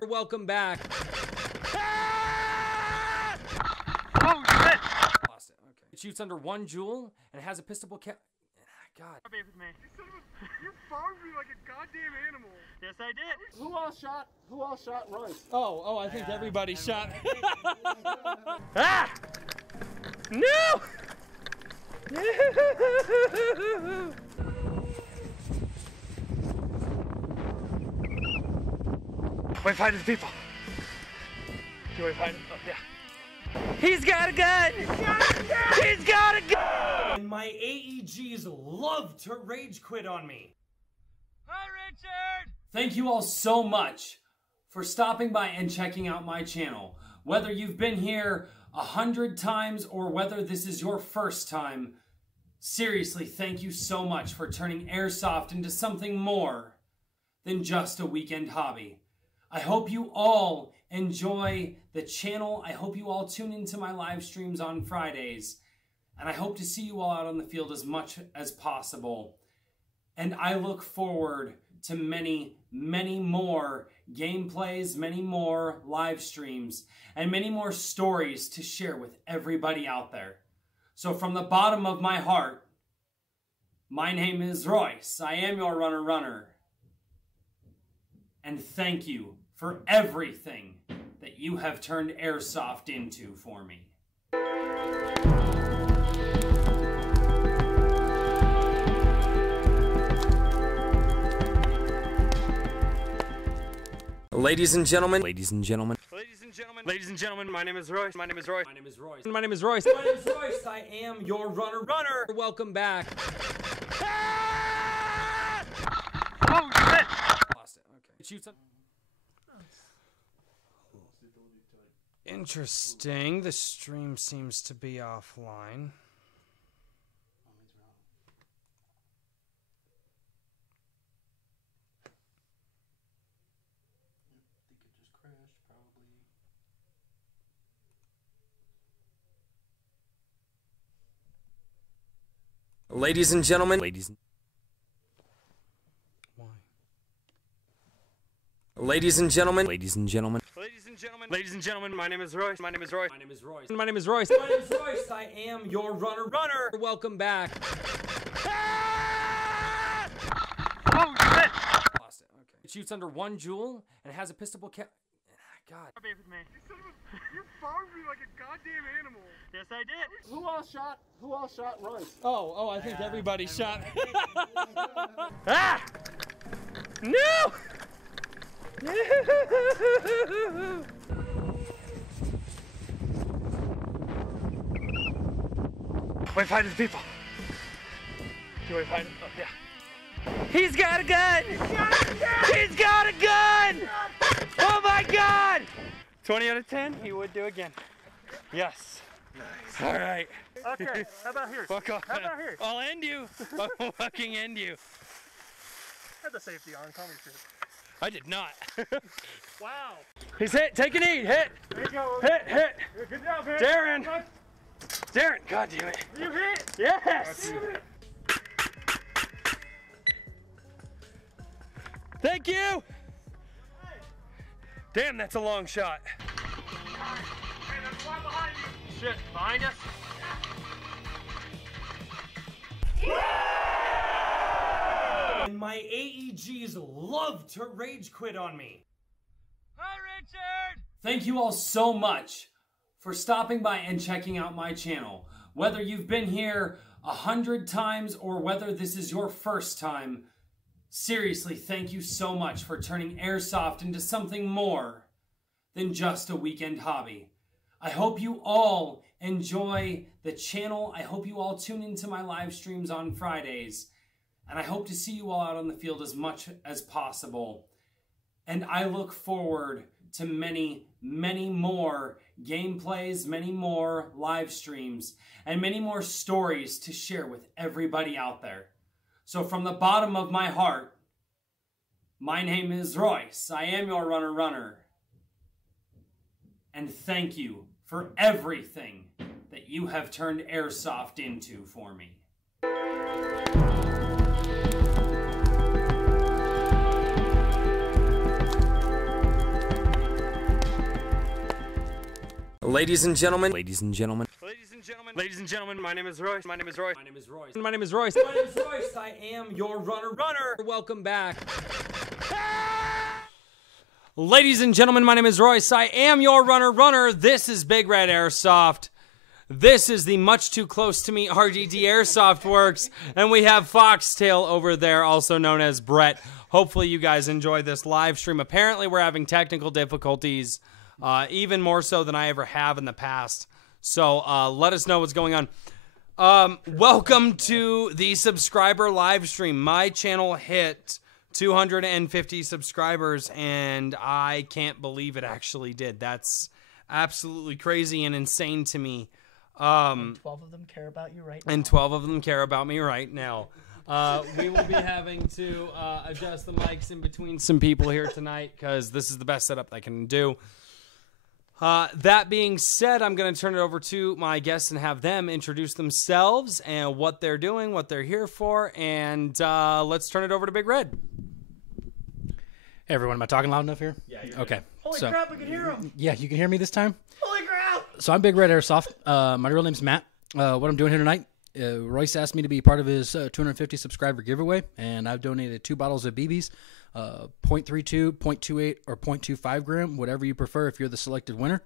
runner. Welcome back. Oh shit! Lost it. Okay. It shoots under 1 joule and has a pistol cap. God. With me. You farmed me like a goddamn animal. Yes, I did. Who all shot Royce? Oh, I think everybody shot. Ah! No! Wait, find the people. You wait, find him. Oh, yeah. He's got a gun! He's got a gun! And my AEGs love to rage quit on me. Hi, Richard! Thank you all so much for stopping by and checking out my channel. Whether you've been here 100 times or whether this is your first time, seriously, thank you so much for turning Airsoft into something more than just a weekend hobby. I hope you all enjoy the channel. I hope you all tune into my live streams on Fridays. And I hope to see you all out on the field as much as possible. And I look forward to many, many more gameplays, many more live streams, and many more stories to share with everybody out there. So from the bottom of my heart, my name is Royce. I am your runner. And thank you for everything that you have turned Airsoft into for me. Ladies and gentlemen, my name is Royce. My name is Royce. I am your runner. Welcome back. Oh shit! Lost it. Okay. It shoots on. Interesting. The stream seems to be offline. Ladies and gentlemen, Ladies and gentlemen, my name is Royce. I am your runner. Welcome back. Oh shit! Lost it. Okay. It shoots under 1 joule and has a pistol cap. God. With me. You farmed me like a goddamn animal. Yes, I did. Who all shot Royce? Oh, I think everybody shot. Ah! No! Wait, find the people. You wait, find him. Oh, yeah. He's got a gun! He's got a gun! Oh my God! 20 out of 10, he would do again. Yes. Nice. All right. Okay, how about here? Fuck off. How about here? I'll end you. I'll fucking end you. Had the safety on, call me shit. I did not. Wow. He's hit. Take a knee. Hit. There you go. Hit. Good job, man. Darren. God damn it. You hit? Yes. Thank you. Damn, that's a long shot. Hey, there's one behind you. Shit, behind us. And my AEGs love to rage quit on me. Hi, Richard. Thank you all so much for stopping by and checking out my channel. Whether you've been here 100 times or whether this is your first time, seriously, thank you so much for turning Airsoft into something more than just a weekend hobby. I hope you all enjoy the channel. I hope you all tune into my live streams on Fridays. And I hope to see you all out on the field as much as possible. And I look forward to many, many more gameplays, many more live streams, and many more stories to share with everybody out there. So from the bottom of my heart, my name is Royce. I am your runner. And thank you for everything that you have turned Airsoft into for me. Ladies and gentlemen, Ladies and gentlemen, my name is Royce. My name is Royce. My name is Royce. My name is Royce. My name is Royce. I am your runner. Welcome back. Ladies and gentlemen, my name is Royce. I am your runner. This is Big Red Airsoft. This is the much too close to me RDD Airsoft Works. And we have Foxtail over there, also known as Brett. Hopefully you guys enjoy this live stream. Apparently we're having technical difficulties, even more so than I ever have in the past. So let us know what's going on. Welcome to the subscriber live stream. My channel hit 250 subscribers, and I can't believe it actually did. That's absolutely crazy and insane to me. And 12 of them care about you right now. And 12 of them care about me right now. We will be having to adjust the mics in between some people here tonight because this is the best setup I can do. That being said, I'm going to turn it over to my guests and have them introduce themselves and what they're doing, what they're here for, and let's turn it over to Big Red. Hey everyone, am I talking loud enough here? Yeah, you're okay. Holy crap, we can hear him. Yeah, you can hear me this time? Holy crap. So I'm Big Red Airsoft. My real name's Matt. What I'm doing here tonight, Royce asked me to be part of his 250 subscriber giveaway, and I've donated 2 bottles of BBs, 0.32, 0.28, or 0.25 gram, whatever you prefer if you're the selected winner.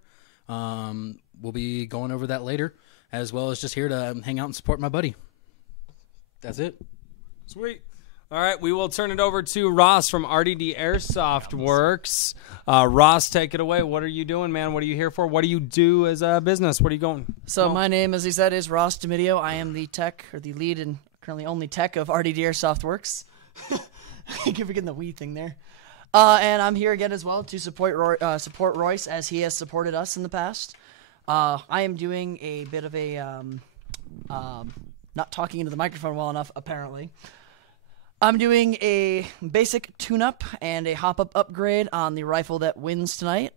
We'll be going over that later, as well as just here to hang out and support my buddy. That's it. Sweet. All right, we will turn it over to Ross from RDD Airsoft Works. Ross, take it away. What are you doing, man? What are you here for? What do you do as a business? What are you going? So my name, as he said, is Ross Domidio. I am the tech, or the lead and currently only tech of RDD Airsoft Works. I keep forgetting the we thing there. And I'm here again as well to support Royce as he has supported us in the past. I am doing a bit of a not talking into the microphone well enough, apparently. I'm doing a basic tune-up and a hop-up upgrade on the rifle that wins tonight.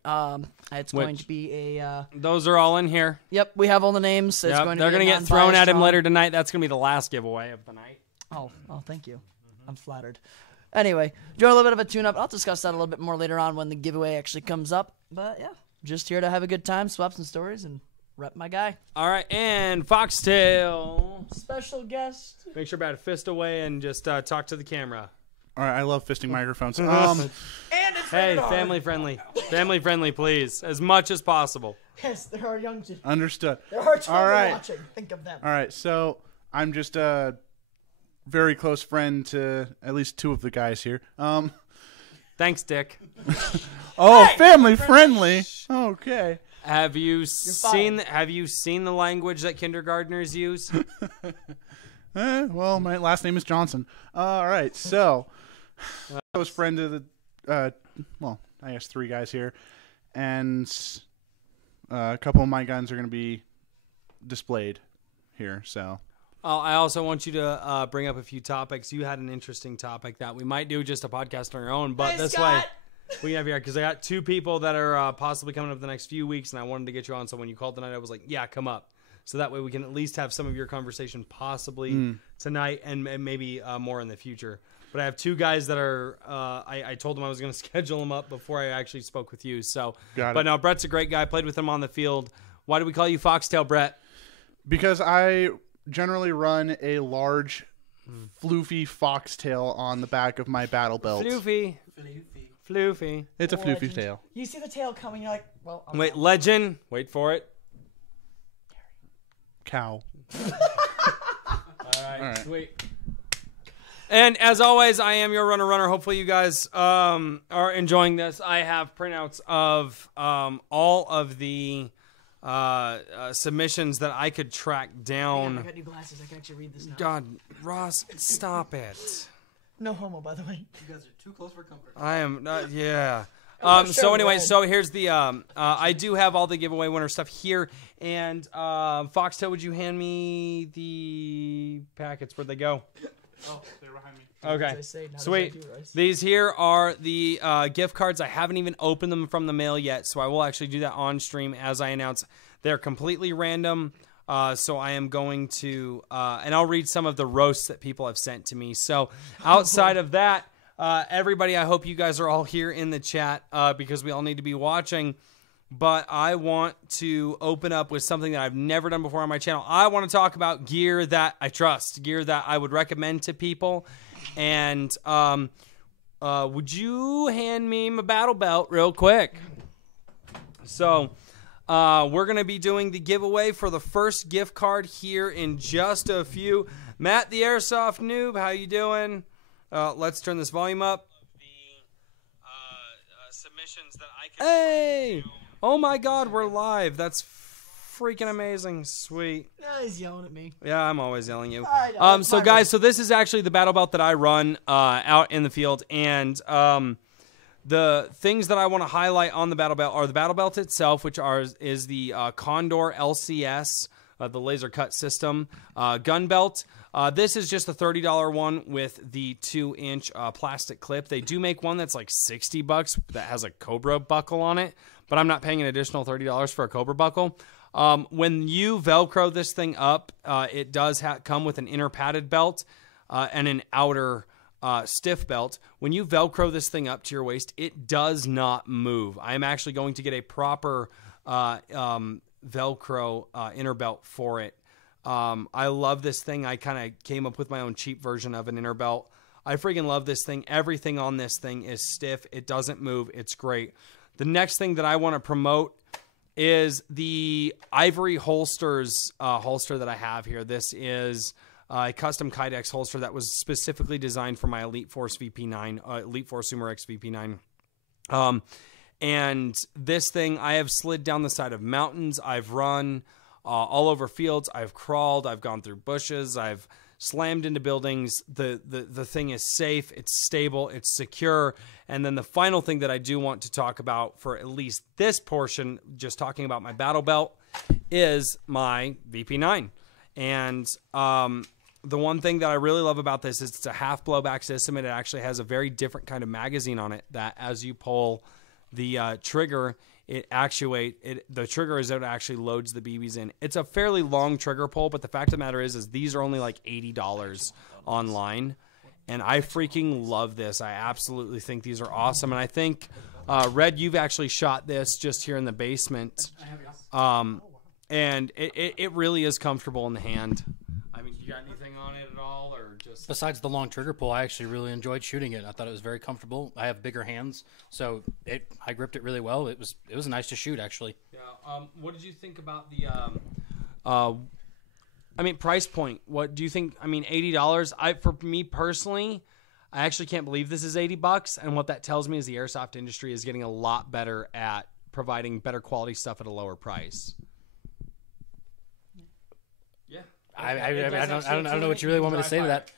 It's going to be a... Those are all in here. Yep, we have all the names. It's Yep, going to they're be going to get thrown at him later tonight. That's going to be the last giveaway of the night. Oh, thank you. I'm flattered. Anyway, doing a little bit of a tune-up. I'll discuss that a little bit more later on when the giveaway actually comes up. But yeah, just here to have a good time, swap some stories, and rep my guy. All right, and Foxtail. Special guest. Make sure about a fist away and just talk to the camera. All right, I love fisting microphones. And it's Hey, rated R. family friendly. Family friendly, please. As much as possible. Yes, there are young children. Understood. There are children All right. watching. Think of them. All right, so I'm just a very close friend to at least 2 of the guys here. Thanks, Dick. Oh, family friendly. Okay. Have you seen fired. the language that kindergartners use? Well, my last name is Johnson. All right, so close friend to the, well, I guess 3 guys here, and a couple of my guns are going to be displayed here. So I also want you to bring up a few topics. You had an interesting topic that we might do just a podcast on our own, but Hey, this Scott! way we have here because I got 2 people that are possibly coming up the next few weeks, and I wanted to get you on. So when you called tonight, I was like, yeah, come up. So that way we can at least have some of your conversation possibly tonight and maybe more in the future. But I have 2 guys that are, I told them I was going to schedule them up before I actually spoke with you. So, Got it. But no, Brett's a great guy. Played with him on the field. Why do we call you Foxtail, Brett? because I generally run a large, floofy foxtail on the back of my battle belt. Floofy. Floofy. It's a floofy Legend. tail. You see the tail coming, you're like, well, I'm Wait, legend. Wait for it. Cow. All All right. sweet. And as always, I am your runner. Hopefully you guys are enjoying this. I have printouts of all of the submissions that I could track down. I got new glasses. I can actually read this now. God, Ross, stop it. No homo, by the way. You guys are too close for comfort. I am not, yeah. gonna So show anyway, red. so here's the, I do have all the giveaway winner stuff here. And Foxtail, would you hand me the packets? Where'd they go? Oh, they're behind me. Okay, I say, not as I sweet. do, Rice. These here are the gift cards. I haven't even opened them from the mail yet, so I will actually do that on stream as I announce. They're completely random, so I am going to, and I'll read some of the roasts that people have sent to me. So outside of that, everybody, I hope you guys are all here in the chat because we all need to be watching. but I want to open up with something that I've never done before on my channel. I want to talk about gear that I trust, gear that I would recommend to people. And would you hand me my battle belt real quick? So we're going to be doing the giveaway for the first gift card here in just a few. Matt, the Airsoft Noob, how you doing? Let's turn this volume up. The submissions that I can... Hey! Oh my God, we're live. That's freaking amazing. Sweet. Yeah, he's yelling at me. Yeah, I'm always yelling at you. I know, So guys, so this is actually the battle belt that I run out in the field, and the things that I want to highlight on the battle belt are the battle belt itself, which is the Condor LCS, the laser cut system, gun belt. This is just a $30 one with the 2-inch plastic clip. They do make one that's like $60 that has a Cobra buckle on it, but I'm not paying an additional $30 for a Cobra buckle. When you Velcro this thing up, it does come with an inner padded belt and an outer stiff belt. When you Velcro this thing up to your waist, it does not move. I'm actually going to get a proper Velcro inner belt for it. I love this thing. I kind of came up with my own cheap version of an inner belt. I freaking love this thing. Everything on this thing is stiff. It doesn't move. It's great. The next thing that I want to promote is the Ivory Holsters holster that I have here. This is a custom Kydex holster that was specifically designed for my Elite Force VP9, Elite Force Sumer X VP9. And this thing, I have slid down the side of mountains. I've run all over fields. I've crawled. I've gone through bushes. I've slammed into buildings. The thing is safe. It's stable. It's secure. And then the final thing that I do want to talk about for at least this portion, just talking about my battle belt, is my VP9. And the one thing that I really love about this is it's a half blowback system, and it actually has a very different kind of magazine on it that as you pull the trigger, the trigger is what actually loads the BBs in. It's a fairly long trigger pull, but the fact of the matter is these are only like $80 online, and I freaking love this. I absolutely think these are awesome, and I think, Red, you've actually shot this just here in the basement, and it really is comfortable in the hand. I mean, you got anything on it at all, or just... Besides the long trigger pull, I actually really enjoyed shooting it. I thought it was very comfortable. I have bigger hands, so I gripped it really well. It was nice to shoot, actually. Yeah. What did you think about the price point? What do you think? I mean, $80. For me personally, I actually can't believe this is $80. And what that tells me is the airsoft industry is getting a lot better at providing better quality stuff at a lower price. Yeah. I don't know what you really want me to say to that.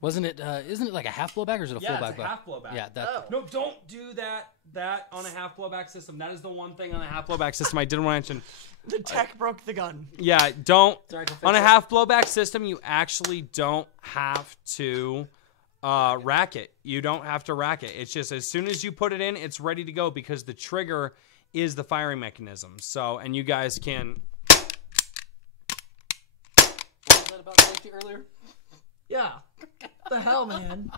Wasn't it? Isn't it like a half blowback, or is it a full it's back? A half blowback. Yeah. No, don't do that on a half blowback system. That is the one thing on a half blowback system I didn't want to mention. The tech broke the gun. Yeah, don't. On a half blowback system, you actually don't have to rack it. You don't have to rack it. It's just as soon as you put it in, it's ready to go because the trigger is the firing mechanism. So, and you guys can. About safety earlier? Yeah. What the hell, man?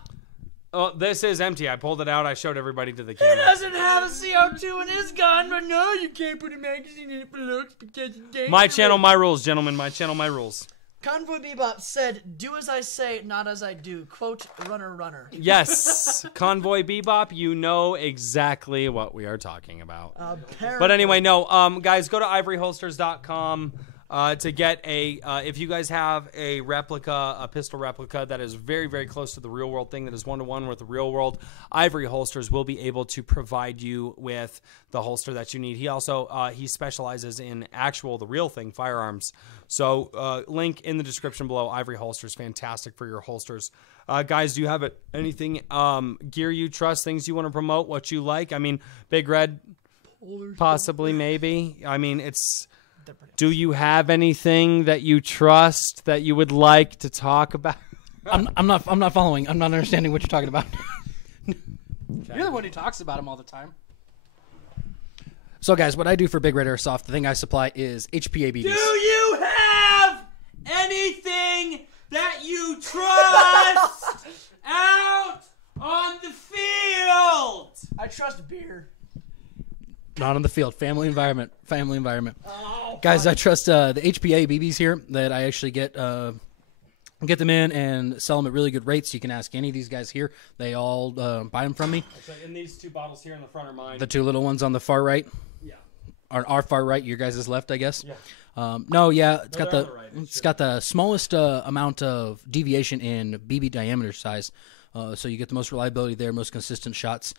Oh, this is empty. I pulled it out. I showed everybody to the camera. He doesn't have a CO2 in his gun, but no, you can't put a magazine in it for looks because it's dangerous. My channel, my rules, gentlemen. My channel, my rules. Convoy Bebop said, "Do as I say, not as I do." Quote, runner, runner. Yes. Convoy Bebop, you know exactly what we are talking about. Apparently. But anyway, no. Guys, go to ivoryholsters.com. To get if you guys have a pistol replica that is very, very close to the real world thing, that is one-to-one with the real world, Ivory Holsters will be able to provide you with the holster that you need. He also, he specializes in the real thing, firearms. So link in the description below, Ivory Holsters, fantastic for your holsters. Guys, do you have anything, gear you trust, things you want to promote, what you like? I mean, Big Red, possibly, maybe. I mean, do you have anything that you trust that you would like to talk about? I'm not following. I'm not understanding what you're talking about. You're the one who talks about them all the time. So, guys, what I do for Big Red Airsoft, the thing I supply is HPABDs. Do you have anything that you trust out on the field? I trust beer. Not on the field. Family environment. Family environment. Oh, guys, I trust the HPA BBs here that I actually get them in and sell them at really good rates. You can ask any of these guys here. They all buy them from me. So in these 2 bottles here in the front are mine. The 2 little ones on the far right. Yeah. Our far right, your guys' left, I guess. Yeah. No, yeah, it's got they're the on the right. it's got the smallest amount of deviation in BB diameter size, so you get the most reliability there, most consistent shots.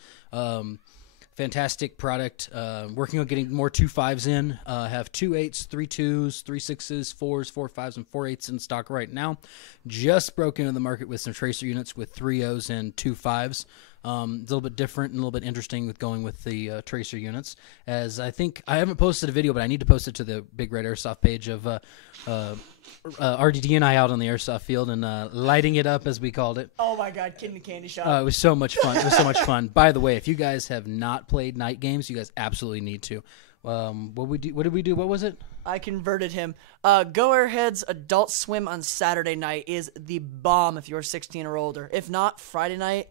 Fantastic product. Working on getting more 2.5s in. Have 2 8s, 3 2s, 3 6s, 4s, 4 5s, and 4 8s in stock right now. Just broke into the market with some tracer units with 3 O's and 2 5s. A little bit different and a little bit interesting with going with the tracer units. As I think I haven't posted a video, but I need to post it to the Big Red Airsoft page of RDD and I out on the airsoft field and lighting it up, as we called it. Oh my God, kid in a candy shop. It was so much fun. It was so much fun. By the way, if you guys have not played night games, you guys absolutely need to. What did we do? What was it? I converted him. Go Airheads Adult Swim on Saturday night is the bomb if you're 16 or older. If not, Friday night.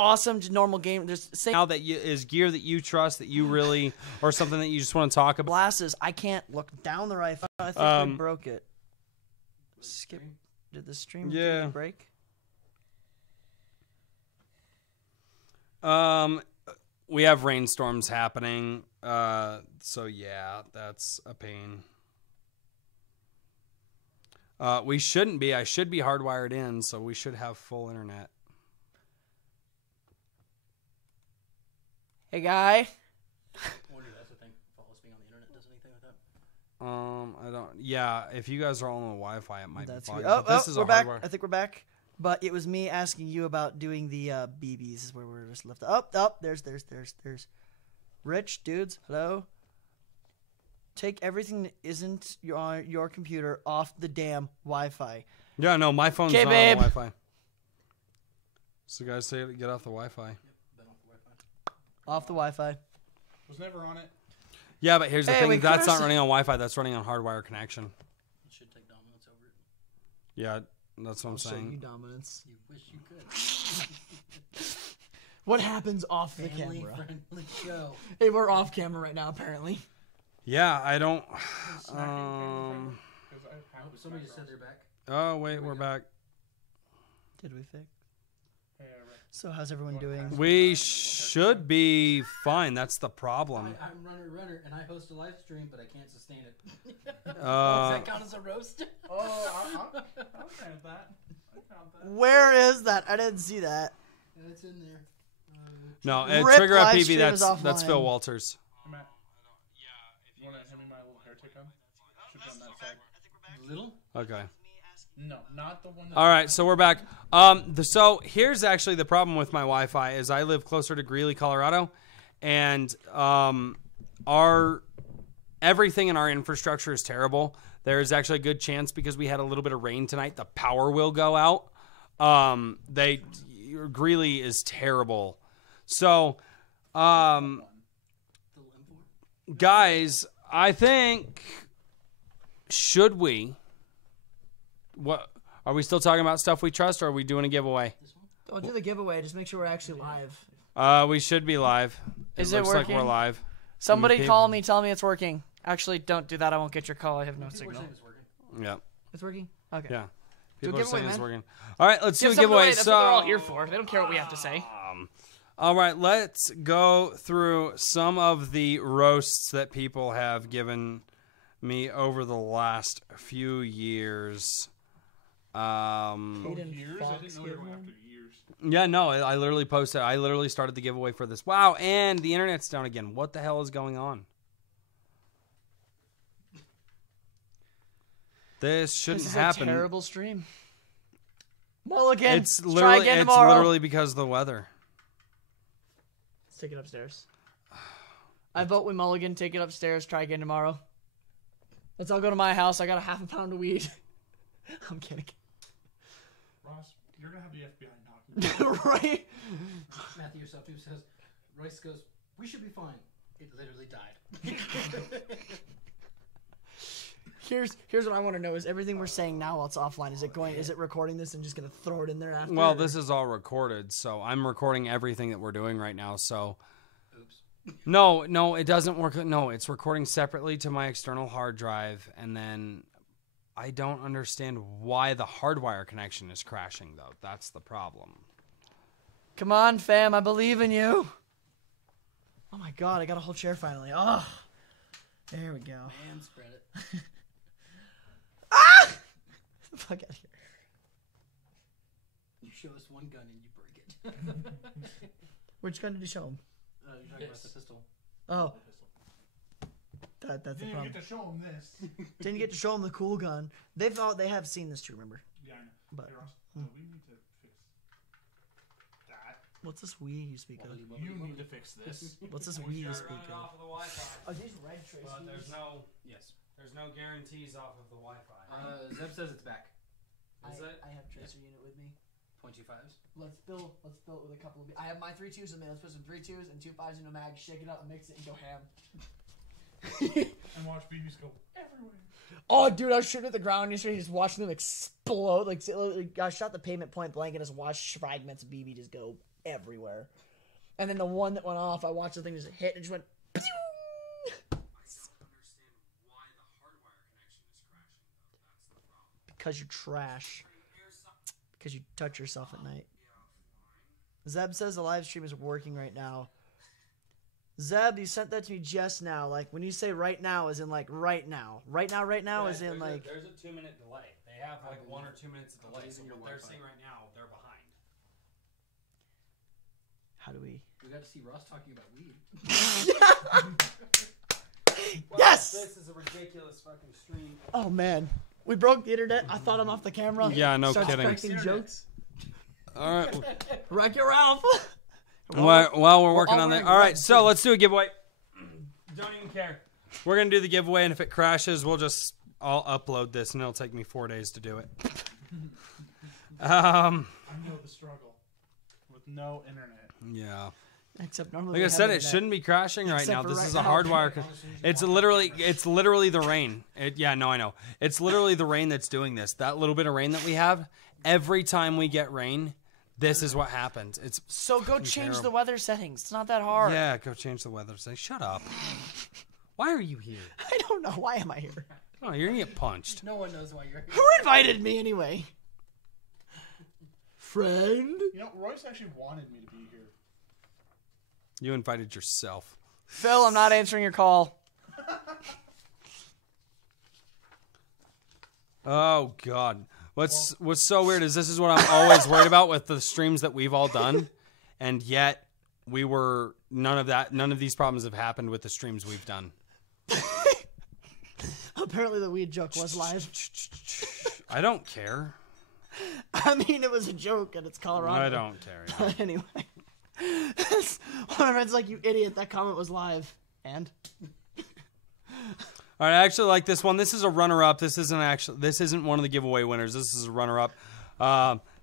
Awesome, normal game. There's Now that is gear that you trust, that you really, or something that you just want to talk about. glasses. I can't look down the rifle. I think we broke it. Skip. Did the stream Yeah. break? We have rainstorms happening, so yeah, that's a pain. We shouldn't be. I should be hardwired in, so we should have full internet. Hey, guy. That's the thing. Us being on the internet does anything with that? I don't. Yeah, if you guys are all on the Wi-Fi, it might That's be good. fine. This is we're a back. hardwire. I think we're back. But it was me asking you about doing the BBs. Is where we're just left. Up. There's. Rich dudes. Hello. Take everything that isn't your computer off the damn Wi-Fi. Yeah, no, my phone's Okay, not on babe. the Wi-Fi. So guys say get off the Wi-Fi. Off the Wi-Fi. Was never on it. Yeah, but here's the Hey, we thing. That's not could've- running on Wi-Fi. That's running on hardwire connection. It should take dominance over it. Yeah, that's what I'm Show you saying. dominance. You wish you could. What happens off the Family camera? friendly show. Hey, we're off camera right now, apparently. Yeah, I don't. Somebody just said they're back. Oh wait, we're back. Did we fix? So how's everyone doing? We should be fine. That's the problem. I'm runner, and I host a live stream, but I can't sustain it. Does Uh, that count as a roast? I'll count that. Where is that? I didn't see that. It's in there. no, Rip Trigger live FPV. stream is That's offline. Phil Walters. Matt, you want to hand me my little hair tick on? Should be on that side. Little? Okay. No, not the one. That All right, so we're back. So here's actually the problem with my Wi-Fi is I live closer to Greeley, Colorado, and our everything in our infrastructure is terrible. There's actually a good chance because we had a little bit of rain tonight, the power will go out. Greeley is terrible. So, guys, I think should we? What are we still talking about stuff we trust, or are we doing a giveaway? Don't do the giveaway. Just make sure we're actually live. We should be live. Is it looks like working? we're live. Somebody people- call me. Tell me it's working. Actually, don't do that. I won't get your call. I have no signal. Yeah, It's working? Okay. yeah. Do a People are saying giveaway, it's man. working. All right, let's do a Give something away. giveaway. That's So, what they're all here for. They don't care what we have to say. all right, let's go through some of the roasts that people have given me over the last few years. years? I didn't know we were going after years. Yeah, no, I literally posted. I literally started the giveaway for this. Wow, and the internet's down again. What the hell is going on? This shouldn't This is happen. a terrible stream. Mulligan. It's Try literally, again it's tomorrow. literally because of the weather. Let's take it upstairs. I vote we mulligan. Take it upstairs. Try again tomorrow. Let's all go to my house. I got a half a pound of weed. I'm kidding. Ross, you're gonna have the FBI knocking. Right? Matthew yourself too says, Royce goes, we should be fine. It literally died. Here's what I want to know: is everything we're saying now while it's offline? Is it recording this and just gonna throw it in there after? Well, or- this is all recorded, so I'm recording everything that we're doing right now. So, No, it doesn't work. No, it's recording separately to my external hard drive, and then I don't understand why the hardwire connection is crashing, though. That's the problem. Come on, fam. I believe in you. Oh, my God. I got a whole chair finally. Oh, there we go. Man, spread it. Ah! Get the fuck out of here. You show us one gun and you break it. Which gun did you show him? You're talking about the pistol. Oh. That's the Didn't problem. get to show him this. Didn't get to show him the cool gun. They have seen this too, remember? Yeah, I know. But Hey, Ross, we need to fix that. what's this Wii you speak of? You need to fix this. What's this Wii you speak of? off of the Wi-Fi. Are these red trace But Wii's? there's no guarantees off of the Wi-Fi. Zeb says it's back. Is it? I have tracer unit with me. 0.25s. Let's build it with a couple of. I have my 3 2s in there. Let's put some 3 2s and 2 5s in a mag. Shake it up and mix it and go ham. And watch BBs go everywhere. Oh, dude, I was shooting at the ground yesterday, just watching them explode. Like, I shot the pavement point blank and just watched fragments of BB just go everywhere. And then the one that went off, I watched the thing just hit and just went. Pew! I don't understand why the hardwire connection is crashing, though. That's the problem. Because you're trash. Because you touch yourself at night. Zeb says the live stream is working right now. Zeb, you sent that to me just now. Like, when you say right now, as in, like, right now. Right now, as in, like... There's a 2-minute delay. They have, like, 1 or 2 minutes of delay. So what they're saying right now, they're behind. How do we... We got to see Ross talking about weed. Yes! This is a ridiculous fucking stream. Oh, man. We broke the internet. I thought I'm off the camera. Yeah, no Starts kidding. cracking jokes. All right. Wreck-It Ralph. While we're working all on that. wearing All right, red, so too. let's do a giveaway. Don't even care. We're going to do the giveaway, and if it crashes, I'll upload this, and it'll take me 4 days to do it. I know the struggle with no internet. Yeah. Except normally Like we I said, have it shouldn't be crashing right Except now. for This right is a now. hardwire. It's literally the rain. I know. It's literally the rain that's doing this. That little bit of rain that we have, every time we get rain, this is what happens. It's So go fucking change terrible. the weather settings. It's not that hard. Yeah, go change the weather. Say, shut up. Why are you here? I don't know. Why am I here? Oh, you're gonna get punched. No one knows why you're here. Who invited me anyway? Friend? You know, Royce actually wanted me to be here. You invited yourself. Phil, I'm not answering your call. Oh God. What's so weird is this is what I'm always worried about with the streams that we've all done, and yet none of these problems have happened with the streams we've done. Apparently the weed joke was live. I don't care. I mean, it was a joke and it's Colorado. I don't care. Yeah. But anyway. One of my friends like, you idiot, that comment was live. And? All right, I actually like this one. This is a runner-up. This isn't one of the giveaway winners. This is a runner-up.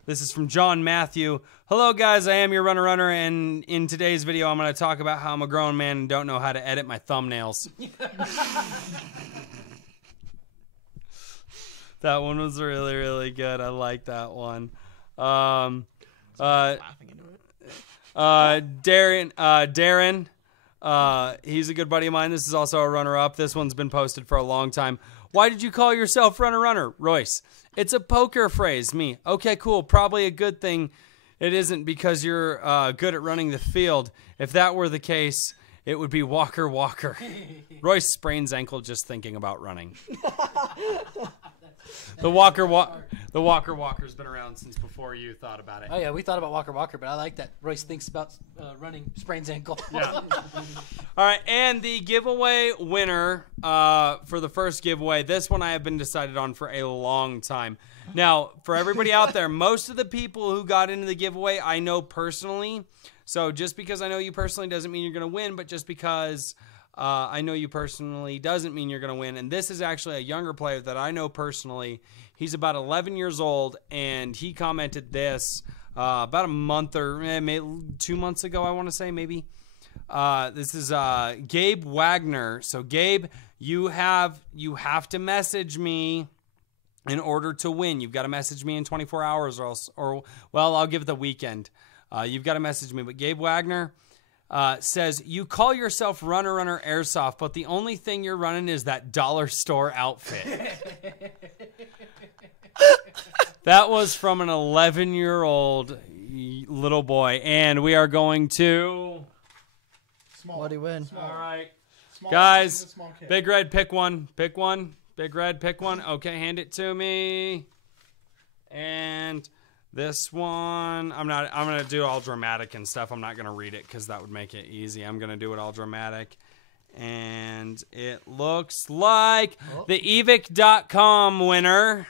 This is from John Matthew. Hello, guys. I am your runner, and in today's video, I'm going to talk about how I'm a grown man and don't know how to edit my thumbnails. That one was really, really good. I like that one. Laughing into it. Darren, he's a good buddy of mine. This is also a runner-up. This one's been posted for a long time. Why did you call yourself runner? Royce. It's a poker phrase, me. Okay, cool. Probably a good thing it isn't because you're good at running the field. If that were the case, it would be Walker. Royce sprains ankle just thinking about running. The Walker's been around since before you thought about it. Oh yeah, we thought about Walker, but I like that Royce thinks about running, sprains ankle. Yeah. All right, and the giveaway winner for the first giveaway, this one I have been decided on for a long time. Now, for everybody out there, most of the people who got into the giveaway I know personally. So just because I know you personally doesn't mean you're going to win, but just because I know you personally doesn't mean you're going to win. And this is actually a younger player that I know personally. He's about 11 years old, and he commented this about a month or maybe 2 months ago, I want to say, maybe. This is Gabe Wagner. So, Gabe, you have to message me in order to win. You've got to message me in 24 hours or else, I'll give it the weekend. You've got to message me. But Gabe Wagner, says, you call yourself Runner Airsoft, but the only thing you're running is that dollar store outfit. That was from an 11-year-old little boy, and we are going to... What do you win? All right. Small Guys, small kid. Big Red, pick one. Pick one. Big Red, pick one. Okay, hand it to me. And this one, I'm going to do all dramatic and stuff. I'm not going to read it because that would make it easy. I'm going to do it all dramatic. And it looks like the evic.com winner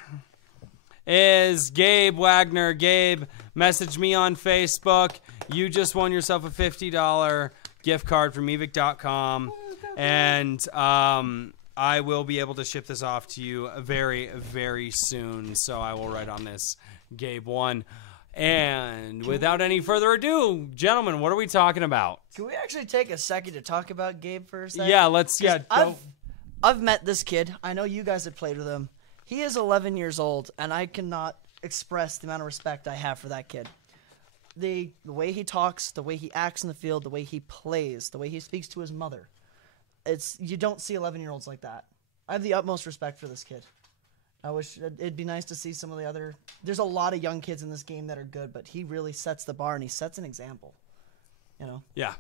is Gabe Wagner. Gabe, message me on Facebook. You just won yourself a $50 gift card from evic.com. And I will be able to ship this off to you very, very soon. So I will write on this, Gabe won. And without any further ado, gentlemen, what are we talking about? Can we actually take a second to talk about Gabe for a second? Yeah, let's I've met this kid. I know you guys have played with him. He is 11 years old, and I cannot express the amount of respect I have for that kid. The way he talks, the way he acts in the field, the way he plays, the way he speaks to his mother. You don't see 11-year-olds like that. I have the utmost respect for this kid. I wish it'd be nice to see some of the other... There's a lot of young kids in this game that are good, but he really sets the bar, and he sets an example. You know? Yeah.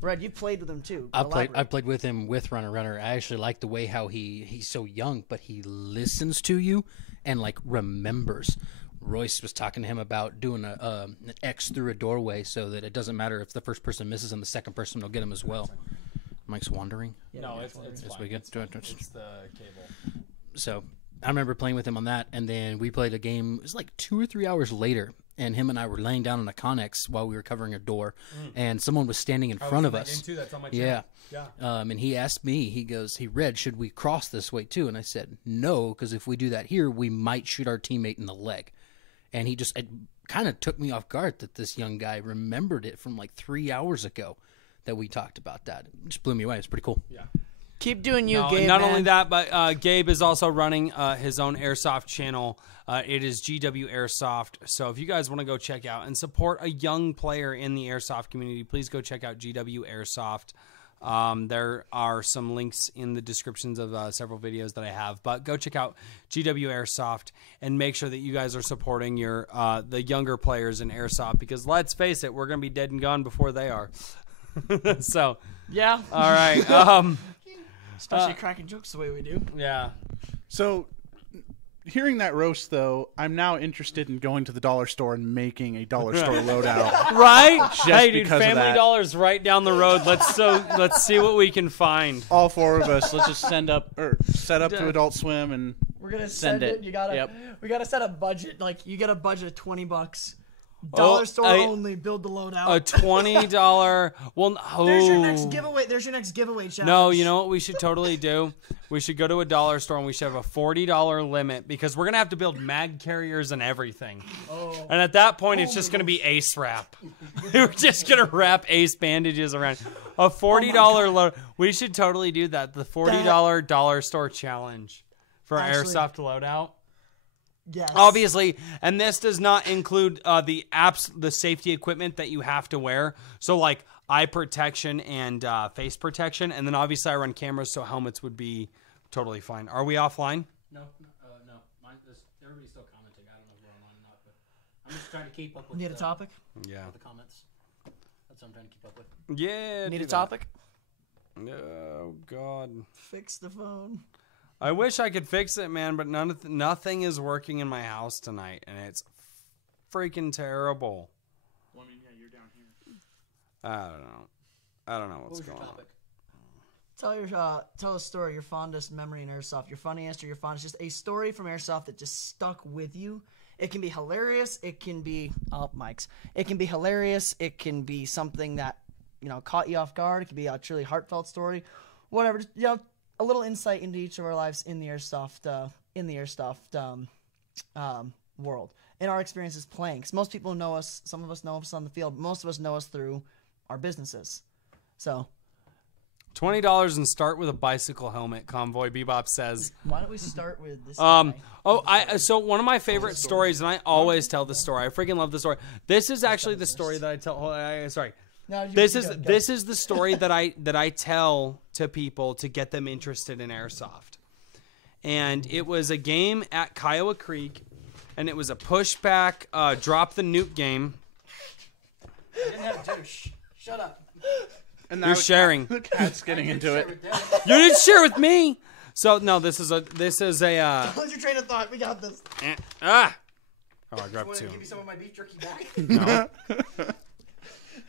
Red, you played with him too. I played with him with Runner. I actually like the way how he's so young, but he listens to you and like remembers. Royce was talking to him about doing an X through a doorway so that it doesn't matter if the first person misses and the second person will get him as well. Mike's wandering. Yeah, no, it's fine. It's the cable. So I remember playing with him on that, and then we played a game. It was like 2 or 3 hours later, and him and I were laying down on a Connex while we were covering a door, and someone was standing in front of us. That's on my channel. Yeah. And he asked me, he goes, "Hey, Red, should we cross this way too?" And I said, "No, because if we do that here, we might shoot our teammate in the leg." And it kind of took me off guard that this young guy remembered it from like 3 hours ago that we talked about that. It just blew me away. It's pretty cool. Yeah. Keep doing you, Gabe. Not only that, but Gabe is also running his own Airsoft channel. It is GW Airsoft. So if you guys want to go check out and support a young player in the Airsoft community, please go check out GW Airsoft. There are some links in the descriptions of several videos that I have. But go check out GW Airsoft and make sure that you guys are supporting the younger players in Airsoft. Because let's face it, we're going to be dead and gone before they are. So, yeah. All right. Especially cracking jokes the way we do. Yeah. So, hearing that roast, though, I'm now interested in going to the dollar store and making a dollar store loadout. Right? Hey, dude, because of Family that. Dollar's right down the road. Let's see what we can find. All four of us, let's just set up to Adult Swim and We're gonna send it. You gotta. Yep. We gotta set a budget. Like you get a budget of $20. Dollar store only. Build the loadout. A $20. Well, There's your next giveaway. There's your next giveaway challenge. No, you know what we should totally do? We should go to a dollar store and we should have a $40 limit because we're gonna have to build mag carriers and everything. Oh. And at that point, it's just gonna be Ace wrap. We're just gonna wrap Ace bandages around. A $40 load. We should totally do that. The $40 dollar store challenge for Airsoft loadout. Yes. Obviously, and this does not include the safety equipment that you have to wear. So like eye protection and face protection, and then obviously I run cameras, so helmets would be totally fine. Are we offline? No. Everybody's still commenting. I don't know if we're online or not, but I'm just trying to keep up with Need a topic? Yeah. the comments. That's what I'm trying to keep up with. Yeah. Need a topic? Oh God. Fix the phone. I wish I could fix it, man, but nothing is working in my house tonight, and it's freaking terrible. Well, I mean, yeah, you're down here. I don't know what's going on. Tell a story, your fondest memory in Airsoft, your funniest or your fondest, just a story from Airsoft that just stuck with you. It can be hilarious. It can be It can be hilarious. It can be something that caught you off guard. It can be a truly heartfelt story, whatever. Just, a little insight into each of our lives in the Airsoft world. In our experiences playing. Because most people know us, some of us know us on the field, most of us know us through our businesses. So $20 and start with a bicycle helmet, Convoy Bebop says. Why don't we start with this? So one of my favorite stories, and I always tell this story. I freaking love this story. This is actually the story that I tell. Sorry. No, this is the story that I tell to people to get them interested in airsoft. And it was a game at Kiowa Creek, and it was a pushback drop the nuke game. I didn't have to. Shut up. And You're sharing. Cat's getting into it. You didn't share with me. So no, this is a. What's your train of thought? We got this. Oh, I You grabbed want to two. give me some of my beef jerky back? No.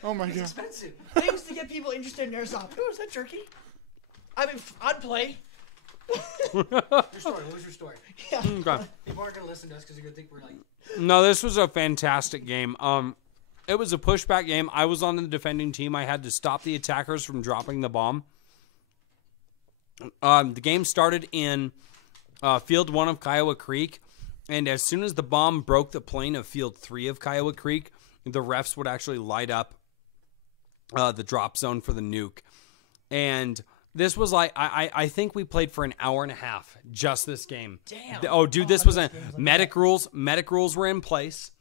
Oh my It's god. expensive. I used to get people interested in airsoft. Oh, is that jerky? I mean, I'd play. Your story. What was your story? Yeah. Okay. People aren't gonna listen to us because they're gonna think we're like. No, this was a fantastic game. It was a pushback game. I was on the defending team. I had to stop the attackers from dropping the bomb. The game started in Field 1 of Kiowa Creek, and as soon as the bomb broke the plane of Field 3 of Kiowa Creek, the refs would actually light up the drop zone for the nuke. And this was like, I think we played for an hour and a half, just this game. Damn. Oh, dude, this was a medic rules. Medic rules were in place.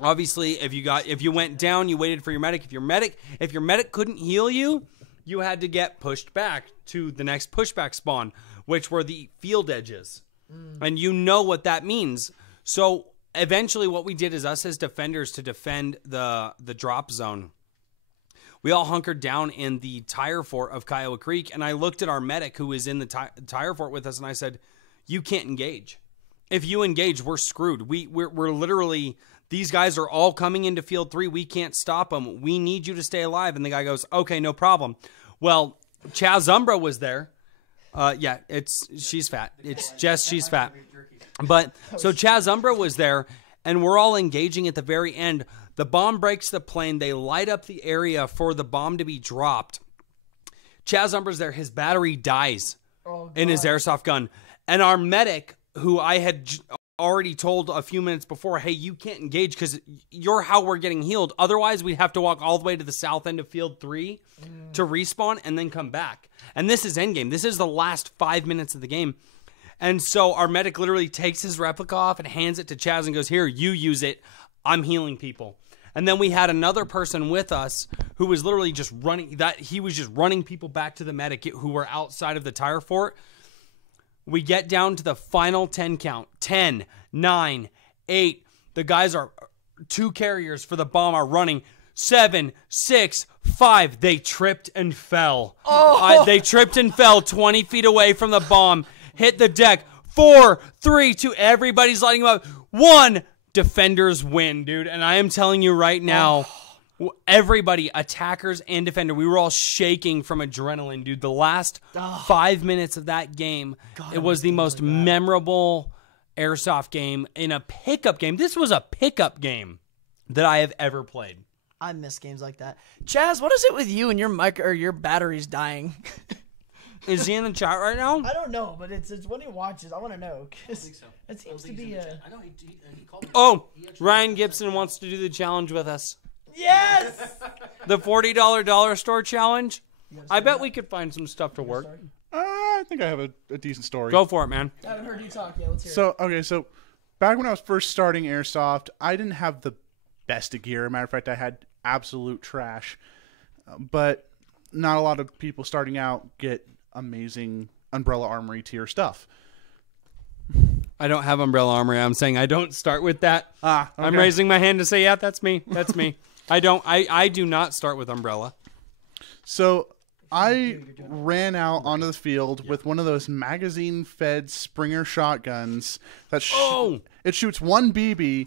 Obviously, if you went down, you waited for your medic. If your medic couldn't heal you, you had to get pushed back to the next pushback spawn, which were the field edges. And you know what that means. So eventually what we did is us as defenders to defend the drop zone. We all hunkered down in the tire fort of Kiowa Creek, and I looked at our medic who was in the tire fort with us, and I said, you can't engage. If you engage, we're screwed. We're literally... These guys are all coming into Field 3. We can't stop them. We need you to stay alive. And the guy goes, okay, no problem. Well, Chaz Umbra was there. Yeah, she's fat. It's just she's fat. But so Chaz Umbra was there, and we're all engaging at the very end. The bomb breaks the plane. They light up the area for the bomb to be dropped. Chaz Umbra's there. His battery dies in his airsoft gun. And our medic, who I had already told a few minutes before, hey, you can't engage because you're how we're getting healed. Otherwise, we'd have to walk all the way to the south end of Field 3 to respawn and then come back. And this is endgame. This is the last 5 minutes of the game. And so our medic literally takes his replica off and hands it to Chaz and goes, here, you use it. I'm healing people. And then we had another person with us who was literally just running people back to the medic who were outside of the tire fort. We get down to the final 10 count. 10, 9, 8. The guys are, 2 carriers for the bomb are running. 7, 6, 5. They tripped and fell. They tripped and fell 20 feet away from the bomb. Hit the deck. 4, 3, 2. Everybody's lighting them up. 1. Defenders win, dude. And I am telling you right now, everybody, attackers and defender, we were all shaking from adrenaline, dude. The last 5 minutes of that game, it was the most memorable airsoft game in a pickup game. This was a pickup game that I have ever played. I miss games like that. Chaz, what is it with you and your mic or your battery's dying? Is he in the chat right now? I don't know, but it's when he watches. I want to know. I think so. It seems to be a... I know he called me. Oh, Ryan Gibson wants to do the challenge with us. Yes! The $40 dollar store challenge. I bet we could find some stuff to work. I think I have a decent story. Go for it, man. I haven't heard you talk yet. Let's hear it. So back when I was first starting Airsoft, I didn't have the best of gear. Matter of fact, I had absolute trash. But not a lot of people starting out get amazing Umbrella Armory tier stuff. I don't have Umbrella Armory. I'm saying I don't start with that. Okay. I'm raising my hand to say, yeah, that's me. That's me. I do not start with Umbrella. So I ran out onto the field with one of those magazine-fed Springer shotguns that it shoots 1 BB.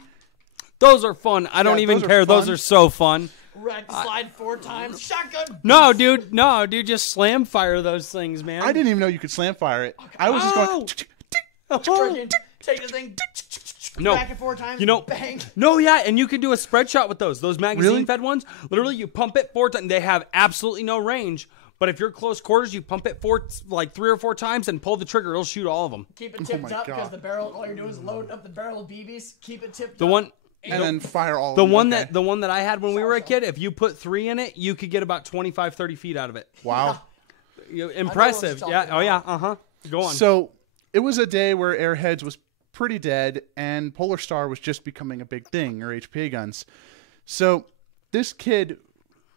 Those are fun. I don't even care. Those are so fun. Right, slide 4 times. Shotgun. No, dude. No, dude. Just slam fire those things, man. I didn't even know you could slam fire it. I was just going... Take the thing. No. Back it 4 times. You know, bang. No, yeah, and you can do a spread shot with those magazine-fed ones. Literally, you pump it 4 times. They have absolutely no range, but if you're close quarters, you pump it 3 or 4 times and pull the trigger. It'll shoot all of them. Keep it tipped up because the barrel. All you're doing is loading up the barrel of BBs. Keep it tipped The up. one. And then fire all the of them. one that the one that I had when we were a kid, if you put 3 in it, you could get about 25-30 feet out of it. Wow. Impressive. Yeah. Oh yeah. Go on. So it was a day where Airheads was pretty dead and Polar Star was just becoming a big thing, or HPA guns. So this kid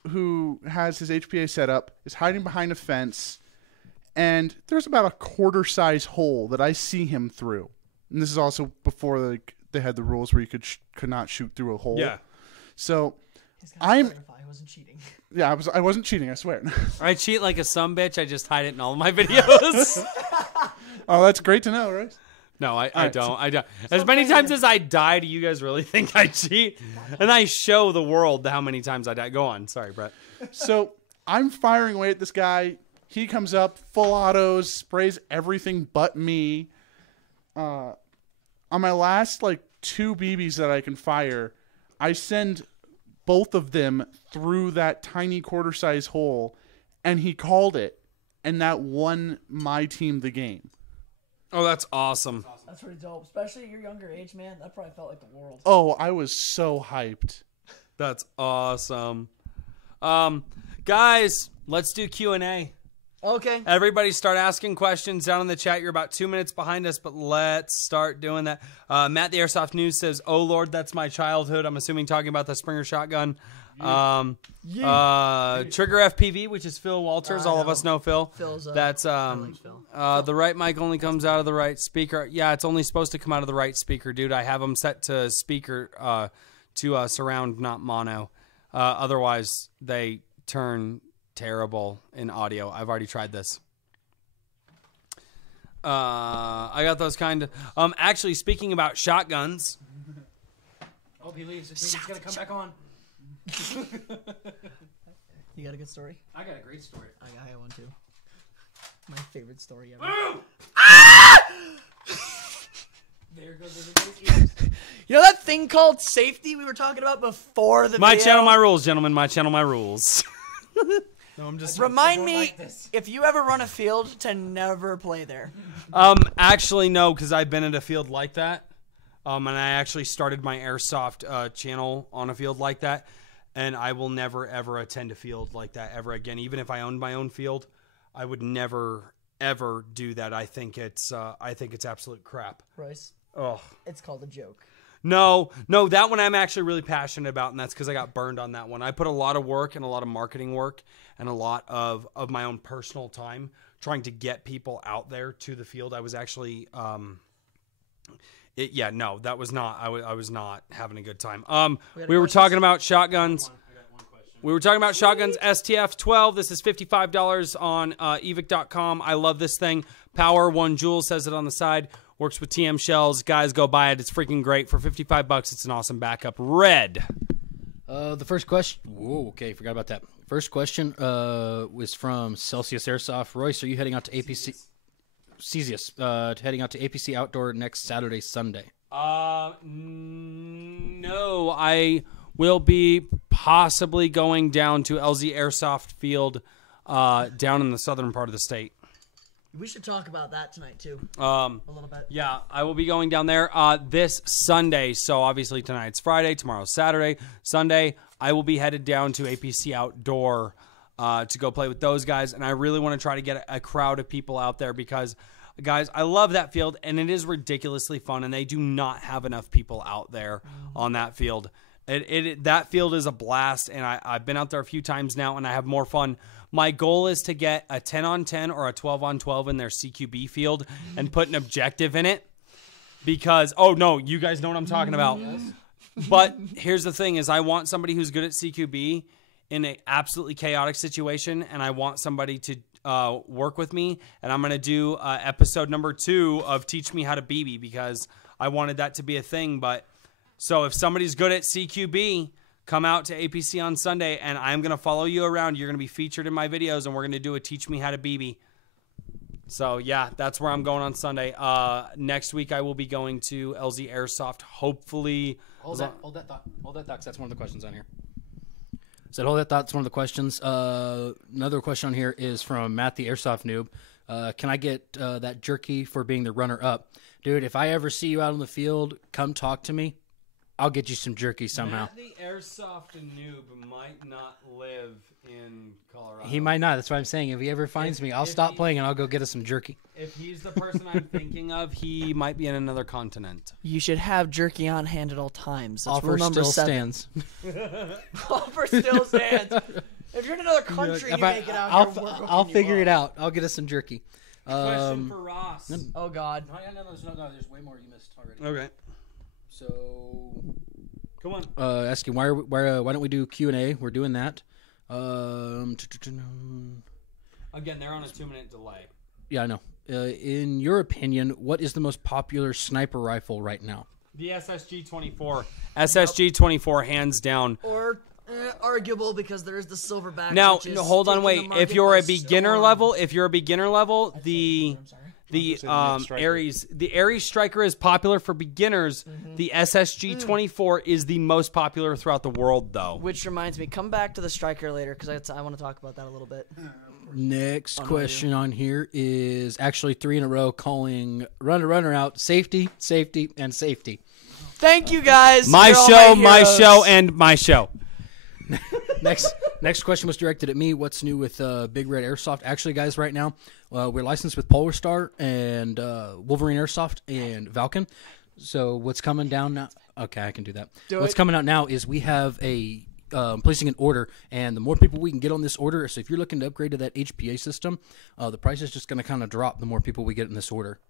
who has his HPA set up is hiding behind a fence, and there's about a quarter-size hole that I see him through. And this is also before they had the rules where you could not shoot through a hole. Yeah. So I wasn't cheating. Yeah, I wasn't cheating, I swear. I cheat like a sumbitch. I just hide it in all of my videos. Oh, that's great to know, right? No, I right, don't. I don't. As many times as I die, do you guys really think I cheat? And I show the world how many times I die. Go on. Sorry, Brett. So I'm firing away at this guy. He comes up, full autos, sprays everything but me. On my last, 2 BBs that I can fire, I send both of them through that tiny quarter-size hole, and he called it, and that won my team the game. Oh, that's awesome. That's pretty dope. Especially at your younger age, man. That probably felt like the world. Oh, I was so hyped. That's awesome. Guys, let's do Q&A. Okay. Everybody start asking questions down in the chat. You're about 2 minutes behind us, but let's start doing that. Matt, the Airsoft News says, "Oh, Lord, that's my childhood." I'm assuming talking about the Springer shotgun. Trigger FPV, which is Phil Walters. All of us know Phil. Phil's, that's I like Phil. the right mic only comes out of the right speaker. Yeah, it's only supposed to come out of the right speaker, dude. I have them set to speaker to surround, not mono. Otherwise, they turn terrible in audio. I've already tried this. I got those kind of. Actually, speaking about shotguns. Oh, he leaves. He's gonna come back on. You got a good story? I got a great story. I got one too. My favorite story ever. There goes everybody's ears. You know that thing called safety we were talking about before the My video? channel, my rules, gentlemen. My channel, my rules. No, I'm just Remind me, like this. if you ever run a field, to never play there. Actually, no, because I've been at a field like that. And I actually started my Airsoft channel on a field like that. And I will never, ever attend a field like that ever again. Even if I owned my own field, I would never, ever do that. I think it's absolute crap. Royce, Oh. it's called a joke. No, that one I'm actually really passionate about, and that's because I got burned on that one. I put a lot of work and a lot of marketing work and a lot of my own personal time trying to get people out there to the field. I was actually, that was not, I was not having a good time. We were talking about shotguns. We were talking about shotguns, STF 12. This is $55 on evic.com. I love this thing. Power 1 Joule says it on the side. Works with TM shells. Guys, go buy it. It's freaking great. For $55, it's an awesome backup. Red. The first question. Whoa, okay, forgot about that. First question was from Celsius Airsoft. Royce, are you heading out to APC? Cesius, heading out to APC Outdoor next Saturday, Sunday. No, I will be possibly going down to LZ Airsoft Field down in the southern part of the state. We should talk about that tonight, too. A little bit. Yeah, I will be going down there this Sunday. So obviously tonight's Friday, tomorrow's Saturday. Sunday, I will be headed down to APC Outdoor to go play with those guys. And I really want to try to get a crowd of people out there because, guys, I love that field. And it is ridiculously fun. And they do not have enough people out there on that field. That field is a blast. And I've been out there a few times now, and I have more fun. My goal is to get a 10-on-10 or a 12-on-12 in their CQB field and put an objective in it because, oh, no, you guys know what I'm talking about. Yes. But here's the thing is I want somebody who's good at CQB in an absolutely chaotic situation, and I want somebody to work with me, and I'm going to do episode number 2 of Teach Me How to BB because I wanted that to be a thing. But so if somebody's good at CQB, come out to APC on Sunday, and I'm going to follow you around. You're going to be featured in my videos, and we're going to do a Teach Me How to BB. So, yeah, that's where I'm going on Sunday. Next week, I will be going to LZ Airsoft, hopefully. Hold that thought. Hold that thought, 'cause that's one of the questions on here. Said hold that thought. It's one of the questions. Another question on here is from Matt, the Airsoft Noob. Can I get that jerky for being the runner-up? Dude, if I ever see you out on the field, come talk to me. I'll get you some jerky somehow. Matt the Airsoft noob might not live in Colorado. He might not. That's what I'm saying. If he ever finds me, I'll stop playing and I'll go get us some jerky. If he's the person I'm thinking of, he might be in another continent. You should have jerky on hand at all times. That's Offer rule number still 7. stands. Offer still stands. If you're in another country and you make it out here, I'll figure it out. I'll get us some jerky. Question for Ross. Oh, God. No, there's way more you missed already. Okay. So, Come on. asking why don't we do Q&A? We're doing that. Again, they're on a 2-minute delay. Yeah, I know. In your opinion, what is the most popular sniper rifle right now? The SSG-24. SSG-24, hands down. Or arguable because there is the silverback. Now, which is hold on, taking wait. the market If you're by a beginner storm. level, the Aries Striker is popular for beginners. The SSG-24 is the most popular throughout the world, though. Which reminds me, come back to the striker later because I want to talk about that a little bit. Next question on here is actually 3 in a row calling runner out, safety, safety, and safety. Thank you, guys. My You're all show, my heroes. and my show. Next question was directed at me. What's new with Big Red Airsoft? Actually, guys, right now we're licensed with Polar Star and Wolverine Airsoft and Valken. So what's coming down now? Okay, I can do that. What's coming out now is we have a placing an order, and the more people we can get on this order. So if you're looking to upgrade to that HPA system, the price is just going to kind of drop the more people we get in this order.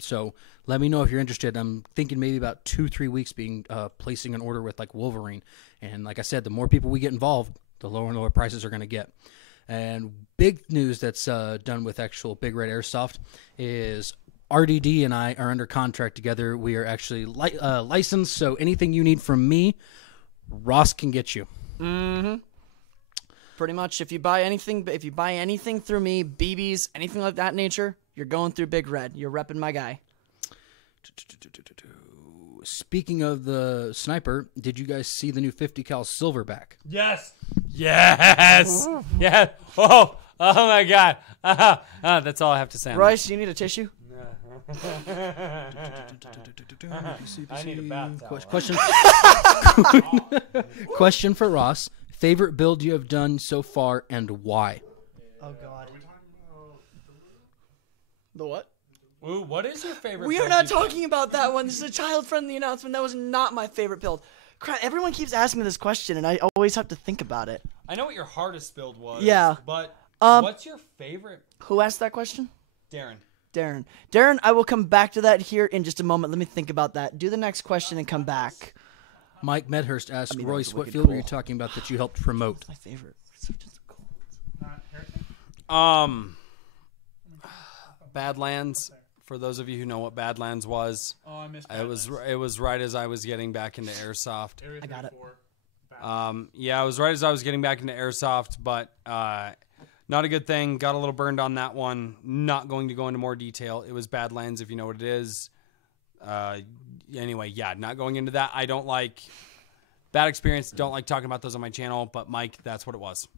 So let me know if you're interested. I'm thinking maybe about 2-3 weeks being placing an order with like Wolverine. And like I said, the more people we get involved, the lower and lower prices are going to get. And big news that's done with actual Big Red Airsoft is RDD and I are under contract together. We are actually licensed, so anything you need from me, Ross can get you. Mm-hmm. Pretty much, if you buy anything through me, BBs, anything like that nature, you're going through Big Red. You're repping my guy. Speaking of the sniper, did you guys see the new 50 cal Silverback? Yes. Yes. Yeah. Oh my God. That's all I have to say. Royce, you need a tissue? I need a bath towel. Question for Ross. Favorite build you have done so far and why? Oh, God. The what? Ooh, what is your favorite? We are not talking about that one. This is a child-friendly announcement. That was not my favorite build. Crap, everyone keeps asking me this question, and I always have to think about it. I know what your hardest build was. Yeah. But what's your favorite? Who asked that question? Darren. Darren, I will come back to that here in just a moment. Let me think about that. Do the next question and come back. Mike Medhurst asked, that Royce, was what wicked field were you cool. talking about that you helped promote? My favorite. Badlands. For those of you who know what Badlands was, I missed it was right as I was getting back into Airsoft. I got it. Yeah, it was right as I was getting back into Airsoft, but not a good thing. Got a little burned on that one. Not going to go into more detail. It was Badlands, if you know what it is. Anyway, yeah, not going into that. I don't like bad experience. Don't like talking about those on my channel, but Mike, that's what it was.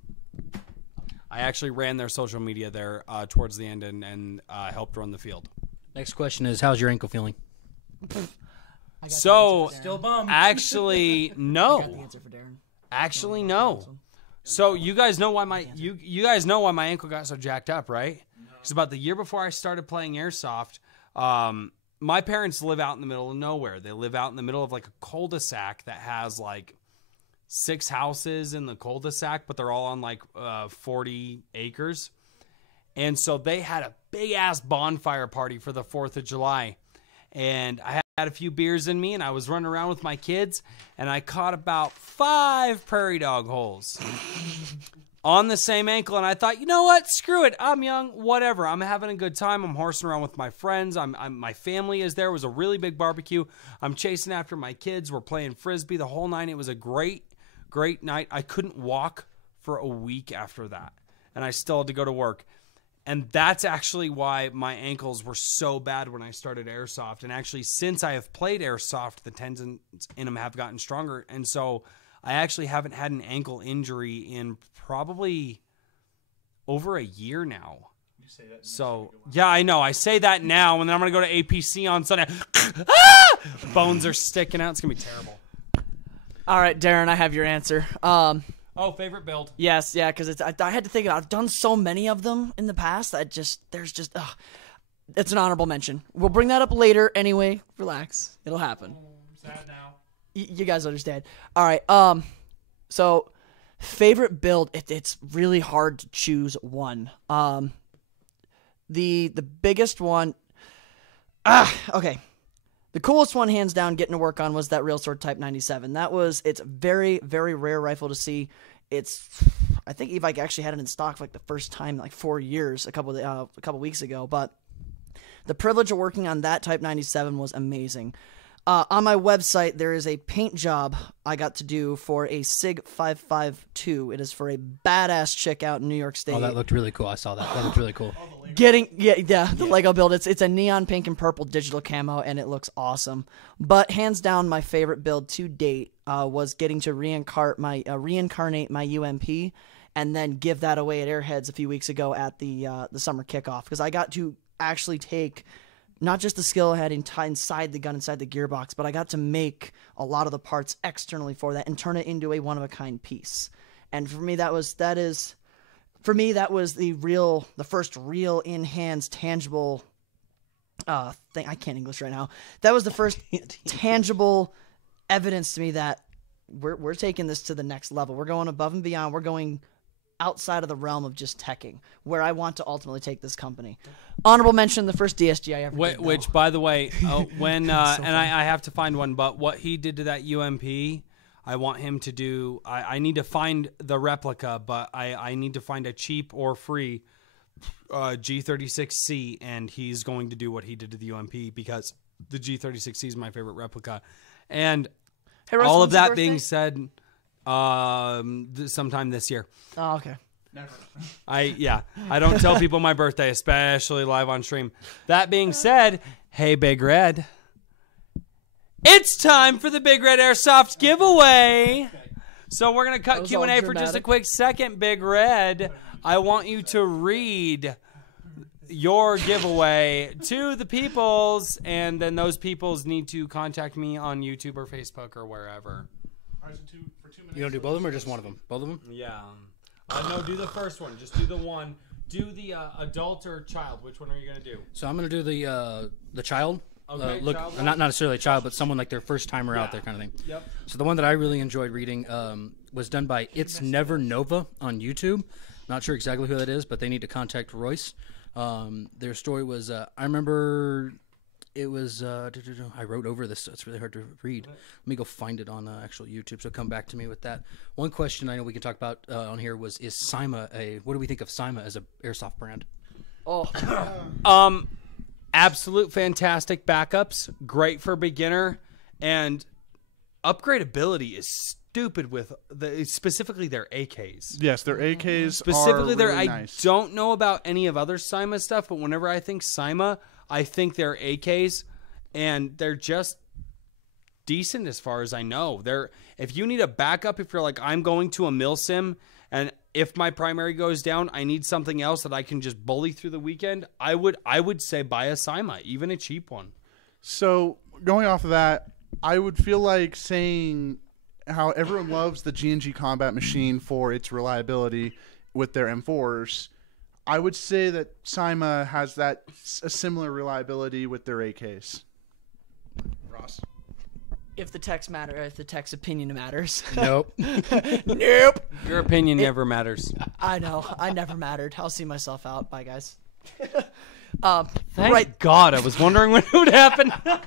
I actually ran their social media there towards the end and helped run the field. Next question is, how's your ankle feeling? So, Still bummed. actually, no. Got the answer for Darren. Actually, no. So you guys know why you guys know why my ankle got so jacked up, right? Because about the year before I started playing Airsoft, my parents live out in the middle of nowhere. They live out in the middle of like a cul-de-sac that has like 6 houses in the cul-de-sac, but they're all on like 40 acres. And so they had a big ass bonfire party for the 4th of July. And I had a few beers in me and I was running around with my kids and I caught about 5 prairie dog holes on the same ankle. And I thought, you know what? Screw it. I'm young. Whatever. I'm having a good time. I'm horsing around with my friends. My family is there. It was a really big barbecue. I'm chasing after my kids. We're playing Frisbee the whole night. It was a great night. I couldn't walk for a week after that. And I still had to go to work. And that's actually why my ankles were so bad when I started Airsoft. And actually, since I have played Airsoft, the tendons in them have gotten stronger. And so I actually haven't had an ankle injury in probably over a year now. So, yeah, I know. I say that now, and then I'm going to go to APC on Sunday. Bones are sticking out. It's going to be terrible. All right, Darren, I have your answer. Oh, favorite build. Yes, yeah, because I had to think about it. I've done so many of them in the past that it's an honorable mention. We'll bring that up later anyway. Relax. It'll happen. Sad now. You guys understand. All right. So favorite build, it's really hard to choose one. The biggest one, okay. The coolest one, hands down, getting to work on was that Real Sword Type 97. It's a very, very rare rifle to see. I think Evike actually had it in stock for like the first time in like 4 years, a couple weeks ago. But the privilege of working on that Type 97 was amazing. On my website, there is a paint job I got to do for a SIG 552. It is for a badass chick out in New York State. Oh, that looked really cool. I saw that. That looked really cool. The Lego build. It's a neon pink and purple digital camo, and it looks awesome. But hands down, my favorite build to date was getting to reincarnate my UMP and then give that away at Airheads a few weeks ago at the summer kickoff, because I got to actually take not just the skill I had inside the gun, inside the gearbox, but I got to make a lot of the parts externally for that and turn it into a one-of-a-kind piece. And for me, that was the first real in-hands tangible thing. I can't English right now. That was the first tangible evidence to me that we're taking this to the next level. We're going above and beyond. We're going outside of the realm of just teching, where I want to ultimately take this company. Honorable mention, the first DSG I ever did. Which, by the way, when I have to find one, but what he did to that UMP, I want him to do. I need to find the replica, but I need to find a cheap or free G36C, and he's going to do what he did to the UMP, because the G36C is my favorite replica. And Hey, Russ, all when's of your that birthday? being said, sometime this year. Oh, okay. I don't tell people my birthday, especially live on stream. That being said, hey Big Red, it's time for the Big Red Airsoft giveaway. So we're gonna cut Q&A for just a quick second. Big Red, I want you to read your giveaway to the peoples, and then those peoples need to contact me on YouTube or Facebook or wherever. All right, so for 2 minutes. You gonna do both of them or just one of them? Both of them? Yeah. No, do the first one. Just do the one. Do the adult or child. Which one are you gonna do? So I'm gonna do the child. Okay, Look, child. not necessarily a child, but someone like their first timer out there kind of thing. Yep. So the one that I really enjoyed reading was done by It's Never Nova on YouTube. Not sure exactly who that is, but they need to contact Royce. Their story was, I remember it was, I wrote over this, so it's really hard to read. Let me go find it on actual YouTube, so come back to me with that. One question I know we can talk about on here was, is Cyma what do we think of Cyma as a airsoft brand? Absolute fantastic backups. Great for beginner. And upgradability is stupid with specifically their AKs. Yes, their AKs Specifically, are their really I nice. don't know about any of other Cyma stuff, but whenever I think Cyma, I think they're AKs, and they're just decent as far as I know. If you need a backup, if you're like, I'm going to a milsim, and if my primary goes down, I need something else that I can just bully through the weekend, I would say buy a Cyma, even a cheap one. So going off of that, I would feel like saying how everyone loves the G&G combat machine for its reliability with their M4s. I would say that Cyma has a similar reliability with their AKs. Ross? If the tech's opinion matters. Nope. Nope. Your opinion never matters. I know. I never mattered. I'll see myself out. Bye, guys. Thank God. I was wondering when it would happen. Well,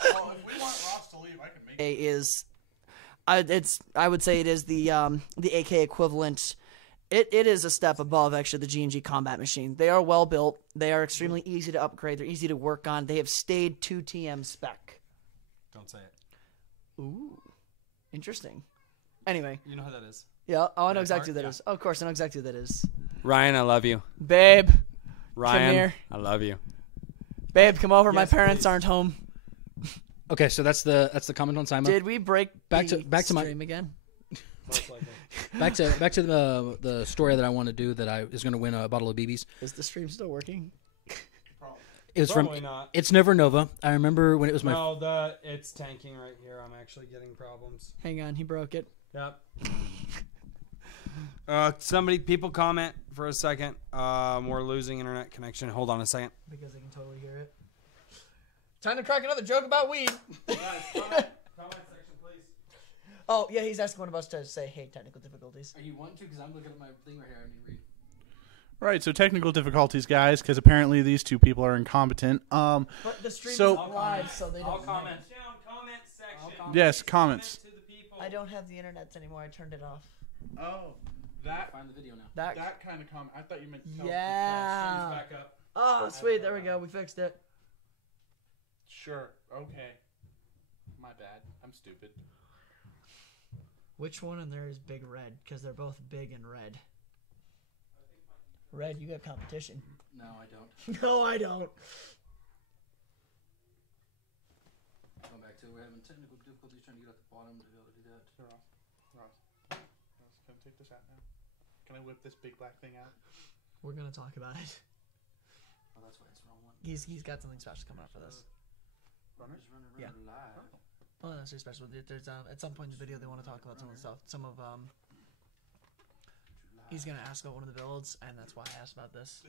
if we want Ross to leave, I can make it. I would say it is the AK equivalent. It is a step above actually the G&G combat machine. They are well built. They are extremely easy to upgrade. They're easy to work on. They have stayed 2TM spec. Don't say it. Ooh, interesting. Anyway, You know who that is. yeah. Oh, I know exactly who that is. Oh, of course, I know exactly who that is. Ryan, I love you. Babe, Ryan, here. I love you. babe, come over. My Yes, parents please. aren't home. Okay, so that's the comment on Cyma. Did we break Back the to my- stream again? Back to the story that I want to do that is going to win a bottle of BBs. Is the stream still working? It was Probably from. not. It's Never Nova. I remember when it was my. No, it's tanking right here. I'm actually getting problems. Hang on, he broke it. Yep. People comment for a second. We're losing internet connection. Hold on a second. Because I can totally hear it. Time to crack another joke about weed. Guys, comment section, please. Oh, yeah, he's asking one of us to say, hey, technical difficulties. Are you wanting to? Because I'm looking at my thing right here. I need to read. Right, so technical difficulties, guys, because apparently these two people are incompetent. But the stream is live, so they don't Comment down, comment section. Yes, comments. To the people. I don't have the internet anymore. I turned it off. Oh, that Find the video now. That kind of comment. I thought you meant. yeah. Back up. Oh, sweet. There we go. We fixed it. Sure. Okay. My bad. I'm stupid. Which one in there is Big Red? Because they're both big and red. Red, you got competition. No, I don't. No, I don't. Going back to we're having technical difficulties trying to get at the bottom to be able to do that. Ross, can I take this out now? Can I whip this big black thing out? We're gonna talk about it. Oh, that's why it's the wrong one. He's got something special coming up for this. Runners running Yeah. live. Oh, that's very special. There's at some point in the video they want to talk about some of the stuff. Some of he's gonna ask about one of the builds, and that's why I asked about this.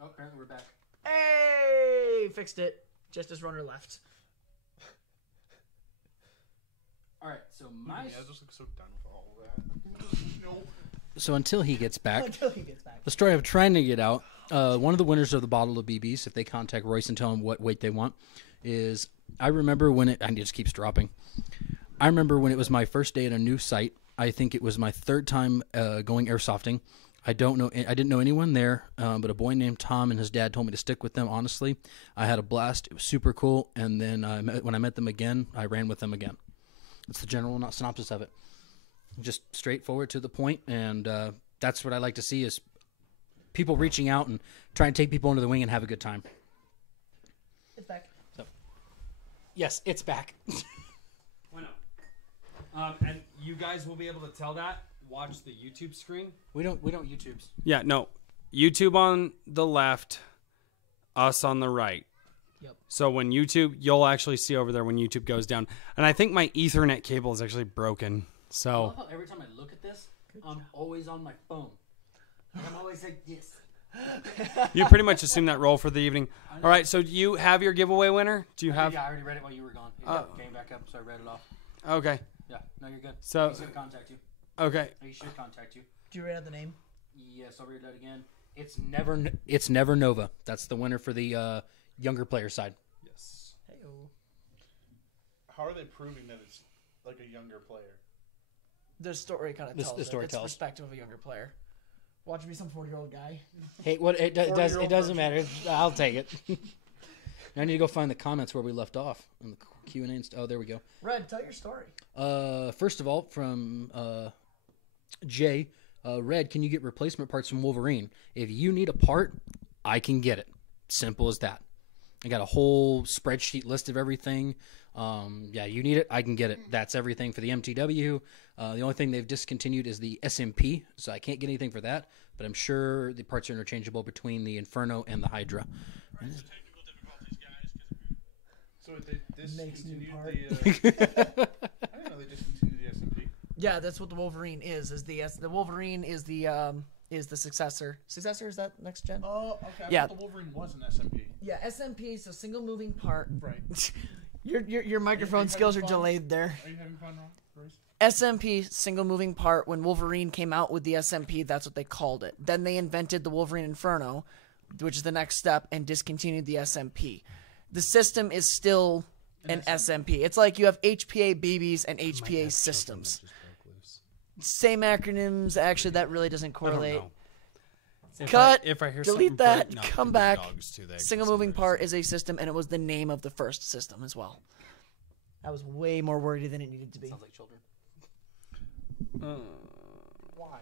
Oh, apparently we're back. Hey, fixed it. Just as runner left. All right, so my. I just look so done with all of that. No. So until he gets back, Until he gets back. the story I'm trying to get out. One of the winners of the bottle of BBs, if they contact Royce and tell him what weight they want, is I remember when it. And it just keeps dropping. I remember when it was my first day at a new site. I think it was my third time going airsofting. I didn't know anyone there, but a boy named Tom and his dad told me to stick with them. Honestly, I had a blast. It was super cool. And then when I met them again, I ran with them again. It's the general synopsis of it. Just straightforward to the point, and that's what I like to see is people reaching out and trying to take people under the wing and have a good time. It's back. So, yes, it's back. Why not? And you guys will be able to tell that. Watch the YouTube screen. We don't YouTubes. Yeah, no. YouTube on the left, us on the right. Yep. So when YouTube, you'll actually see over there when YouTube goes down. And I think my Ethernet cable is actually broken. I So love how every time I look at this, I'm always on my phone. I'm always like this. you pretty much assume that role for the evening. All right, so do you have your giveaway winner? Do you have? Yeah, I already read it while you were gone. Came back up, so I read it off. Okay. Yeah, no, you're good. So- He's gonna contact you. Okay. He should contact you. Do you read out the name? Yes, I'll read that again. It's Never Nova. That's the winner for the younger player side. Yes. Hey-o. How are they proving that it's like a younger player? The story kind of The tells story it. It's tells. perspective of a younger player. Watch me some 40-year-old guy. Hey, what it doesn't matter. I'll take it. I need to go find the comments where we left off on the Q&A and oh, there we go. Red, tell your story. First of all, from Jay, Red, can you get replacement parts from Wolverine? If you need a part, I can get it. Simple as that. I got a whole spreadsheet list of everything. Yeah, you need it, I can get it. That's everything for the MTW. The only thing they've discontinued is the SMP, so I can't get anything for that. But I'm sure the parts are interchangeable between the Inferno and the Hydra. Right, so technical difficulties, guys. So they Makes new discontinued the. I didn't know they discontinued the SMP. Yeah, that's what the Wolverine is. The Wolverine is the successor. Successor is that next gen? Oh, okay. Yeah. I thought the Wolverine was an SMP. Yeah, SMP is a single moving part. Right. Your microphone skills are delayed there. Are you having fun, Royce? SMP, single moving part. When Wolverine came out with the SMP, that's what they called it. Then they invented the Wolverine Inferno, which is the next step, and discontinued the SMP. The system is still an SMP. It's like you have HPA BBs and HPA systems. Same acronyms. Actually, that really doesn't correlate. Cut. If I hear delete something that. break- no, Come the back. dogs too, they actually Single say moving they're part is a system, and it was the name of the first system as well. That was way more wordy than it needed to be. Sounds like children. Why?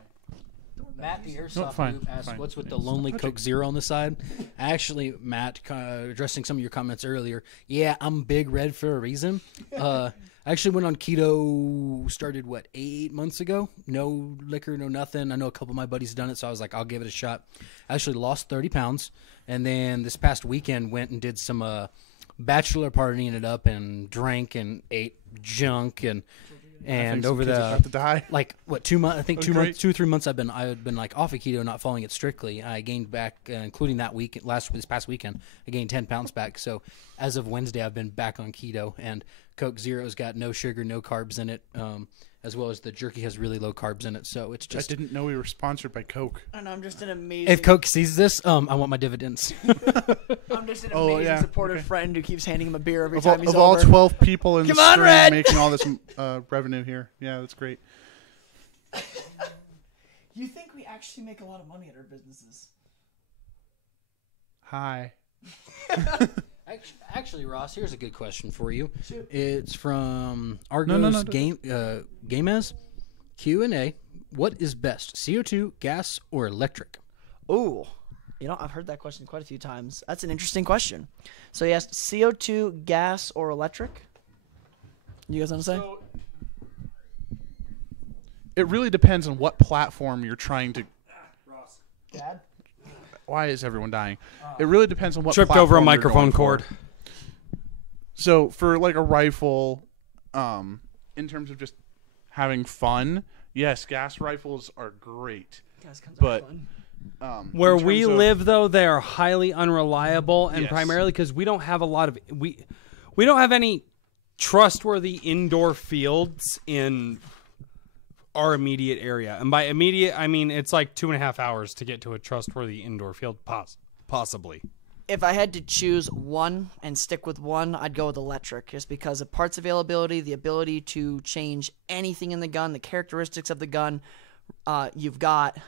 Matt, the No, Airsoft fine, group, asked, fine. what's with the lonely Coke Zero on the side? Actually, Matt, addressing some of your comments earlier, yeah, I'm Big Red for a reason. I I actually went on keto, started, 8 months ago? No liquor, no nothing. I know a couple of my buddies done it, so I was like, I'll give it a shot. I actually lost 30 pounds, and then this past weekend went and did some bachelor partying it up and drank and ate junk and over the 2 months, I think 2 months, 2 or 3 months I had been like off of keto, not following it strictly. I gained back, including that week, this past weekend, I gained 10 pounds back. So as of Wednesday, I've been back on keto, and Coke Zero's got no sugar, no carbs in it, as well as the jerky has really low carbs in it. So it's just. I didn't know we were sponsored by Coke. And I'm just an amazing. If Coke sees this, I want my dividends. I'm just an amazing supportive friend who keeps handing him a beer every time he's over. Of all 12 people in the stream Red! making all this revenue here. Yeah, that's great. You think we actually make a lot of money at our businesses? Hi. Actually, Ross, here's a good question for you. Shoot. It's from Argos Gamez Q&A. What is best, CO2, gas, or electric? Ooh. I've heard that question quite a few times. That's an interesting question. So he asked CO2, gas, or electric? You guys want to say? So, it really depends on what platform you're trying to. Ross. Dad? Why is everyone dying? It really depends on what Tripped platform over a you're microphone going cord. for. So for like a rifle, in terms of just having fun, yes, gas rifles are great. Gas guns But are fun. Where in we terms of- live, though, they are highly unreliable, and Yes. primarily because we don't have a lot of we don't have any trustworthy indoor fields in our immediate area. And by immediate, I mean it's like 2.5 hours to get to a trustworthy indoor field, possibly. If I had to choose one and stick with one, I'd go with electric, just because of parts availability, the ability to change anything in the gun, the characteristics of the gun. You've got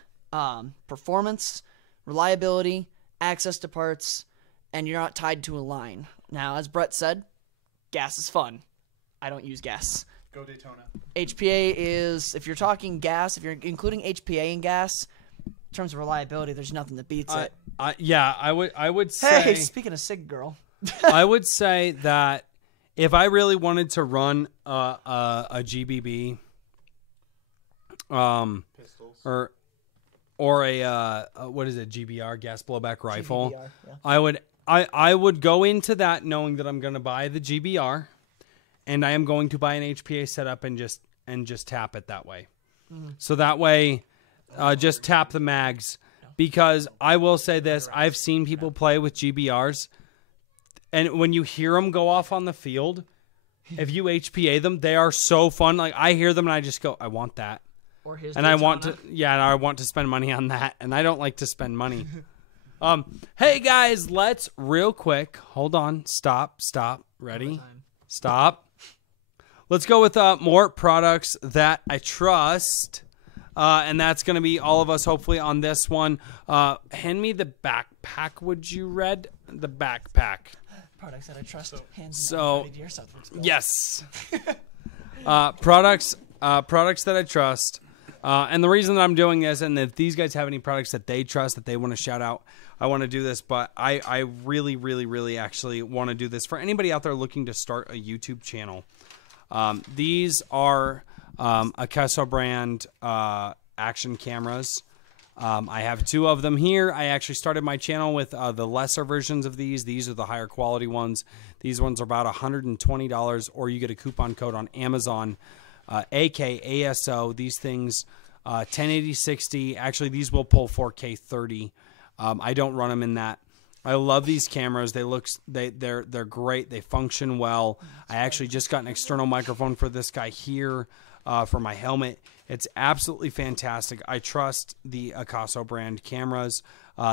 performance, reliability, access to parts, and you're not tied to a line. Now, as Brett said, gas is fun. I don't use gas. Go Daytona. HPA is, if you're talking gas, if you're including HPA in gas, in terms of reliability, there's nothing that beats it. I would say. Hey, speaking of Sig Girl. I would say that if I really wanted to run a GBB, Pistols. or a what is it, GBR, gas blowback rifle, GBR, yeah. I would go into that knowing that I'm going to buy the GBR, and I am going to buy an HPA setup and just tap it that way. So that way, just tap the mags. Because I will say this, I've seen people play with GBRs, and when you hear them go off on the field, if you HPA them, they are so fun. Like I hear them and I just go, I want that. Or his And I want to spend money on that, and I don't like to spend money. Hey guys, let's real quick. Hold on. Stop. Ready? Stop. Let's go with more products that I trust. And that's going to be all of us, hopefully, on this one. Hand me the backpack, would you, Red? The backpack. Products that I trust. Yes. Products that I trust. And the reason that I'm doing this, and if these guys have any products that they trust, that they want to shout out, I want to do this. But I really, really, really actually want to do this. For anybody out there looking to start a YouTube channel, these are... Akeso brand action cameras. I have 2 of them here. I actually started my channel with the lesser versions of these. These are the higher quality ones. These ones are about $120, or you get a coupon code on Amazon, AKASO. These things, 1080-60. Actually, these will pull 4K 30. I don't run them in that. I love these cameras. They're great. They function well. I actually just got an external microphone for this guy here. For my helmet. It's absolutely fantastic. I trust the Akeso brand cameras.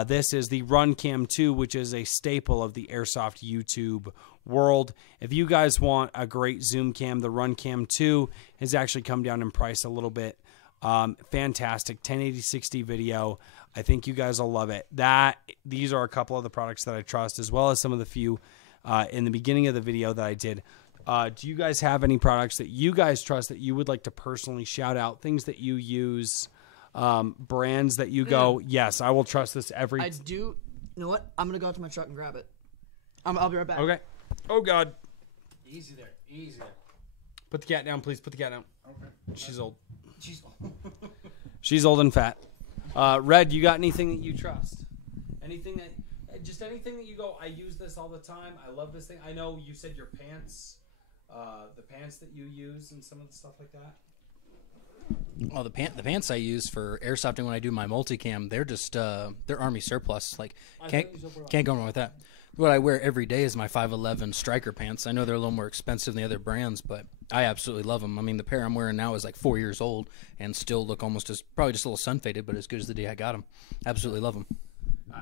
This is the RunCam 2, which is a staple of the Airsoft YouTube world. If you guys want a great zoom cam, the RunCam 2 has actually come down in price a little bit. Fantastic 1080-60 video. I think you guys will love it. These are a couple of the products that I trust, as well as some of the few in the beginning of the video that I did. Do you guys have any products that you guys trust that you would like to personally shout out? Things that you use, brands that you go, yes, I will trust this every... I do. You know what? I'm going to go out to my truck and grab it. I'll be right back. Okay. Oh, God. Easy there. Put the cat down, please. Put the cat down. Okay. She's old. She's old and fat. Red, you got anything that you trust? Anything that you go, I use this all the time. I love this thing. I know you said your pants, the pants that you use and some of the stuff like that. Well, the pants I use for airsofting when I do my multicam, they're just they're Army surplus. Like can't go wrong with that. What I wear every day is my 511 striker pants. I know they're a little more expensive than the other brands, but I absolutely love them. I mean, the pair I'm wearing now is like 4 years old and still look almost as, probably just a little sun faded, but as good as the day I got them. Absolutely love them.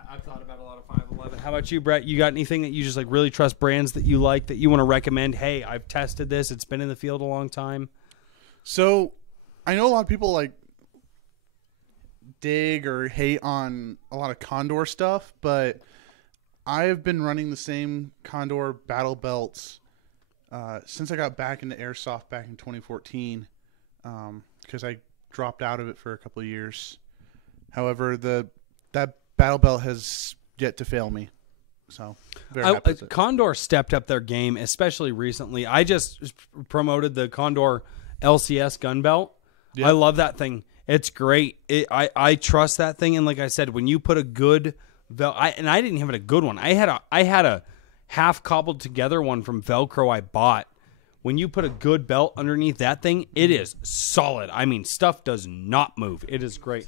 I've thought about a lot of 511. How about you, Brett? You got anything that you just like really trust, brands that you like, that you want to recommend? Hey, I've tested this. It's been in the field a long time. So I know a lot of people like dig or hate on a lot of Condor stuff, but I've been running the same Condor battle belts since I got back into Airsoft back in 2014 because I dropped out of it for a couple of years. However, that battle belt has yet to fail me. So very happy with it. Condor stepped up their game, especially recently. I just promoted the Condor LCS gun belt. Yep. I love that thing. It's great. I trust that thing, and like I said, when you put a good I didn't have a good one. I had a half cobbled together one from Velcro I bought. When you put a good belt underneath that thing, it is solid. I mean, stuff does not move. It is great.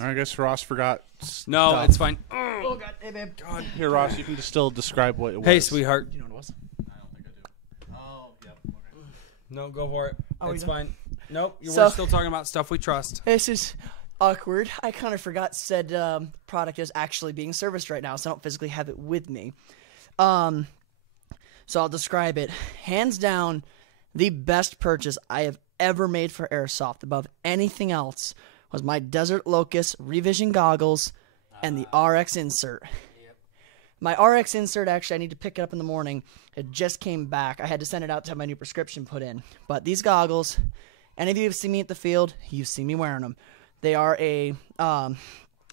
I guess Ross forgot. No, stuff. it's fine. Oh God, hey babe. God. Here, Ross, you can just still describe what it was. Hey, sweetheart. You know what it was? I don't think I do. Oh, yep. Okay. No, go for it. Oh, it's we don't? fine. Nope, we're So- still talking about stuff we trust. This is awkward. I kind of forgot said product is actually being serviced right now, so I don't physically have it with me. So I'll describe it. Hands down, the best purchase I have ever made for Airsoft above anything else was my Desert Locust Revision goggles and the RX insert. My RX insert, actually, I need to pick it up in the morning. It just came back. I had to send it out to have my new prescription put in. But these goggles, any of you have seen me at the field, you've seen me wearing them. They are a I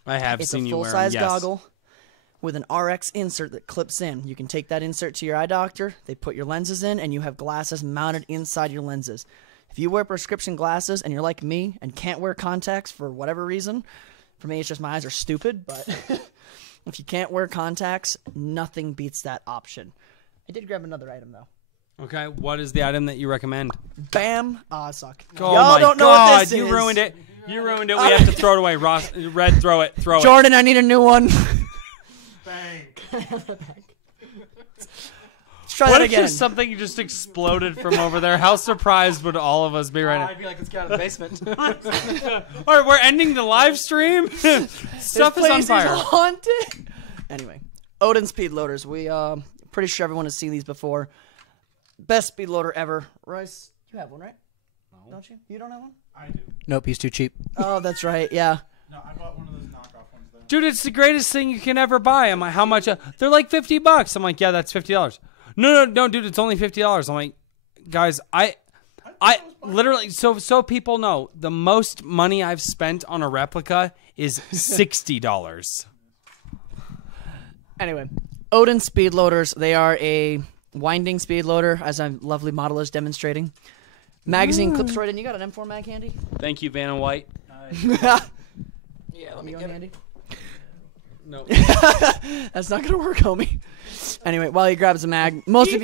have it's seen a you wear them. full-size Yes. goggle with an RX insert that clips in. You can take that insert to your eye doctor. They put your lenses in, and you have glasses mounted inside your lenses. If you wear prescription glasses and you're like me and can't wear contacts for whatever reason, for me it's just my eyes are stupid, but if you can't wear contacts, nothing beats that option. I did grab another item, though. Okay, what is the item that you recommend? Bam! Ah, I suck. Oh Y'all my don't know what God, this you is. ruined it. You ruined it. We have to throw it away. Ross, Red, throw it. Throw it. Jordan, I need a new one. Bang. Let's try What that if again. just something just exploded from over there? How surprised would all of us be right now? I'd be like, let's get out of the basement. All right, we're ending the live stream. Stuff is on This place fire. haunted. Anyway, Odin speed loaders. We pretty sure everyone has seen these before. Best speed loader ever. Royce, you have one, right? No. Don't you? You don't have one? I do. Nope, he's too cheap. Oh, that's right. Yeah. No, I bought one of those knockoff ones, though. Dude, it's the greatest thing you can ever buy. I'm like, how much? They're like $50. I'm like, yeah, that's $50. No, dude, it's only $50. I'm like, guys, I literally, so people know, the most money I've spent on a replica is $60. Anyway, Odin speed loaders. They are a winding speed loader, as our lovely model is demonstrating. Magazine clips right in. You got an M4 mag handy? Thank you, Van and White. Yeah, let me get it. Handy. No. That's not gonna work, homie. Anyway, while he grabs a mag, most of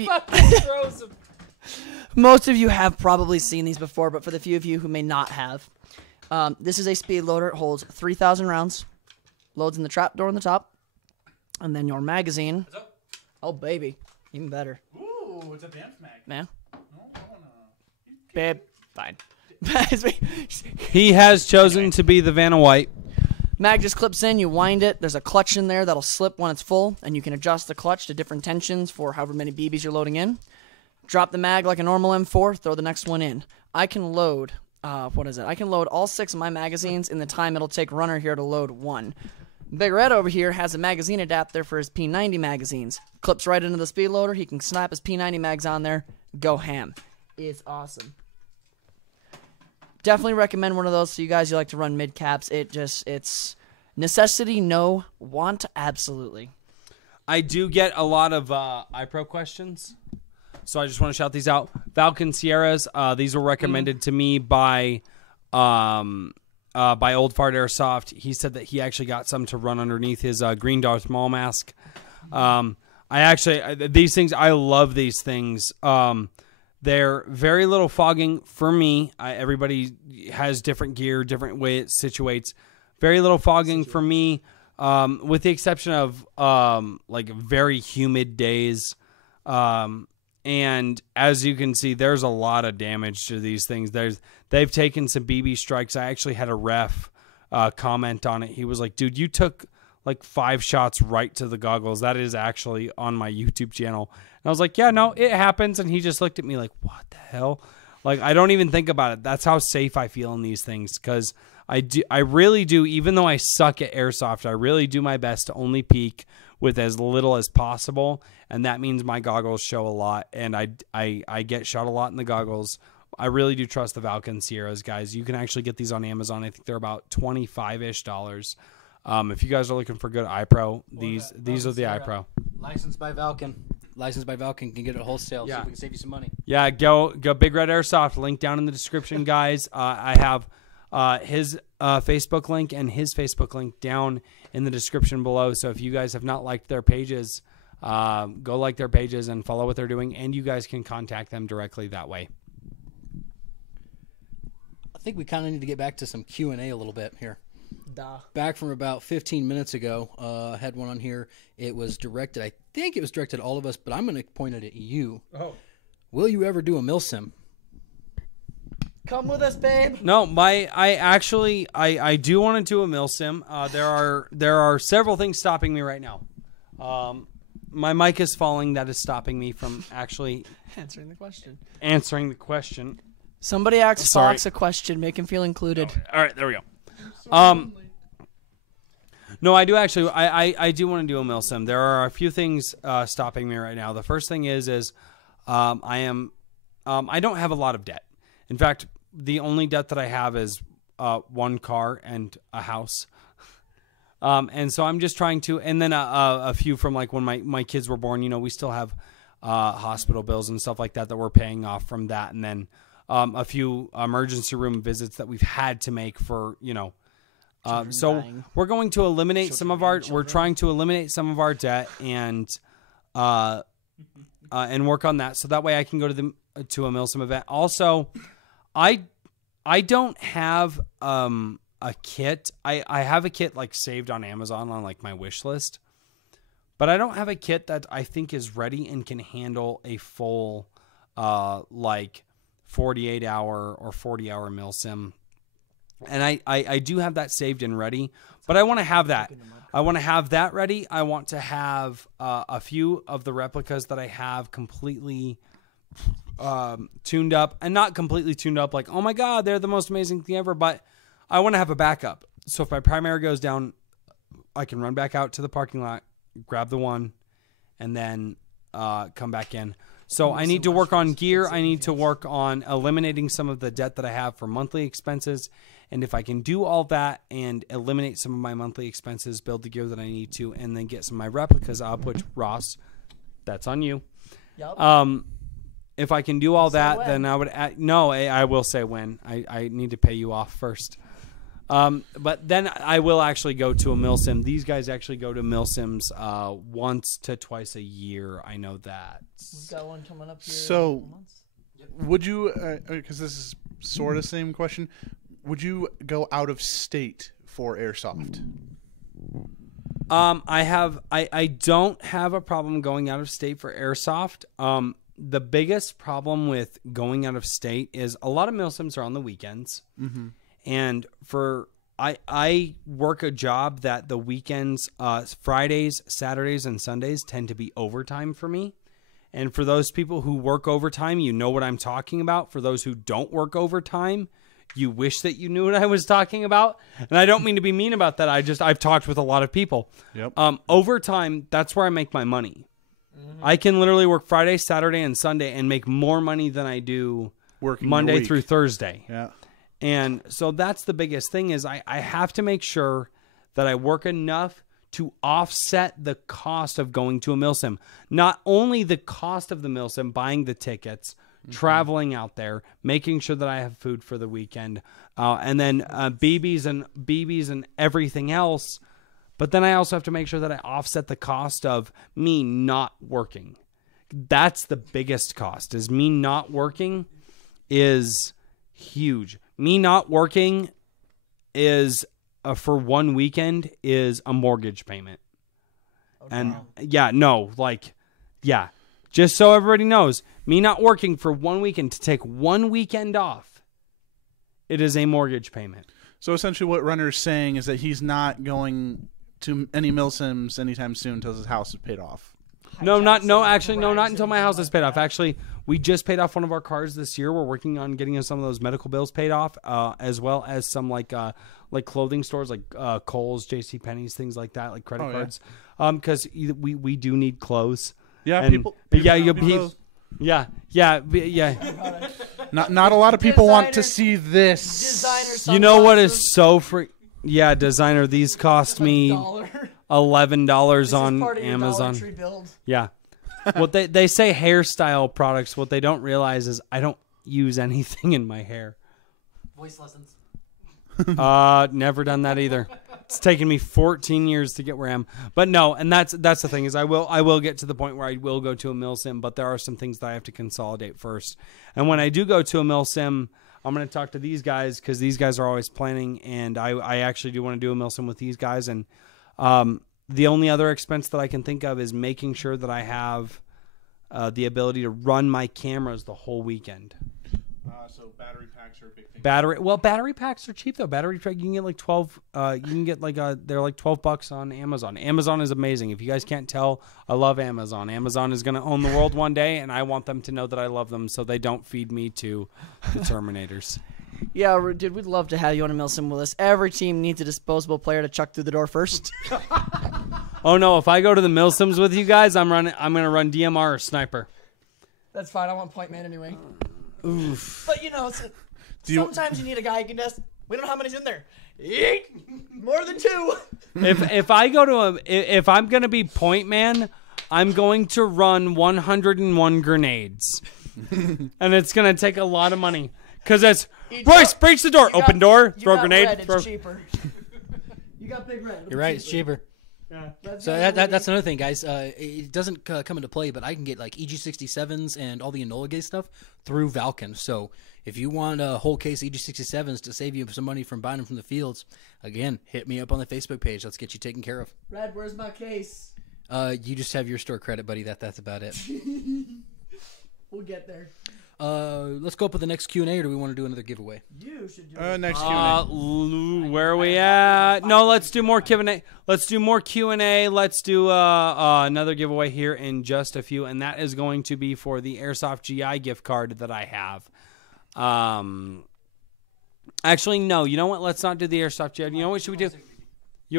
you have probably seen these before, but for the few of you who may not have, this is a speed loader. It holds 3,000 rounds, loads in the trap door on the top, and then your magazine. Oh baby, even better. Ooh, it's a dance mag. Man, No, I wanna... babe, fine. He has chosen to be the Van and White. Mag just clips in, you wind it, there's a clutch in there that'll slip when it's full, and you can adjust the clutch to different tensions for however many BBs you're loading in. Drop the mag like a normal M4, throw the next one in. I can load, I can load all 6 of my magazines in the time it'll take Runner here to load 1. Big Red over here has a magazine adapter for his P90 magazines. Clips right into the speed loader, he can snap his P90 mags on there, go ham. It's awesome. Definitely recommend one of those to you guys. You like to run mid caps. It's necessity, no. Want, absolutely. I do get a lot of iPro questions. So I just want to shout these out. Falcon Sierras. These were recommended to me by Old Fart Airsoft. He said that he actually got some to run underneath his Green Darth Maul mask. These things, I love these things. They're very little fogging for me. Everybody has different gear, different way it situates. Very little fogging for me, with the exception of like very humid days. And as you can see, there's a lot of damage to these things. They've taken some BB strikes. I actually had a ref comment on it. He was like, dude, you took like 5 shots right to the goggles. That is actually on my YouTube channel. And I was like, yeah, no, it happens. And he just looked at me like, what the hell? Like, I don't even think about it. That's how safe I feel in these things. Because I really do, even though I suck at Airsoft, I really do my best to only peek with as little as possible. And that means my goggles show a lot. And I get shot a lot in the goggles. I really do trust the Falcon Sierras, guys. You can actually get these on Amazon. I think they're about $25-ish. If you guys are looking for good iPro, these are the iPro. Licensed by Valken. Licensed by Valken. Can get it wholesale. So we can save you some money. Yeah, go Big Red Airsoft. Link down in the description, guys. I have his Facebook link and his Facebook link down in the description below. So if you guys have not liked their pages, go like their pages and follow what they're doing. And you guys can contact them directly that way. I think we kind of need to get back to some Q&A a little bit here. Back from about 15 minutes ago, I had one on here. It was directed, I think it was directed at all of us, but I'm going to point it at you. Oh. Will you ever do a milsim? Come with us, babe. No, I do want to do a milsim. There are several things stopping me right now. My mic is falling. That is stopping me from actually answering the question. Somebody asks Fox a question. Make him feel included. All right, there we go. No, I do actually. I do want to do a milsim. There are a few things stopping me right now. The first thing is I don't have a lot of debt. In fact, the only debt that I have is one car and a house. And so I'm just trying to, and then a few from like when my kids were born. You know, we still have hospital bills and stuff like that we're paying off from that, and then a few emergency room visits that we've had to make for so we're going to eliminate we're trying to eliminate some of our debt and work on that. So that way I can go to a milsim event. Also, I don't have a kit. I have a kit like saved on Amazon on like my wish list, but I don't have a kit that I think is ready and can handle a full like 48-hour or 40-hour milsim. And I do have that saved and ready, but I want to have that. I want to have that ready. I want to have a few of the replicas that I have completely tuned up, and not completely tuned up like, oh my God, they're the most amazing thing ever, but I want to have a backup. So if my primary goes down, I can run back out to the parking lot, grab the one, and then come back in. So I need to work on gear. I need to work on eliminating some of the debt that I have for monthly expenses. And if I can do all that and eliminate some of my monthly expenses, build the gear that I need to, and then get some of my replicas up, which Ross, that's on you. Yep. If I can do all that, then I would I will say when. I need to pay you off first. But then I will actually go to a milsim. These guys actually go to milsims once to twice a year. I know that. We've got one coming up here. So, would you? Because this is sort of the same question. Would you go out of state for Airsoft? I don't have a problem going out of state for Airsoft. The biggest problem with going out of state is a lot of milsims are on the weekends. Mm-hmm. And I work a job that the weekends, Fridays, Saturdays, and Sundays tend to be overtime for me. And for those people who work overtime, you know what I'm talking about. For those who don't work overtime, you wish that you knew what I was talking about. And I don't mean to be mean about that. I've talked with a lot of people. Yep. Overtime, that's where I make my money. Mm-hmm. I can literally work Friday, Saturday, and Sunday and make more money than I do working Monday through Thursday. Yeah. And so that's the biggest thing is I have to make sure that I work enough to offset the cost of going to a milsim. Not only the cost of the milsim, buying the tickets, traveling out there, making sure that I have food for the weekend, and then BBs and everything else. But then I also have to make sure that I offset the cost of me not working. That's the biggest cost, is me not working is huge. Me not working is, for one weekend, is a mortgage payment. And just so everybody knows, me not working for one weekend, to take one weekend off, it is a mortgage payment. So essentially what Runner's saying is that he's not going to any milsims anytime soon until his house is paid off. Not until my house is paid off. Actually, we just paid off one of our cars this year. We're working on getting some of those medical bills paid off, as well as some like clothing stores like Kohl's, JCPenney's, things like that, like credit cards. Because we do need clothes. Yeah, and people Not a lot of people want to see this. Designer You know what is so free? Yeah, designer. These cost me $11 on Amazon. Yeah. What they say hairstyle products. What they don't realize is I don't use anything in my hair. Voice lessons. Never done that either. It's taken me 14 years to get where I am. But no, and that's the thing, is I will get to the point where I will go to a milsim, but there are some things that I have to consolidate first. And when I do go to a milsim, I'm going to talk to these guys, because these guys are always planning, and I actually do want to do a milsim with these guys. And the only other expense that I can think of is making sure that I have the ability to run my cameras the whole weekend. So battery packs are a big thing. Battery packs are cheap though. Battery pack, you can get like 12. You can get they're like $12 on Amazon. Amazon is amazing. If you guys can't tell, I love Amazon. Amazon is going to own the world one day, and I want them to know that I love them, so they don't feed me to the Terminators. Yeah, dude, we'd love to have you on a milsim with us. Every team needs a disposable player to chuck through the door first. Oh no! If I go to the milsims with you guys, I'm going to run DMR or sniper. That's fine. I want point man anyway. Oof. But sometimes you need a guy who can just. We don't know how many's in there. More than 2. If I go to if I'm going to be point man, I'm going to run 101 grenades, and it's going to take a lot of money, because that's Royce, breach the door, open door, throw grenade. It's cheaper. You got big red. You're right. It's cheaper. Yeah. So that's another thing, guys. It doesn't come into play, but I can get like EG67s and all the Enola Gay stuff through Valken. So if you want a whole case of EG67s to save you some money from buying them from the fields, again, hit me up on the Facebook page. Let's get you taken care of. Red, where's my case? You just have your store credit, buddy. That's about it. We'll get there. Let's go up with the next Q&A, or do we want to do another giveaway? You should do it. Next Q&A. Where are we at? No, let's do more Q&A. Let's do more Q&A. Let's do another giveaway here in just a few, and that is going to be for the Airsoft GI gift card that I have. Actually, no. You know what? Let's not do the Airsoft GI. You know what should we do?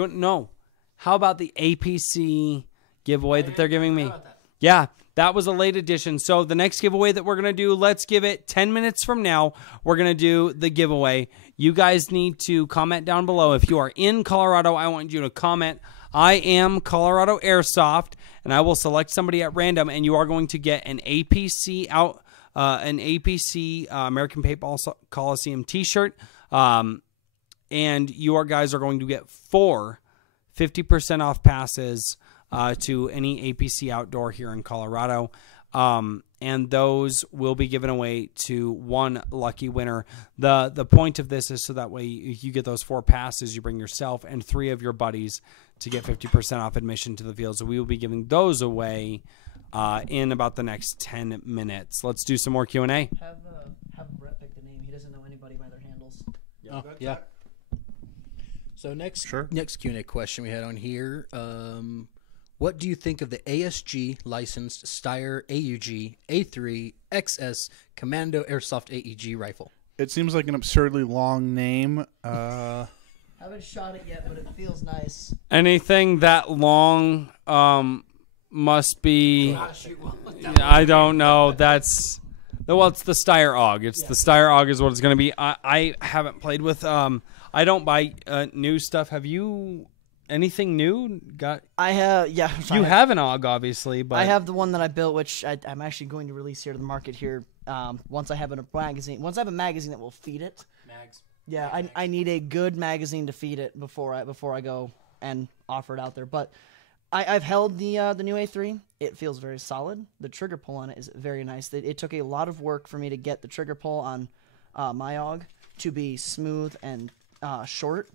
No. How about the APC giveaway that they're giving me? Yeah. That was a late edition. So the next giveaway that we're going to do, let's give it 10 minutes from now. We're going to do the giveaway. You guys need to comment down below. If you are in Colorado, I want you to comment, I am Colorado Airsoft, and I will select somebody at random, and you are going to get an APC American Paintball Coliseum t-shirt. And you guys are going to get 4 50% off passes to any APC outdoor here in Colorado. And those will be given away to one lucky winner. The point of this is so that way you get those 4 passes, you bring yourself and 3 of your buddies to get 50% off admission to the field. So we will be giving those away in about the next 10 minutes. Let's do some more Q&A. Have Brett pick the name. He doesn't know anybody by their handles. Yeah. So next Q&A question we had on here. What do you think of the ASG licensed Steyr AUG A3 XS Commando Airsoft AEG rifle? It seems like an absurdly long name. Haven't shot it yet, but it feels nice. Anything that long must be. I don't know. It's the Steyr AUG. It's the Steyr AUG is what it's going to be. I haven't played with. I don't buy new stuff. Have you? anything new? I have, yeah. You have an AUG, obviously, but I have the one that I built, which I'm actually going to release here to the market here. Once I have a magazine, that will feed it. Mags. Yeah, I need a good magazine to feed it before I go and offer it out there. But I've held the new A3. It feels very solid. The trigger pull on it is very nice. It took a lot of work for me to get the trigger pull on my AUG to be smooth and short.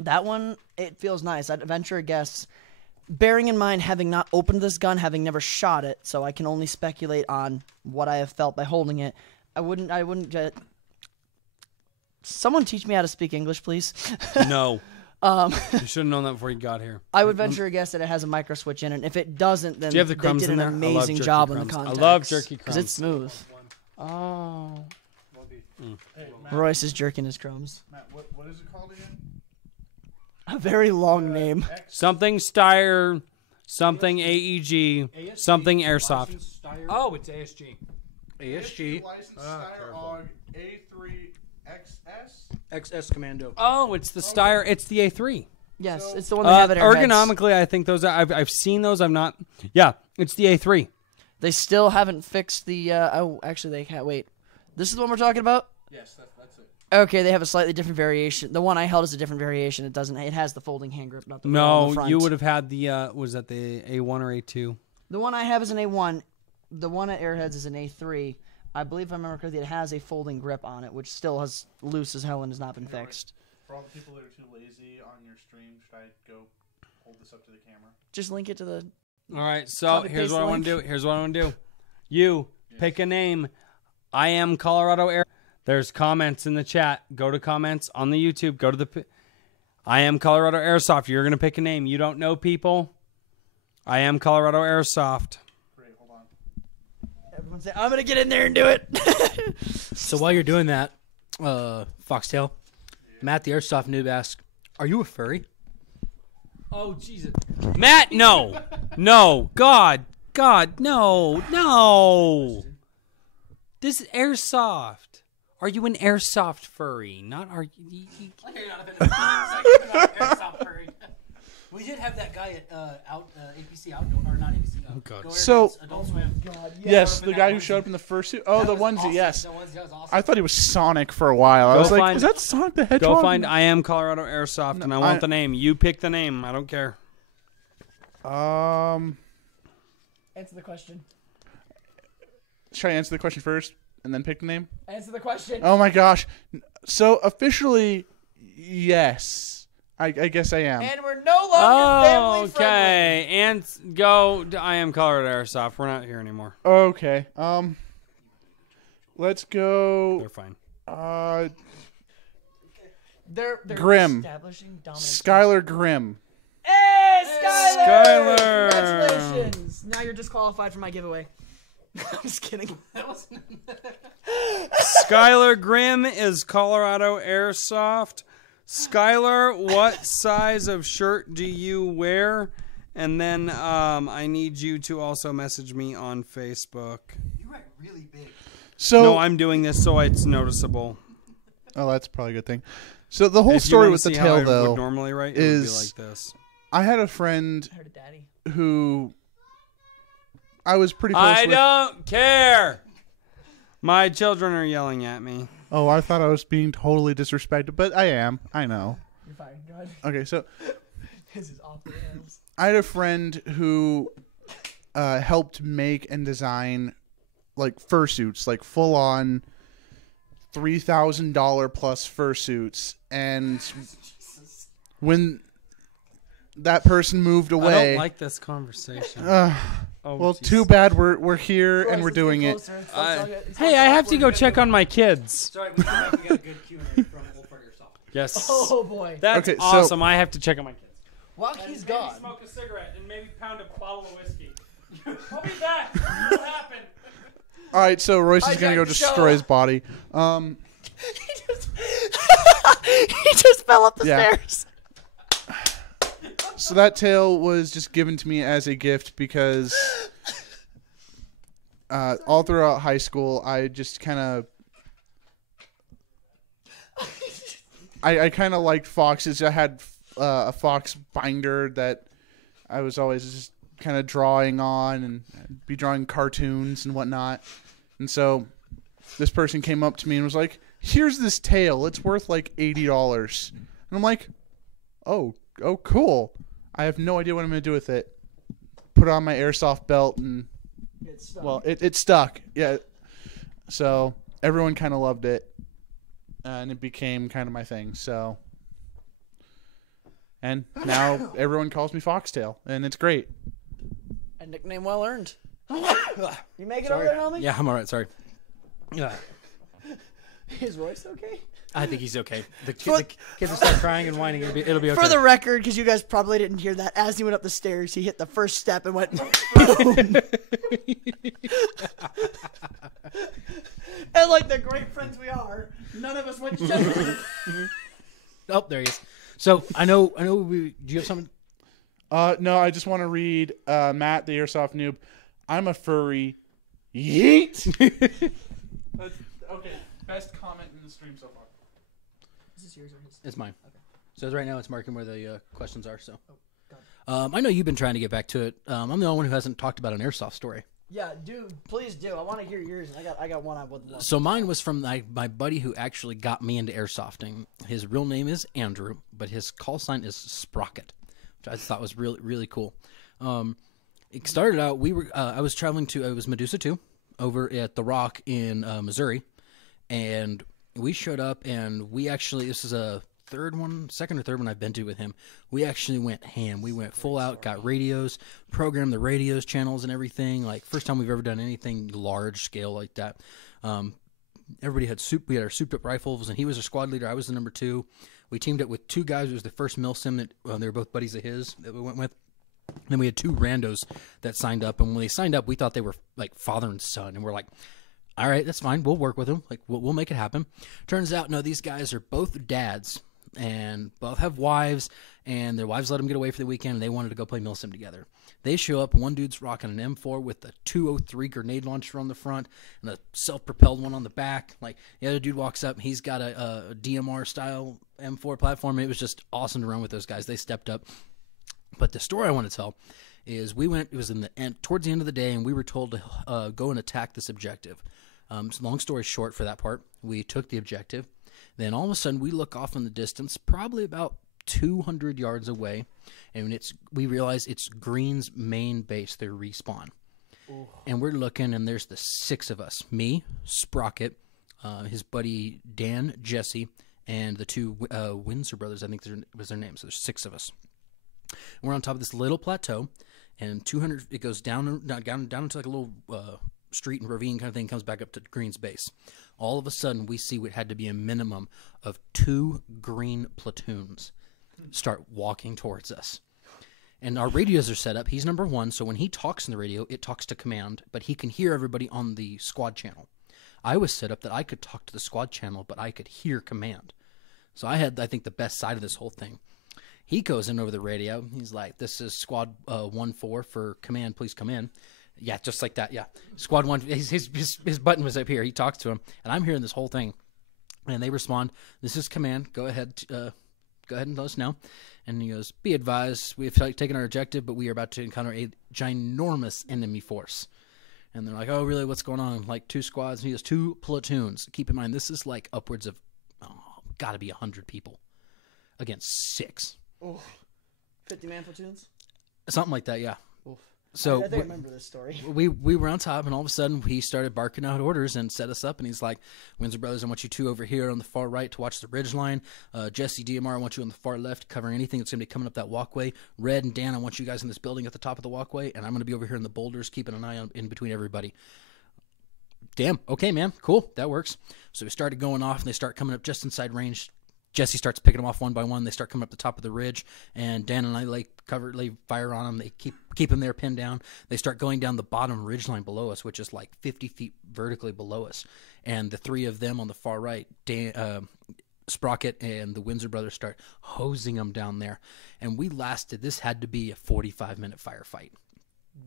That one, it feels nice. I'd venture a guess, bearing in mind having not opened this gun, having never shot it, so I can only speculate on what I have felt by holding it. I wouldn't get. Someone teach me how to speak English, please. No. You should have known that before you got here. I would venture a guess that it has a micro switch in it. If it doesn't, then Do you have the crumbs they did in an there? I love amazing jerky job on the crumbs. I contacts. love jerky because it's crumbs. smooth. Oh. Royce is jerking his crumbs. Matt, what is it called again? A very long name. Something Steyr, something AEG, something Airsoft. Oh, it's ASG. ASG. License Steyr AUG A3XS. XS Commando. Oh, it's the Steyr. It's the A3. Yes, it's the one they have at Airheads. Ergonomically, I think those. I've seen those. I'm not. Yeah, it's the A3. They still haven't fixed the. Oh, actually, they can't wait. This is the one we're talking about. Yes, that's it. Okay, they have a slightly different variation. The one I held is a different variation. It doesn't. It has the folding hand grip, not the one on the No, front. you would have had the. Was that the A1 or A2? The one I have is an A1. The one at Airheads is an A3. I believe, if I remember correctly, it has a folding grip on it, which still has loose as hell and has not been fixed. For all the people that are too lazy on your stream, should I go hold this up to the camera? Just link it to the. All right, so Copy, here's paste what I the want to do. link. Here's what I want to do. You pick a name. I am Colorado Air. There's comments in the chat. Go to comments on the YouTube. Go to the. I am Colorado Airsoft. You're gonna pick a name. You don't know people. I am Colorado Airsoft. Great, hold on. Everyone say, "I'm gonna get in there and do it." So while you're doing that, Foxtail, Matt the Airsoft noob asks, "Are you a furry?" Oh Jesus, Matt! No, no, God, no. This is Airsoft. Are you an Airsoft furry? Not are you? We did have that guy at APC Outdoor, or not APC. Oh, God. So- Adult Swim. Yes, the guy who showed up in the fursuit. Oh, the onesie, Awesome. yes. That was awesome. I thought he was Sonic for a while. I Go was like, find- is that Sonic the Hedgehog? Go find I am Colorado Airsoft, and I want the name. You pick the name. I don't care. Answer the question. Should I answer the question first and then pick the name? Answer the question. Oh my gosh. So officially, yes. I guess I am. And we're no longer family friendly. Okay, and go. I am Colorado Airsoft. We're not here anymore. Okay. Let's go. They're fine. They're Grimm. establishing dominance. Skylar Grimm. Hey, Skylar! Skylar! Congratulations! Now you're disqualified for my giveaway. I'm just kidding. Skylar Grimm is Colorado Airsoft. Skylar, what size of shirt do you wear? And then I need you to also message me on Facebook. You write really big. So No, I'm doing this so it's noticeable. Oh, that's probably a good thing. So the whole If you story wanna with the see how I tail, though, would normally write, it is would be like this. I had a friend I heard a daddy. who I was pretty close I with. don't care. My children are yelling at me. Oh, I thought I was being totally disrespected, but I am. I know. You're fine. Go ahead. Okay, so This is off the rails. I had a friend who helped make and design like fursuits, like full on $3,000 plus fursuits, and when that person moved I away, don't like this conversation. well, too bad we're here and we're doing it. Hey, I have to go check on my kids. Sorry, we got a good Q&A from Old Furry Airsoft. Yes. Oh boy. That's Okay, so- awesome. I have to check on my kids. While he's gone. Smoke a cigarette and maybe pound a bottle of whiskey. I'll be back. What'll happen? All right, so Royce is gonna go Hijack the show. destroy his body. He just fell up the Yeah. stairs. So that tail was just given to me as a gift because all throughout high school, I just kind of I kind of liked foxes. I had a Fox binder that I was always just kind of drawing on and be drawing cartoons and whatnot. And so this person came up to me and was like, here's this tail. It's worth like $80. And I'm like, oh, cool. I have no idea what I'm going to do with it. Put it on my airsoft belt and, well, it stuck. Yeah. So everyone kind of loved it. And it became kind of my thing. So, and now everyone calls me Foxtail, and it's great. A nickname well earned. You make it over there, homie? Yeah, I'm all right. Sorry. Is Royce okay? I think he's okay. The kids will start crying and whining. It'll be okay. For the record, because you guys probably didn't hear that, as he went up the stairs, he hit the first step and went boom. And like the great friends we are, none of us went to Oh, there he is. So I know. Do you have something? No, I just want to read Matt, the Airsoft Noob. I'm a furry. Yeet. Okay, best comment in the stream so far. Is this yours or his? It's mine. Okay. So right now it's marking where the questions are. So, I know you've been trying to get back to it. I'm the only one who hasn't talked about an airsoft story. Yeah, dude, please do. I want to hear yours. I got one I would love. So mine was from my buddy who actually got me into airsofting. His real name is Andrew, but his call sign is Sprocket, which I thought was really, really cool. It started out, I was traveling to, it was Medusa 2 over at The Rock in Missouri, and we showed up, and we actually, this is a second or third one I've been to with him. We actually went ham. We went full out, got radios, programmed the radios, channels, and everything. Like, first time we've ever done anything large scale like that. Everybody had we had our souped up rifles, and he was a squad leader. I was the number 2. We teamed up with 2 guys. It was the first milsim that they were both buddies of his that we went with. Then we had 2 randos that signed up, and when they signed up, we thought they were like father and son, and we're like, all right, that's fine. We'll work with them. Like, we'll make it happen. Turns out, no, these guys are both dads, and both have wives, and their wives let them get away for the weekend, and they wanted to go play milsim together. They show up. One dude's rocking an M4 with a 203 grenade launcher on the front and a self-propelled one on the back. Like, the other dude walks up, and he's got a DMR-style M4 platform. It was just awesome to run with those guys. They stepped up. But the story I want to tell is it was in the end, towards the end of the day, and we were told to go and attack this objective. So long story short for that part, we took the objective. Then all of a sudden, we look off in the distance, probably about 200 yards away, and we realize it's Green's main base, their respawn. Ooh. And we're looking, and there's the 6 of us. Me, Sprocket, his buddy Dan, Jesse, and the 2 Windsor brothers, I think was their name. So there's 6 of us. And we're on top of this little plateau, and 200, it goes down into like a little street and ravine kind of thing, comes back up to Green's base. All of a sudden, we see what had to be a minimum of 2 Green platoons start walking towards us. And our radios are set up. He's number 1, so when he talks in the radio, it talks to command, but he can hear everybody on the squad channel. I was set up that I could talk to the squad channel, but I could hear command. So I had, I think, the best side of this whole thing. He goes in over the radio. He's like, this is squad 1-4 for command, please come in. Yeah, just like that, yeah. Squad 1, his button was up here. He talks to him, and I'm hearing this whole thing. And they respond, this is command. Go ahead and let us know. And he goes, be advised, we have taken our objective, but we are about to encounter a ginormous enemy force. And they're like, oh, really, what's going on? Like 2 squads. And he goes, 2 platoons. Keep in mind, this is like upwards of, got to be 100 people against 6. Oh, 50-man platoons? Something like that, yeah. Oof. So I think I remember this story. We were on top, and all of a sudden he started barking out orders and set us up. And he's like, Windsor Brothers, I want you 2 over here on the far right to watch the ridge line. Jesse, DMR, I want you on the far left covering anything that's going to be coming up that walkway. Red and Dan, I want you guys in this building at the top of the walkway, and I'm going to be over here in the boulders keeping an eye on in between everybody. Damn, okay, man, cool, that works. So we started going off, and they start coming up just inside range. Jesse starts picking them off one by one. They start coming up the top of the ridge, and Dan and I lay fire on them. They keep them there pinned down. They start going down the bottom ridge line below us, which is like 50 feet vertically below us. And the 3 of them on the far right, Sprocket and the Windsor brothers, start hosing them down there. And this had to be a 45-minute firefight.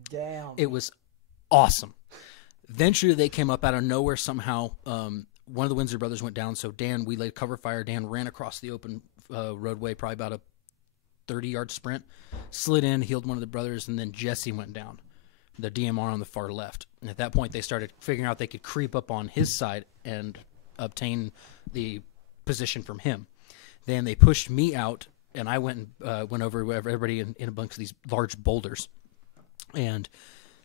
Damn. It was awesome. Eventually, they came up out of nowhere somehow. One of the Windsor brothers went down, so we laid cover fire. Dan ran across the open roadway, probably about a 30-yard sprint, slid in, healed one of the brothers, and then Jesse went down, the DMR on the far left. And at that point, they started figuring out they could creep up on his side and obtain the position from him. Then they pushed me out, and I went over with everybody in amongst these large boulders. And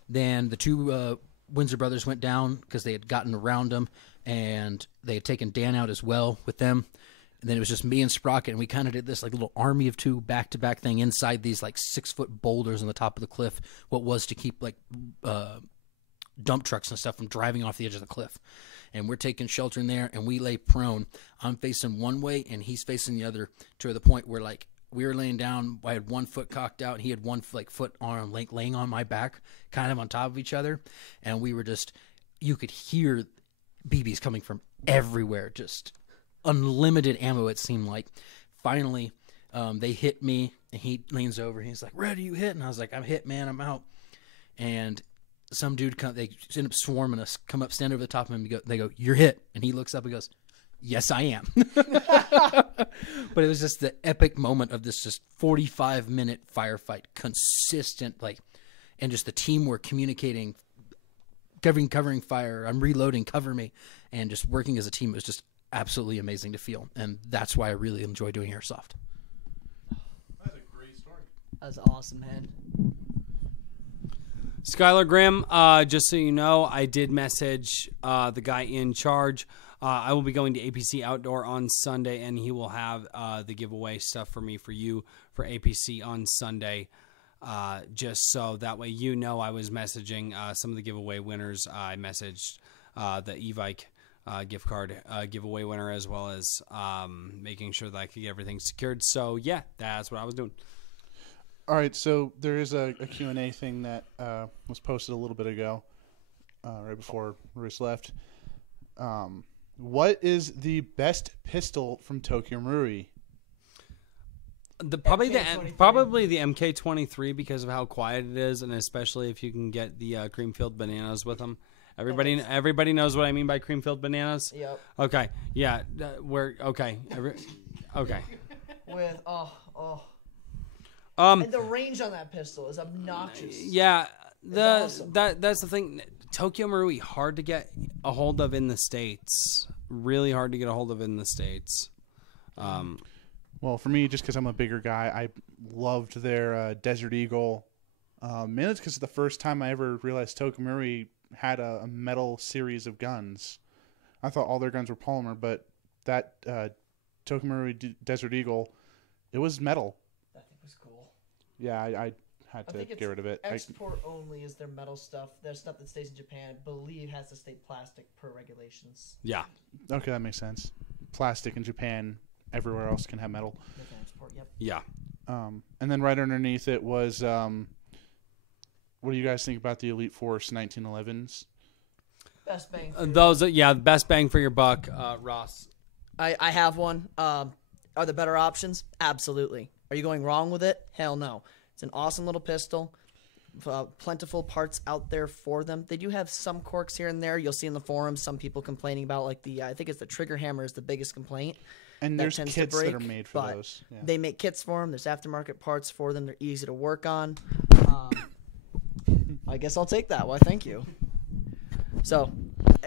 then the two Windsor brothers went down because they had gotten around them, and they had taken Dan out as well with them. And then it was just me and Sprocket, and we kind of did this like little army of two back-to-back thing inside these like 6-foot boulders on the top of the cliff, what was to keep like dump trucks and stuff from driving off the edge of the cliff. And we're taking shelter in there, and we lay prone. I'm facing one way, and he's facing the other, to the point where like we were laying down. I had one foot cocked out, and he had one foot arm laying on my back, kind of on top of each other. And we were just, you could hear BBs coming from everywhere, just unlimited ammo, it seemed like. Finally, they hit me, and he leans over, and he's like, "Red, are you hit?" And I was like, "I'm hit, man, I'm out." And some dude, they end up swarming us, come up, stand over the top of him, they go, "You're hit." And he looks up and goes, "Yes, I am." But it was just the epic moment of this just 45-minute firefight, consistent, like, and just the teamwork, communicating, covering fire, I'm reloading, cover me, and just working as a team. It was just absolutely amazing to feel, and that's why I really enjoy doing Airsoft. That's a great story. That's awesome, man. Skylar Grimm, just so you know, I did message the guy in charge. I will be going to APC Outdoor on Sunday, and he will have the giveaway stuff for me, for you, for APC on Sunday. Just so that way you know I was messaging some of the giveaway winners. I messaged the Evike gift card giveaway winner, as well as making sure that I could get everything secured. So, yeah, that's what I was doing. All right, so there is a Q&A thing that was posted a little bit ago, right before Royce left. What is the best pistol from Tokyo Marui? Probably the MK23, because of how quiet it is, and especially if you can get the cream-filled bananas with them. Everybody knows what I mean by cream-filled bananas? Yep. Okay, yeah, okay. Okay. With, and the range on that pistol is obnoxious. Yeah, awesome. that's the thing. Tokyo Marui, hard to get a hold of in the States. Really hard to get a hold of in the States. Well, for me, just because I'm a bigger guy, I loved their Desert Eagle. Mainly because it's the first time I ever realized Tokyo Marui had a metal series of guns. I thought all their guns were polymer, but that Tokyo Marui Desert Eagle, it was metal. That thing was cool. Yeah, I had to get rid of it. Export only is their metal stuff. Their stuff that stays in Japan, I believe, has to stay plastic per regulations. Yeah. Okay, that makes sense. Plastic in Japan, everywhere else can have metal. They can export, yep. Yeah. And then right underneath it was, what do you guys think about the Elite Force 1911s? Best bang. Best bang for your buck, Ross. I have one. Are there better options? Absolutely. Are you going wrong with it? Hell no. It's an awesome little pistol. Plentiful parts out there for them. They do have some quirks here and there. You'll see in the forums some people complaining about, like, I think it's the trigger hammer is the biggest complaint. And there's kits that are made for those. Yeah. They make kits for them. There's aftermarket parts for them. They're easy to work on. I guess I'll take that. Why, thank you. So,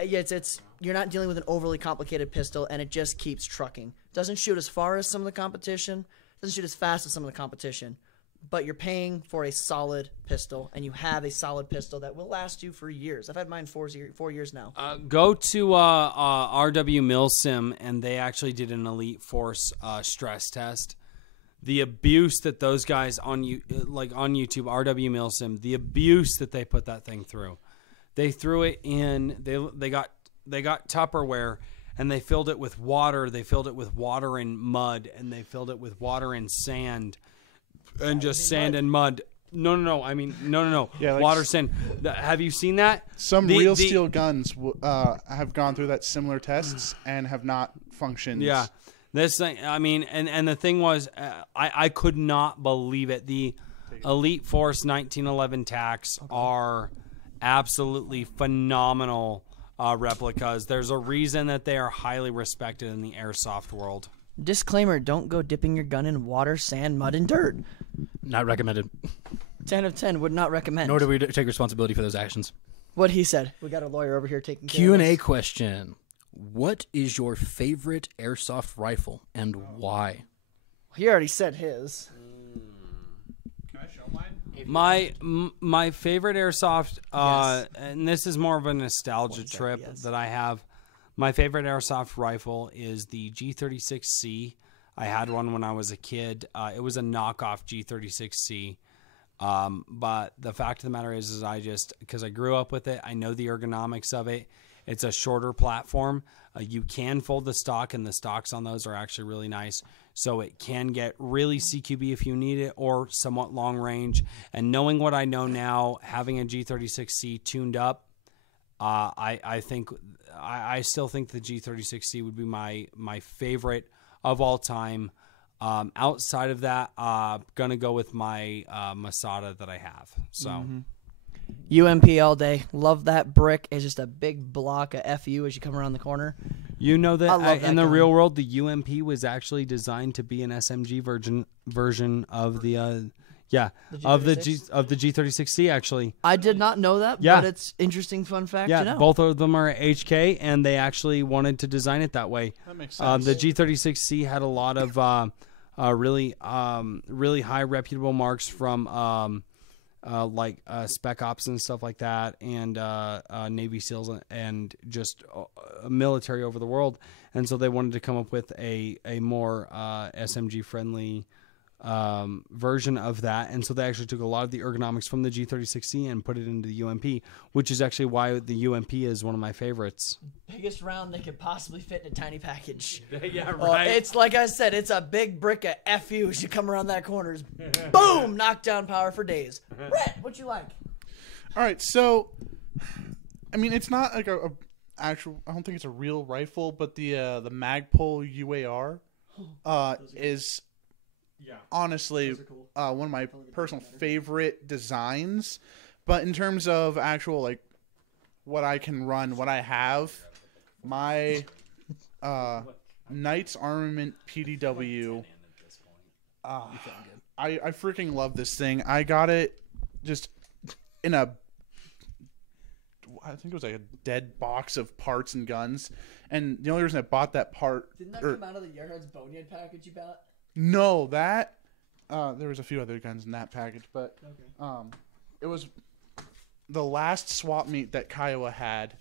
yeah, it's you're not dealing with an overly complicated pistol, and it just keeps trucking. Doesn't shoot as far as some of the competition. Doesn't shoot as fast as some of the competition. But you're paying for a solid pistol, and you have a solid pistol that will last you for years. I've had mine 4 years now. Go to RW Milsim, and they actually did an Elite Force stress test. The abuse that those guys on YouTube, RW Milsim, the abuse that they put that thing through. They threw it in. They got Tupperware, and they filled it with water. They filled it with water and mud, and they filled it with water and sand. And just sand and mud. No. I mean, no. Yeah, like water, sand. Have you seen that? Some real steel guns have gone through that similar tests and have not functioned. Yeah. This thing, I mean, and the thing was, I could not believe it. The Elite Force 1911 tacs are absolutely phenomenal replicas. There's a reason that they are highly respected in the airsoft world. Disclaimer, don't go dipping your gun in water, sand, mud, and dirt. Not recommended. 10 of 10 would not recommend. Nor do we take responsibility for those actions. What he said. We got a lawyer over here taking care Q&A of us. question. What is your favorite airsoft rifle and why? He already said his. Can I show mine? My favorite airsoft, Yes. and this is more of a nostalgia What's that? trip Yes. that I have. My favorite airsoft rifle is the G36C. I had one when I was a kid. It was a knockoff G36C. But the fact of the matter is because I grew up with it, I know the ergonomics of it. It's a shorter platform. You can fold the stock, and the stocks on those are actually really nice. So it can get really CQB if you need it, or somewhat long range. And knowing what I know now, having a G36C tuned up, I still think the G36C would be my favorite of all time. Outside of that, gonna go with my Masada that I have. So. UMP all day. Love that brick. It's just a big block of FU as you come around the corner. You know I that, love that in the gun. real world, the UMP was actually designed to be an SMG version of the G36C. Actually, I did not know that, Yeah. but it's interesting fun fact to know. both of them are HK, and they actually wanted to design it that way. That makes sense. The G36C had a lot of really high reputable marks from Spec Ops and stuff like that, and Navy SEALs and just military over the world. And so they wanted to come up with a more SMG friendly version of that. And so they actually took a lot of the ergonomics from the G36C and put it into the UMP, which is actually why the UMP is one of my favorites. Biggest round they could possibly fit in a tiny package. Yeah, It's like I said, it's a big brick of FU as you come around that corner. It's boom! Knockdown power for days. Brett, what you like? All right, so I mean, it's not like a actual. I don't think it's a real rifle, but the Magpul UAR is honestly one of my personal favorite designs. But in terms of actual like what I can run, what I have, my Knights Armament PDW. I freaking love this thing. I got it just in I think it was like a dead box of parts and guns. And the only reason I bought that part... Didn't that come out of the Yarhead's Boneyard package you bought? No, that... there was a few other guns in that package, but it was the last swap meet that Kiowa had.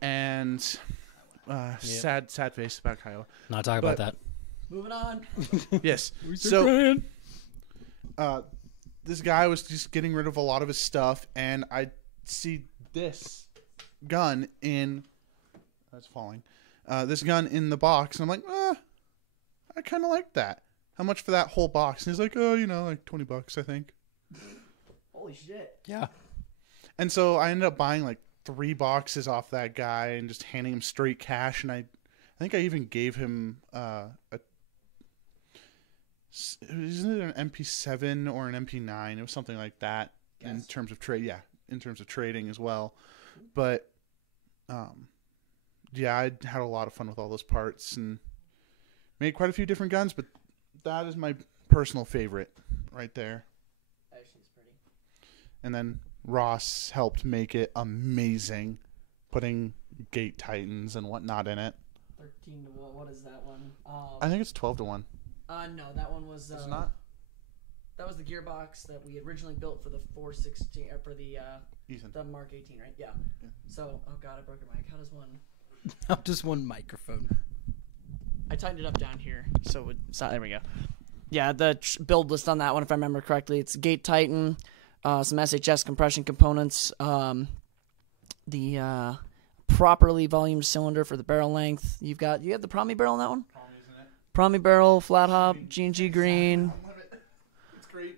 And sad face about Kiowa. Not talking about that. Moving on. Yes. So this guy was just getting rid of a lot of his stuff, and I see this gun in... That's falling. This gun in the box, and I'm like, I kind of like that. How much for that whole box? And he's like, oh, like $20, I think. Holy shit. Yeah. And so I ended up buying like 3 boxes off that guy and just handing him straight cash. And I think I even gave him isn't it an MP7 or an MP9? It was something like that in terms of trade. Yeah, in terms of trading as well. But yeah, I had a lot of fun with all those parts and made quite a few different guns. But that is my personal favorite right there. Actually, it's pretty. And then Ross helped make it amazing, putting Gate Titans and whatnot in it. 13 to 1. What is that one? I think it's 12-1. No, that one was. It's not. That was the gearbox that we originally built for the 416 or for the Ethan. the Mark 18, right? Yeah. So, oh god, I broke your mic. How does one? Just one microphone. I tightened it up down here, so there we go. Yeah, the build list on that one, if I remember correctly, it's Gate Titan, some SHS compression components, the properly volumed cylinder for the barrel length. You have the Promi barrel on that one. Promi barrel, flat hop, G&G green. It's great.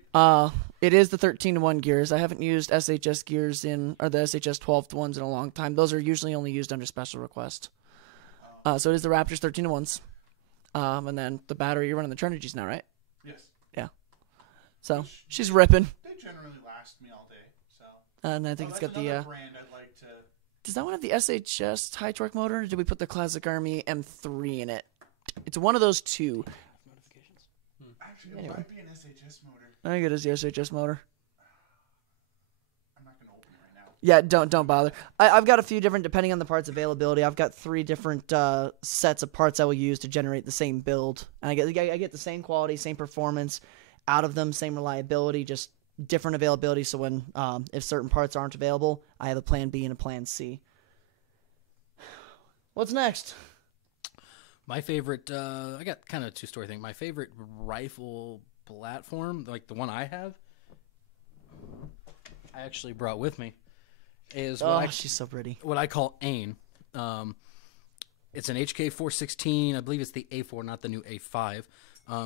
It is the 13-to-1 gears. I haven't used SHS gears or the SHS 12-to-1s in a long time. Those are usually only used under special request. So it is the Raptors 13-to-1s. And then the battery, you're running the Trinities now, right? Yes. Yeah. So she's ripping. They generally last me all day. So. And I think it's got the. brand I'd like to. Does that one have the SHS high torque motor? Or did we put the Classic Army M3 in it? It's one of those two. Actually, it might be an SHS motor. I think it is the SHS motor. I'm not going to open it right now. Yeah, don't bother. I've got a few different, depending on the parts availability. I've got 3 different sets of parts I will use to generate the same build, and I get the same quality, same performance out of them, same reliability, just different availability. So when if certain parts aren't available, I have a plan B and a plan C. What's next? My favorite, I got kind of a two-story thing. My favorite rifle platform, like the one I have, I actually brought with me, is she's so pretty. What I call AIM. It's an HK 416. I believe it's the A4, not the new A5.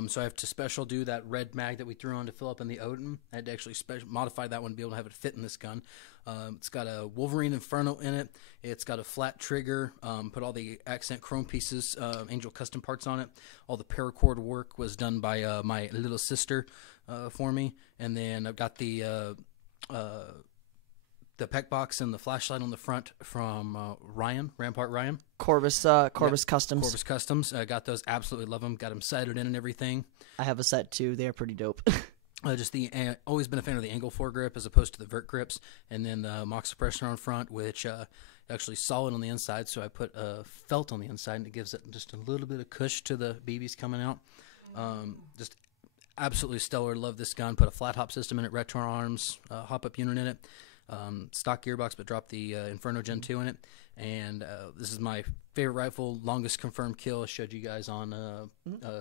So I have to special do that red mag that we threw on to fill up in the Odin. I had to actually modify that one to be able to have it fit in this gun. It's got a Wolverine Inferno in it. It's got a flat trigger. Put all the accent chrome pieces, Angel custom parts on it. All the paracord work was done by my little sister for me. And then I've got the PEC box and the flashlight on the front from Rampart Ryan. Corvus Customs. Corvus Customs. I got those. Absolutely love them. Got them sighted in and everything. I have a set too. They're pretty dope. Always been a fan of the angle foregrip as opposed to the vert grips, and then the mock suppressor on front, which actually solid on the inside. So I put a felt on the inside, and it gives it just a little bit of cush to the BBs coming out. Just absolutely stellar. Love this gun. Put a flat hop system in it, retro arms, hop up unit in it, stock gearbox, but dropped the Inferno Gen 2 in it. And this is my favorite rifle, longest confirmed kill. I showed you guys on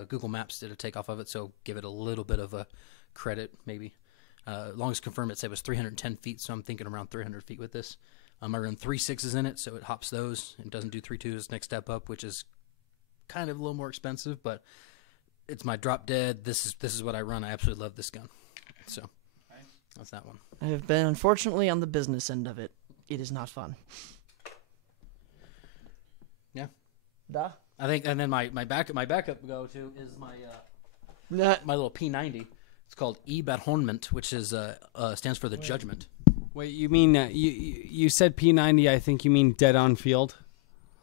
Google Maps, did a takeoff of it, so give it a little bit of a credit, maybe. Longest confirmed, it said was 310 feet, so I'm thinking around 300 feet with this. I run 3.6s in it, so it hops those. It doesn't do 3.2s, next step up, which is kind of a little more expensive, but it's my drop dead. This is what I run. I absolutely love this gun. So that's that one. I have been, unfortunately, on the business end of it. It is not fun. Yeah. Duh. I think, and then my backup go-to is my little P90. It's called E-Bathonement, which is stands for the Judgment. Wait, you mean you said P90? I think you mean Dead on Field.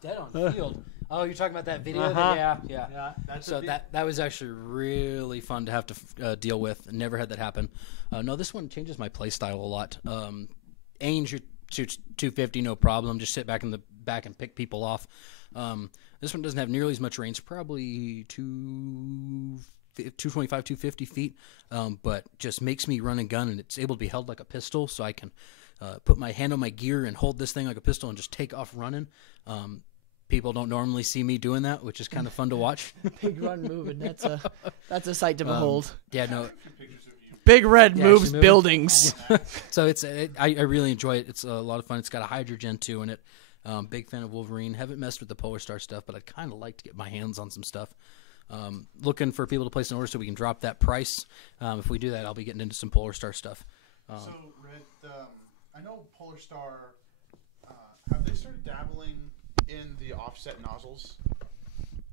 Dead on Field. Oh, you're talking about that video? Yeah. So that was actually really fun to have to deal with. Never had that happen. No, this one changes my play style a lot. Ains shoots 250, no problem. Just sit back in the back and pick people off. This one doesn't have nearly as much range, probably 225, 250 feet, but just makes me run a gun, and it's able to be held like a pistol, so I can put my hand on my gear and hold this thing like a pistol and just take off running. People don't normally see me doing that, which is kind of fun to watch. Big Red moving. That's a sight to behold. Yeah, no. Big Red moves buildings. So I really enjoy it. It's a lot of fun. It's got a Hydra Gen 2 in it. Big fan of Wolverine. Haven't messed with the Polar Star stuff, but I'd kind of like to get my hands on some stuff. Looking for people to place an order so we can drop that price. If we do that, I'll be getting into some Polar Star stuff. So, Red, I know Polar Star, have they started dabbling in the offset nozzles?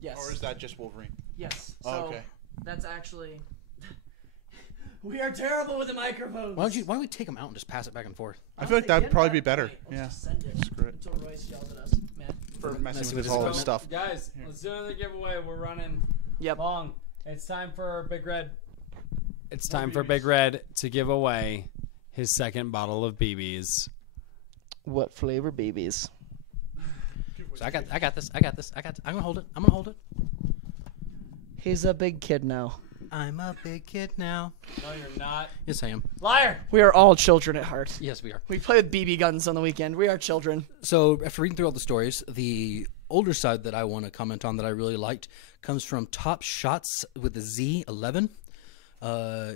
Yes. Or is that just Wolverine? Yes. Oh, So okay. that's actually... We are terrible with the microphones. Why don't we take them out and just pass it back and forth? I feel like that'd probably be better. Let's Yeah. just send it. Screw it. Until Royce yells at us. Man. For messing with with all his this stuff. Guys, let's do another giveaway. We're running Yep. long. It's time for Big Red. It's time for Big Red to give away his second bottle of BBs. What flavor BBs? So I got this. I'm gonna hold it. He's a big kid now. I'm a big kid now. No, you're not. Yes, I am. Liar! We are all children at heart. Yes, we are. We play with BB guns on the weekend. We are children. So after reading through all the stories, the older side that I want to comment on that I really liked comes from Top Shots with the Z11.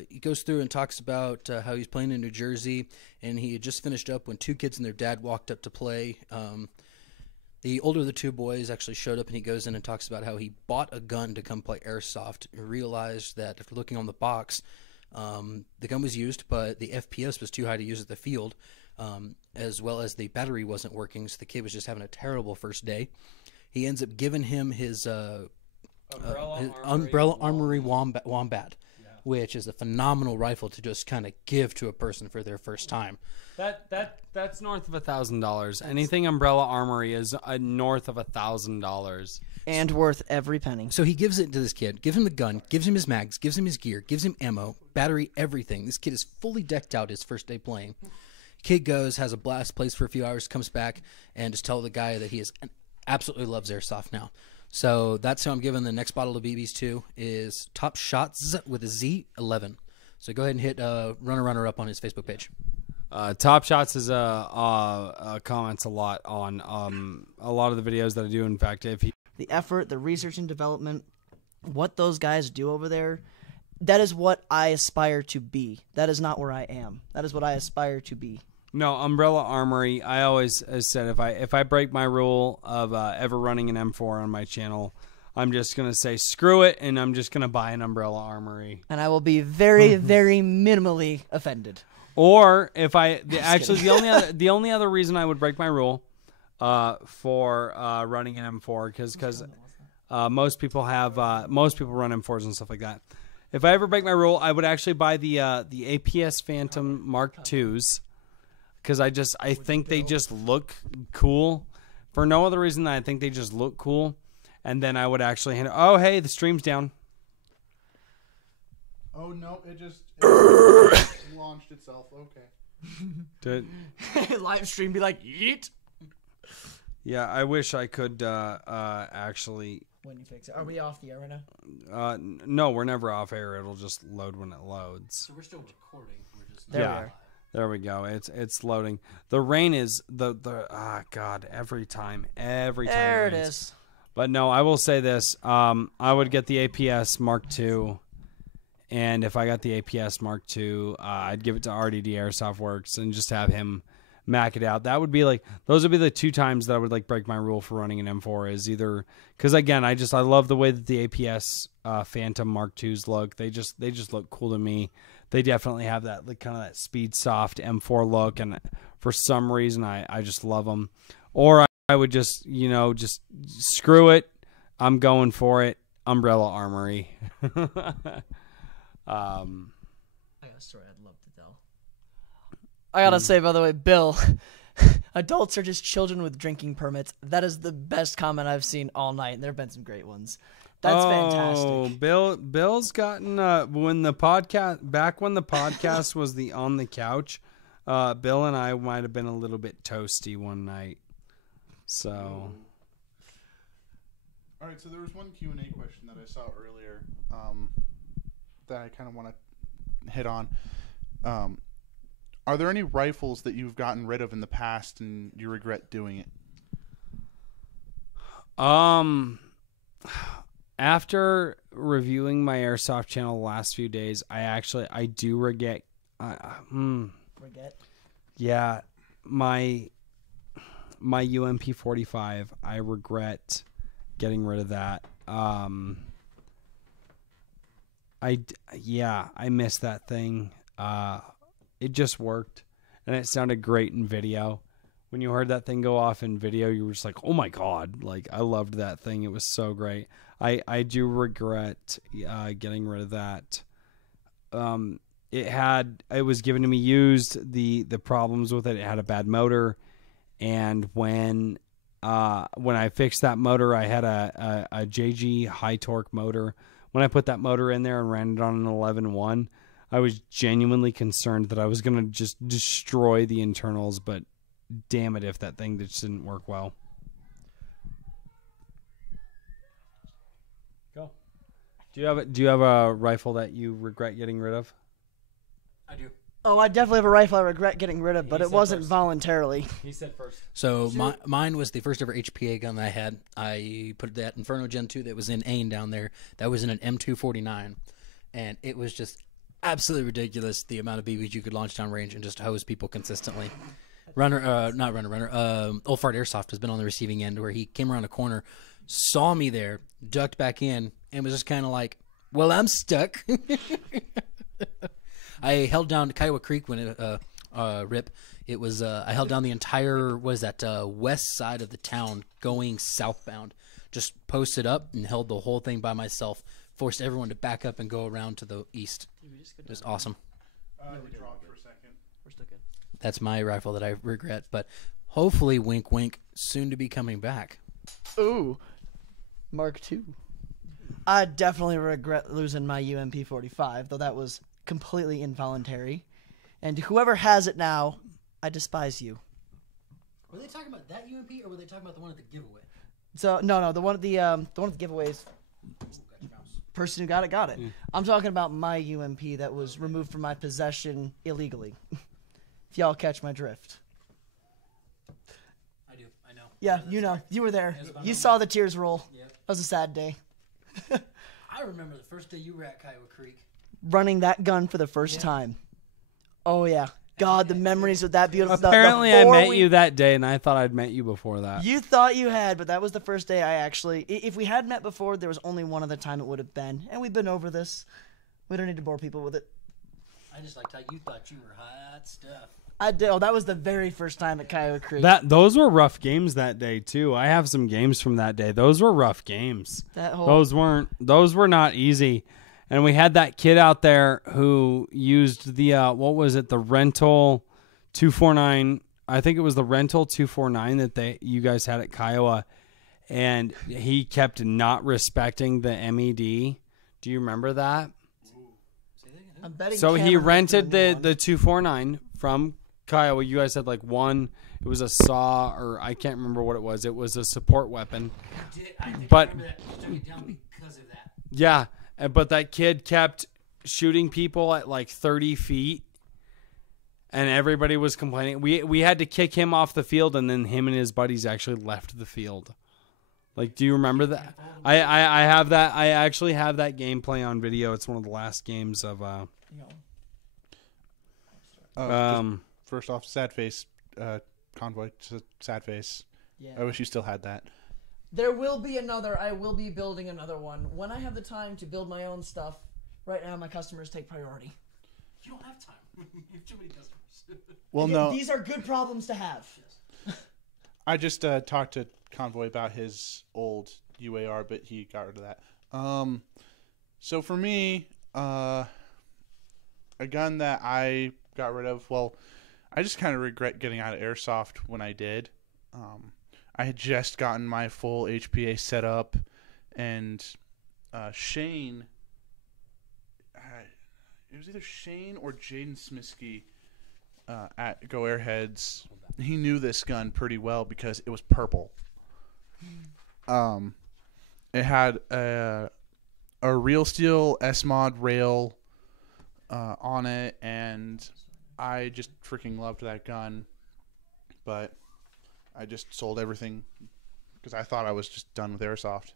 He goes through and talks about how he's playing in New Jersey, and he had just finished up when two kids and their dad walked up to play. The older of the two boys actually showed up, and he goes in and talks about how he bought a gun to come play Airsoft and realized that after looking on the box, the gun was used, but the FPS was too high to use at the field, as well as the battery wasn't working, so the kid was just having a terrible first day. He ends up giving him his Umbrella Armory Wombat. which is a phenomenal rifle to just kind of give to a person for their first time. That's north of $1,000. Anything Umbrella Armory is north of $1,000. And worth every penny. So he gives it to this kid, gives him the gun, gives him his mags, gives him his gear, gives him ammo, battery, everything. This kid is fully decked out his first day playing. Kid goes, has a blast, plays for a few hours, comes back, and just tell the guy that he absolutely loves Airsoft now. So that's who I'm giving the next bottle of BBs to, is Top Shots with a Z11. So go ahead and hit runner up on his Facebook page. Top Shots is comments a lot on a lot of the videos that I do. In fact, if he The effort, the research and development, what those guys do over there, that is what I aspire to be. That is not where I am. That is what I aspire to be. No, Umbrella Armory, I always said if I break my rule of ever running an M4 on my channel, I'm just going to say screw it, and I'm just going to buy an Umbrella Armory. And I will be very, very minimally offended. Or if the only other reason I would break my rule for running an M4, because most people run M4s and stuff like that. If I ever break my rule, I would actually buy the APS Phantom Mark IIs. Because I think they just look cool. For no other reason than I think they just look cool. And then I would actually hand it. Oh, hey, the stream's down. Oh, no, it just launched itself. Okay. Live stream be like, yeet. Yeah, I wish I could actually... When you fix it. Are we off the air right now? No, we're never off air. It'll just load when it loads. So we're still recording. We're just There we are. There we go. It's loading. The rain is God, every time. There it rains. is. But no, I will say this. I would get the APS Mark II, and if I got the APS Mark II, I'd give it to RDD Airsoft Works and just have him mac it out. That would be those would be the two times that I would break my rule for running an M4, is either because again I love the way that the APS Phantom Mark IIs look. They just look cool to me. They definitely have that kind of that speed soft M4 look, and for some reason I just love them. Or I would just screw it. I'm going for it. Umbrella Armory. I got a story I'd love to tell. I gotta say, by the way, Bill, adults are just children with drinking permits. That is the best comment I've seen all night, and there have been some great ones. That's fantastic. Bill's gotten when the podcast was the on the couch. Bill and I might have been a little bit toasty one night. So, all right. So there was one Q&A question that I saw earlier that I kind of want to hit on. Are there any rifles that you've gotten rid of in the past and you regret doing it? After reviewing my Airsoft channel the last few days, I do regret. Regret? Yeah, my UMP 45. I regret getting rid of that. I missed that thing. It just worked, and it sounded great in video. When you heard that thing go off in video, you were just like, "Oh my god!" I loved that thing. It was so great. I do regret getting rid of that. It was given to me used. The problems with it had a bad motor, and when I fixed that motor, I had a JG high torque motor. When I put that motor in there and ran it on an 11.1, I was genuinely concerned that I was going to just destroy the internals, but damn it if that thing just didn't work well. Go. Do you have a rifle that you regret getting rid of? I do. Oh, I definitely have a rifle I regret getting rid of, but it wasn't voluntarily. He said first. So mine was the first ever HPA gun that I had. I put that Inferno Gen 2 that was in Ain down there. That was in an M249, and it was just absolutely ridiculous the amount of BBs you could launch down range and just hose people consistently. Old Fart Airsoft has been on the receiving end where he came around a corner, saw me there, ducked back in, and was just kind of like, well, I'm stuck. I held down Kiowa Creek when it rip. It was I held down the entire west side of the town going southbound. Just posted up and held the whole thing by myself forced everyone to back up and go around to the east. It was awesome. You dropped for a second. We're still good. That's my rifle that I regret, but hopefully, wink, wink, soon to be coming back. Ooh, Mark II. I definitely regret losing my UMP 45, though that was completely involuntary. And whoever has it now, I despise you. Were they talking about that UMP, or were they talking about the one at the giveaway? So no, the one at the giveaways. Person who got it got it. I'm talking about my UMP that was removed from my possession illegally. If y'all catch my drift. I do. I know. Yeah, you know. You were there. You saw the tears roll. Yep. That was a sad day. I remember the first day you were at Kiowa Creek. Running that gun for the first time. Oh, yeah. God, the memories of that beautiful... Apparently, I met you that day, and I thought I'd met you before that. You thought you had, but that was the first day I actually... If we had met before, there was only one other time it would have been. And we've been over this. We don't need to bore people with it. I just liked how you thought you were hot stuff. I did. Oh, that was the very first time at Kiowa Creek. Those were rough games that day too. I have some games from that day. Those were rough games. Those were not easy. And we had that kid out there who used the what was it? The rental 249. I think it was the rental 249 that you guys had at Kiowa, and he kept not respecting the MED. Do you remember that? I'm betting So he Cameron rented went the 249 from Kiowa. You guys had like one. It was a saw, or I can't remember what it was. It was a support weapon. I think But- I remember that. You took it down because of that. Yeah, but that kid kept shooting people at like 30 feet, and everybody was complaining. We had to kick him off the field, and then him and his buddies actually left the field. Like, do you remember that? I have that. I actually have that gameplay on video. It's one of the last games of. First off, sad face convoy. Sad face. Yeah. I wish you still had that. There will be another. I will be building another one when I have the time to build my own stuff. Right now, my customers take priority. You don't have time. You have too many customers. Well, Again, no. these are good problems to have. I just talked to Convoy about his old UAR, but he got rid of that. So for me, a gun that I got rid of, well, I just kind of regret getting out of Airsoft when I did. I had just gotten my full HPA set up, and Shane, it was either Shane or Jaden Smiskey at Go Airheads. He knew this gun pretty well because it was purple. It had a real steel S-Mod rail on it, and I just freaking loved that gun. But I just sold everything because I thought I was just done with Airsoft.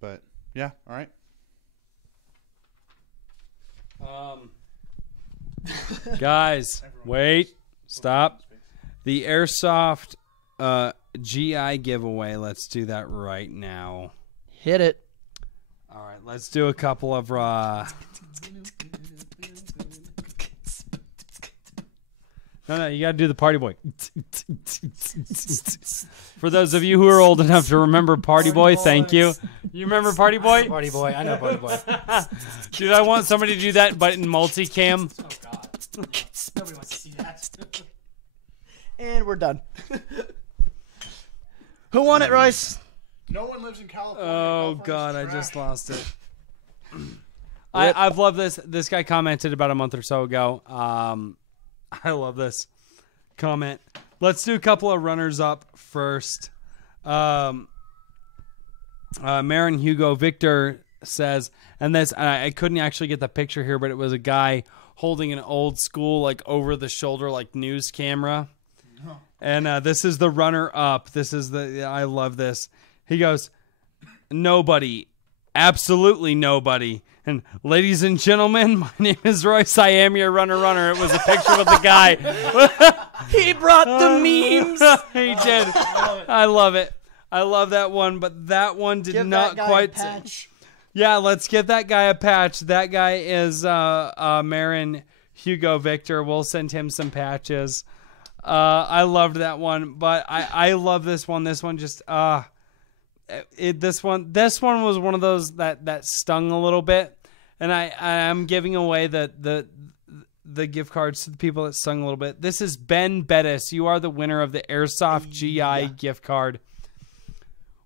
But yeah, all right. Guys, wait, stop. The Airsoft GI giveaway. Let's do that right now. Hit it. All right, let's do a couple of. No, you got to do the Party Boy. For those of you who are old enough to remember Party Boy, thank you. You remember Party Boy? Party boy. I know Party boy. Dude, I want somebody to do that, but in multicam. Oh, God. Nobody wants to see that. And we're done. Who won it, Royce? No one lives in California. Oh, God, I just lost it. I've loved this. This guy commented about a month or so ago. I love this comment. Let's do a couple of runners up first. Marin Hugo Victor says, and this I couldn't actually get the picture here, but it was a guy holding an old school like over the shoulder like news camera. And this is the runner up. This is I love this. He goes, nobody, absolutely nobody. And ladies and gentlemen, my name is Royce. I am your runner. It was a picture with the guy. He brought the memes. He did. I love it. I love that one, but that one did Give not that guy quite. a patch. Yeah, let's give that guy a patch. That guy is Marin Hugo Victor. We'll send him some patches. I loved that one, but I love this one. This one just this one was one of those that stung a little bit, and I'm giving away the gift cards to the people that stung a little bit. This is Ben Bettis. You are the winner of the Airsoft GI gift card.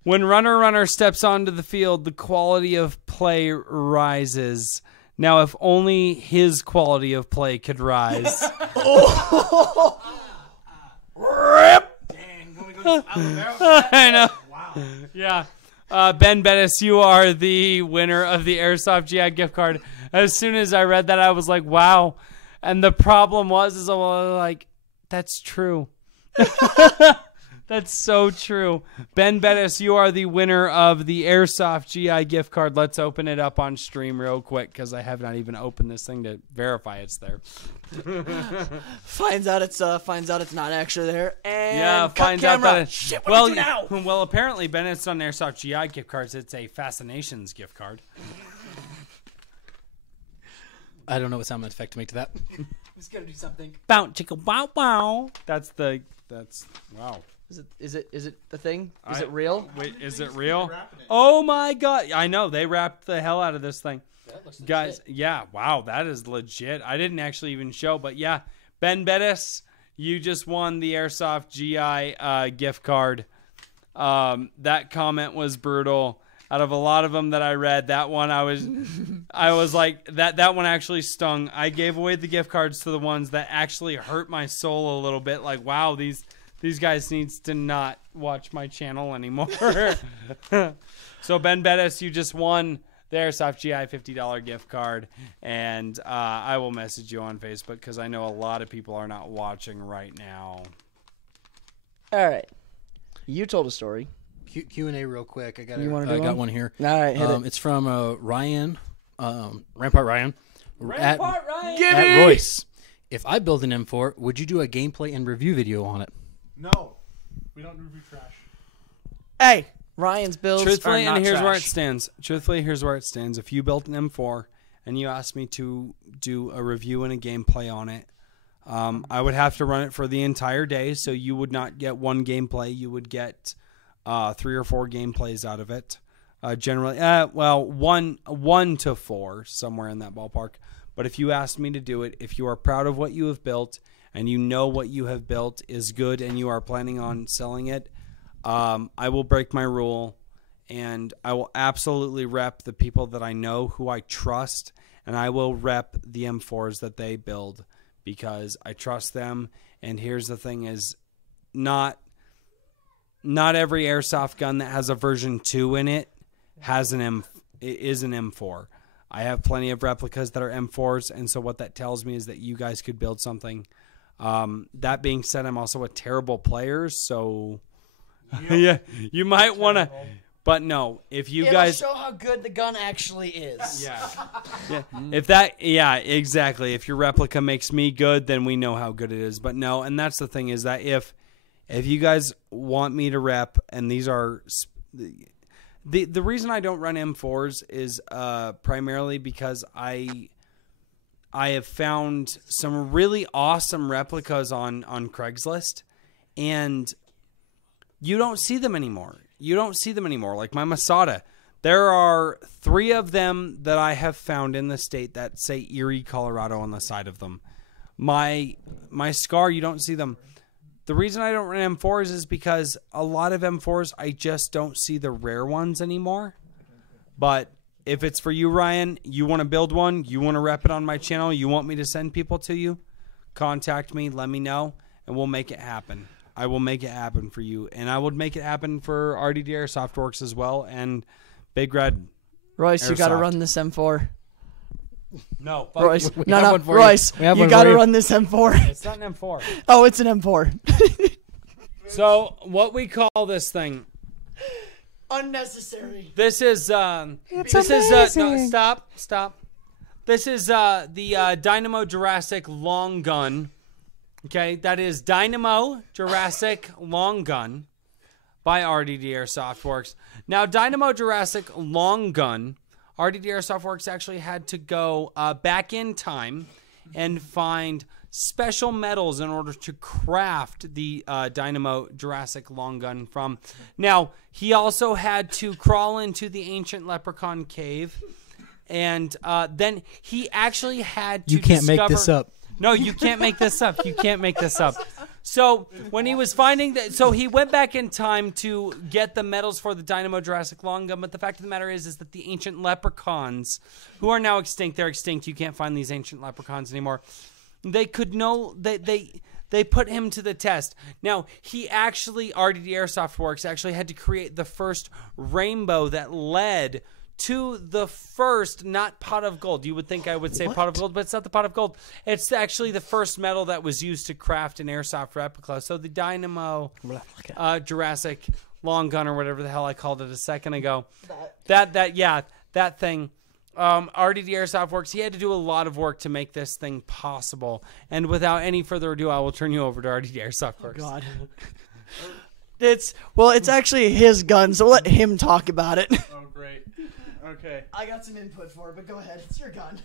When Runner steps onto the field, the quality of play rises. Now, if only his quality of play could rise. Rip! I know. Wow. Yeah. Ben Bettis, you are the winner of the Airsoft GI gift card. As soon as I read that, I was like, wow. And the problem is I was like, that's true. That's so true. Ben Bettis, you are the winner of the Airsoft GI gift card. Let's open it up on stream real quick because I have not even opened this thing to verify it's there. Finds out it's not actually there. And yeah, cut finds camera. out that Shit, what do we do now? Well, apparently Bennett's on Airsoft GI gift cards. It's a Fascinations gift card. I don't know what sound effect to make to that. I'm just gonna do something. Bounce chicka wow wow. That's wow. Is it the thing? Is it real? Wait, is it real? Oh my god! I know they wrapped the hell out of this thing, That looks guys. Yeah, wow, that is legit. I didn't actually even show, but yeah, Ben Bettis, you just won the Airsoft GI gift card. That comment was brutal. Out of a lot of them that I read, that one I was like that one actually stung. I gave away the gift cards to the ones that actually hurt my soul a little bit. Like, wow, these guys needs to not watch my channel anymore. So Ben Bettis, you just won the Airsoft GI $50 gift card, and I will message you on Facebook because I know a lot of people are not watching right now. All right. You told a story. Q&A real quick. I got one here. All right, hit it. It's from Ryan, Rampart Ryan. Rampart Ryan! At Royce. If I build an M4, would you do a gameplay and review video on it? No, we don't review trash. Hey, Ryan's builds Truthfully, are not and here's where it trash. stands. Truthfully, here's where it stands. If you built an M4 and you asked me to do a review and a gameplay on it, I would have to run it for the entire day, so you would not get one gameplay. You would get 3 or 4 gameplays out of it. Generally, one to 4, somewhere in that ballpark. But if you asked me to do it, if you are proud of what you have built and you know what you have built is good and you are planning on selling it, I will break my rule and I will absolutely rep the people that I know who I trust, and I will rep the M4s that they build because I trust them. And here's the thing is not every airsoft gun that has a version 2 in it is an M4. I have plenty of replicas that are M4s, and so what that tells me is that you guys could build something. That being said, I'm also a terrible player, so yeah, you might want to. But no, if you guys show how good the gun actually is. Yeah, exactly. If your replica makes me good, then we know how good it is. But no, and that's the thing is that if you guys want me to rep, and these are the reason I don't run M4s is primarily because I have found some really awesome replicas on Craigslist, and you don't see them anymore. Like my Masada. There are 3 of them that I have found in the state that say Erie, Colorado on the side of them. My Scar, you don't see them. The reason I don't run M4s is because a lot of M4s, I just don't see the rare ones anymore. But if it's for you, Ryan, you want to build one, you want to rep it on my channel, you want me to send people to you, contact me, let me know, and we'll make it happen. I will make it happen for you. And I would make it happen for RDD Airsoft Works as well, and Big Red Royce, Airsoft. you got to run this M4. No. Royce, we have one for Royce, you. We have you one got for to you. run this M4. It's not an M4. Oh, it's an M4. So, what we call this thing... Unnecessary. This is no, stop. This is the Dynamo Jurassic long gun. Okay, that is Dynamo Jurassic long gun by RDD Airsoft Works. Now, Dynamo Jurassic long gun, RDD Airsoft Works actually had to go back in time and find special metals in order to craft the Dynamo Jurassic long gun from. Now, he also had to crawl into the ancient leprechaun cave, and then he actually had to You can't make discover- this up. No, you can't make this up. You can't make this up. So when he was finding that, so he went back in time to get the medals for the Dynamo Jurassic long gun. But the fact of the matter is that the ancient leprechauns, who are now extinct, they're extinct. You can't find these ancient leprechauns anymore. They could know they put him to the test. Now he actually, RDD Airsoft Works actually had to create the first rainbow that led to the first, not pot of gold. You would think I would say pot of gold, but it's not the pot of gold. It's actually the first metal that was used to craft an airsoft replica. So the Dynamo Jurassic long gun, or whatever the hell I called it a second ago. That thing. RDD Airsoft Works, he had to do a lot of work to make this thing possible. And without any further ado, I will turn you over to RDD Airsoft Works. God. It's actually his gun, so let him talk about it. Oh, great. Okay. I got some input for it, but go ahead. It's your gun.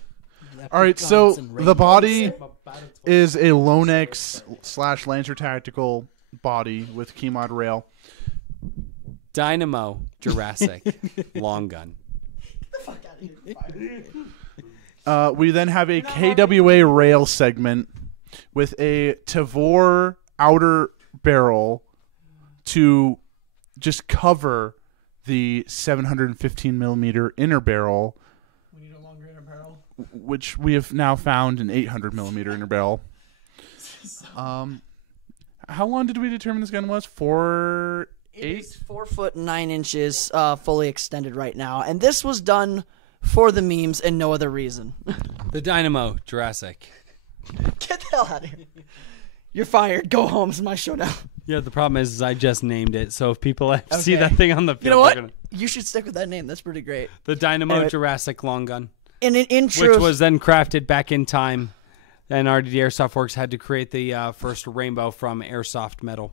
All right, so the body is a Lone X / Lancer Tactical body with Keymod rail. Dynamo Jurassic long gun. Get the fuck out of here. We then have a KWA rail segment with a Tavor outer barrel to just cover the 715 millimeter inner barrel. We need a longer inner barrel. Which we have now found an 800 millimeter inner barrel. How long did we determine this gun was? 4'8"? It is 4 foot 9 inches, fully extended right now, and this was done for the memes and no other reason. The Dynamo Jurassic. Get the hell out of here. You're fired. Go home. It's my show now. Yeah, the problem is I just named it, so if people see Okay. that thing on the field, You know what? they're gonna... You should stick with that name. That's pretty great. The Dynamo Anyway. Jurassic long gun, And in truth, which was then crafted back in time, and RDD Airsoft Works had to create the first rainbow from airsoft metal.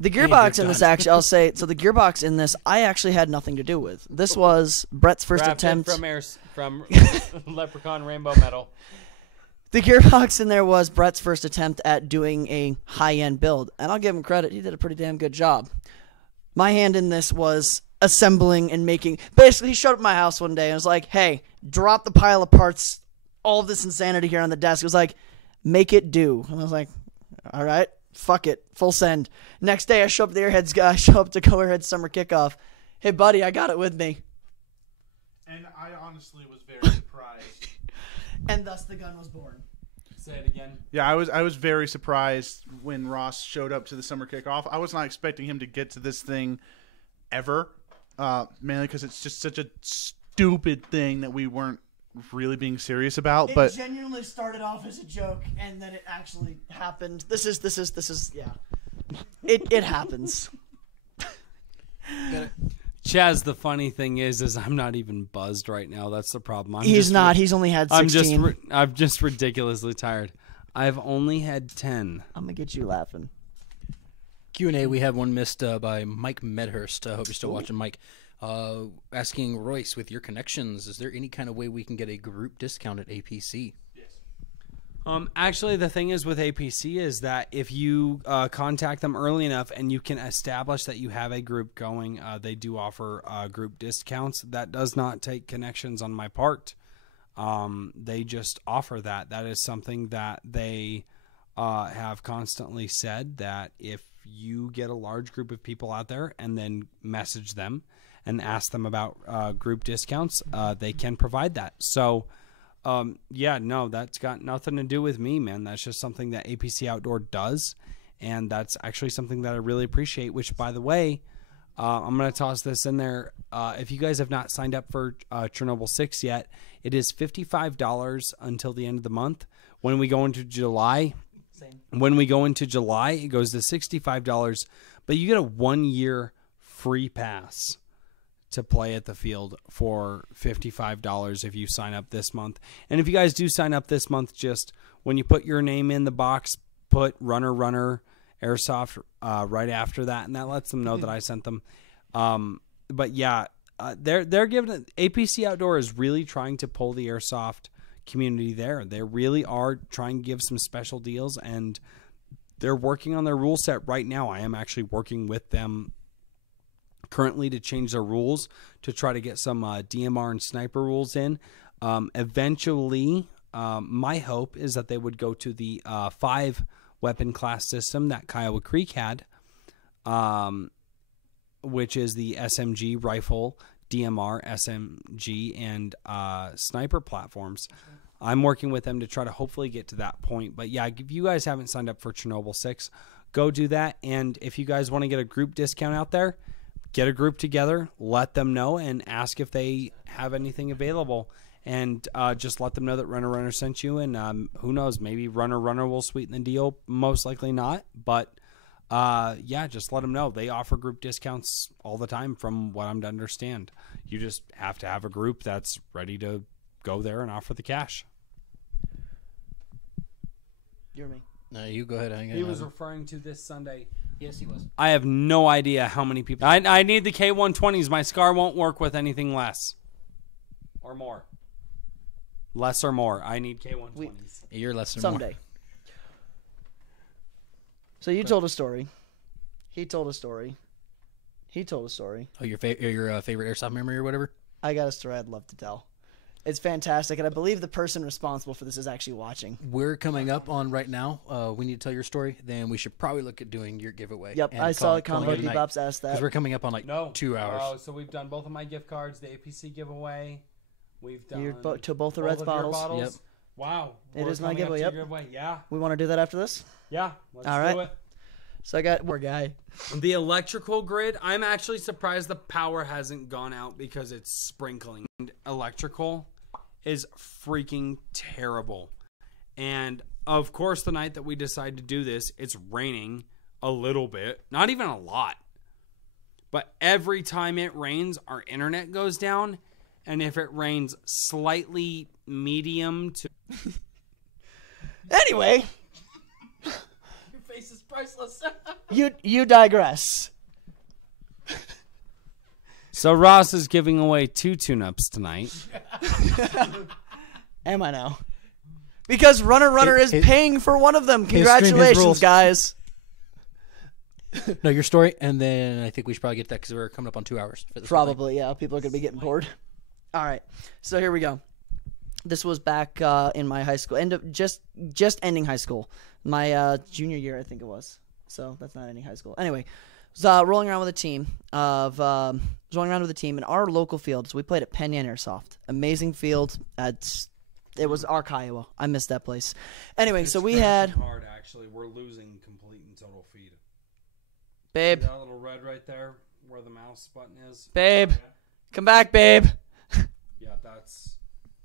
the gearbox in this, actually, I'll say, so the gearbox in this, I actually had nothing to do with. This was Brett's first Crafted attempt. from Leprechaun Rainbow Metal. The gearbox in there was Brett's first attempt at doing a high-end build, and I'll give him credit. He did a pretty damn good job. My hand in this was assembling and making. Basically, he showed up at my house one day and was like, hey, drop the pile of parts, all of this insanity here on the desk. It was like, make it do. And I was like, all right, fuck it, full send. Next day, I show up to the Airheads guy. I show up to Airheads summer kickoff. Hey, buddy, I got it with me. And I honestly was very surprised. And thus the gun was born. Say it again. Yeah, I was very surprised when Ross showed up to the summer kickoff. I was not expecting him to get to this thing ever, mainly because it's just such a stupid thing that we weren't really being serious about. It But genuinely started off as a joke, and then it actually happened. This is yeah. It happens. Chaz, the funny thing is I'm not even buzzed right now. That's the problem. He's not. He's only had 16. I'm just ridiculously tired. I've only had 10. I'm gonna get you laughing. Q&A, we have one missed by Mike Medhurst. I hope you're still watching, Mike. Asking Royce, with your connections, is there any kind of way we can get a group discount at APC? Actually, the thing is with APC is that if you contact them early enough and you can establish that you have a group going, they do offer group discounts. That does not take connections on my part. They just offer that. That is something that they have constantly said, that if you get a large group of people out there and then message them and ask them about group discounts, they can provide that. So... yeah, no, that's got nothing to do with me, man. That's just something that APC Outdoor does, and that's actually something that I really appreciate, which, by the way, I'm going to toss this in there. If you guys have not signed up for Chernobyl 6 yet, it is $55 until the end of the month. When we go into July, it goes to $65, but you get a 1-year free pass to play at the field for $55 if you sign up this month. And if you guys do sign up this month, just when you put your name in the box, put runner Airsoft right after that, and that lets them know that I sent them. But yeah, they're giving it, APC Outdoor is really trying to pull the Airsoft community there. They really are trying to give some special deals, and they're working on their rule set right now. I am actually working with them currently to change their rules to try to get some DMR and sniper rules in. Eventually, my hope is that they would go to the 5 weapon class system that Kiowa Creek had, which is the SMG rifle, DMR, SMG, and sniper platforms. I'm working with them to try to hopefully get to that point. But yeah, if you guys haven't signed up for Chernobyl 6, go do that. And if you guys want to get a group discount out there, get a group together, let them know, and ask if they have anything available. And just let them know that Runner sent you. And who knows, maybe Runner will sweeten the deal. Most likely not. But yeah, just let them know. They offer group discounts all the time from what I'm to understand. You just have to have a group that's ready to go there and offer the cash. You're me. No, you go ahead. He was referring to this Sunday. Yes, he was. I have no idea how many people. I need the K120s. My SCAR won't work with anything less or more. Less or more. I need K120s. You're less than Someday. more. So you told a story. He told a story. He told a story. Oh, your favorite airsoft memory or whatever? I got a story I'd love to tell. It's fantastic, and I believe the person responsible for this is actually watching. We're coming up on right now. We need to tell your story. Then we should probably look at doing your giveaway. Yep, and I saw calling Combo it a night. Bebops asked that. Because we're coming up on like 2 hours. Oh, so we've done both of my gift cards, the APC giveaway. We've done to both the Reds of your bottles. Yep. Wow. It We're is my coming up giveaway, to yep. your giveaway. Yeah. We want to do that after this? Yeah. Let's All right. do it. So I got more guy. The electrical grid, I'm actually surprised the power hasn't gone out because it's sprinkling. And electrical is freaking terrible. And of course, the night that we decide to do this, it's raining a little bit, not even a lot. But every time it rains, our internet goes down. And if it rains slightly medium to... Anyway, Your face is priceless. you digress. So Ross is giving away 2 tune-ups tonight. Am I now? Because Runner is paying for one of them. stream, his Congratulations, rules. guys. No, your story, and then I think we should probably get that because we're coming up on 2 hours. For this whole thing. Probably, yeah. People are going to be getting bored. All right. So here we go. This was back in my high school. End of just ending high school. My junior year, I think it was. So that's not ending high school. Anyway, was rolling around with a team in our local field. So we played at Penn Yan Airsoft. Amazing field. It was our Kiowa. I missed that place. Anyway, so we had... hard, actually. We're losing complete and total feed. Babe. See that little red right there where the mouse button is? Babe. Come back, babe. Yeah,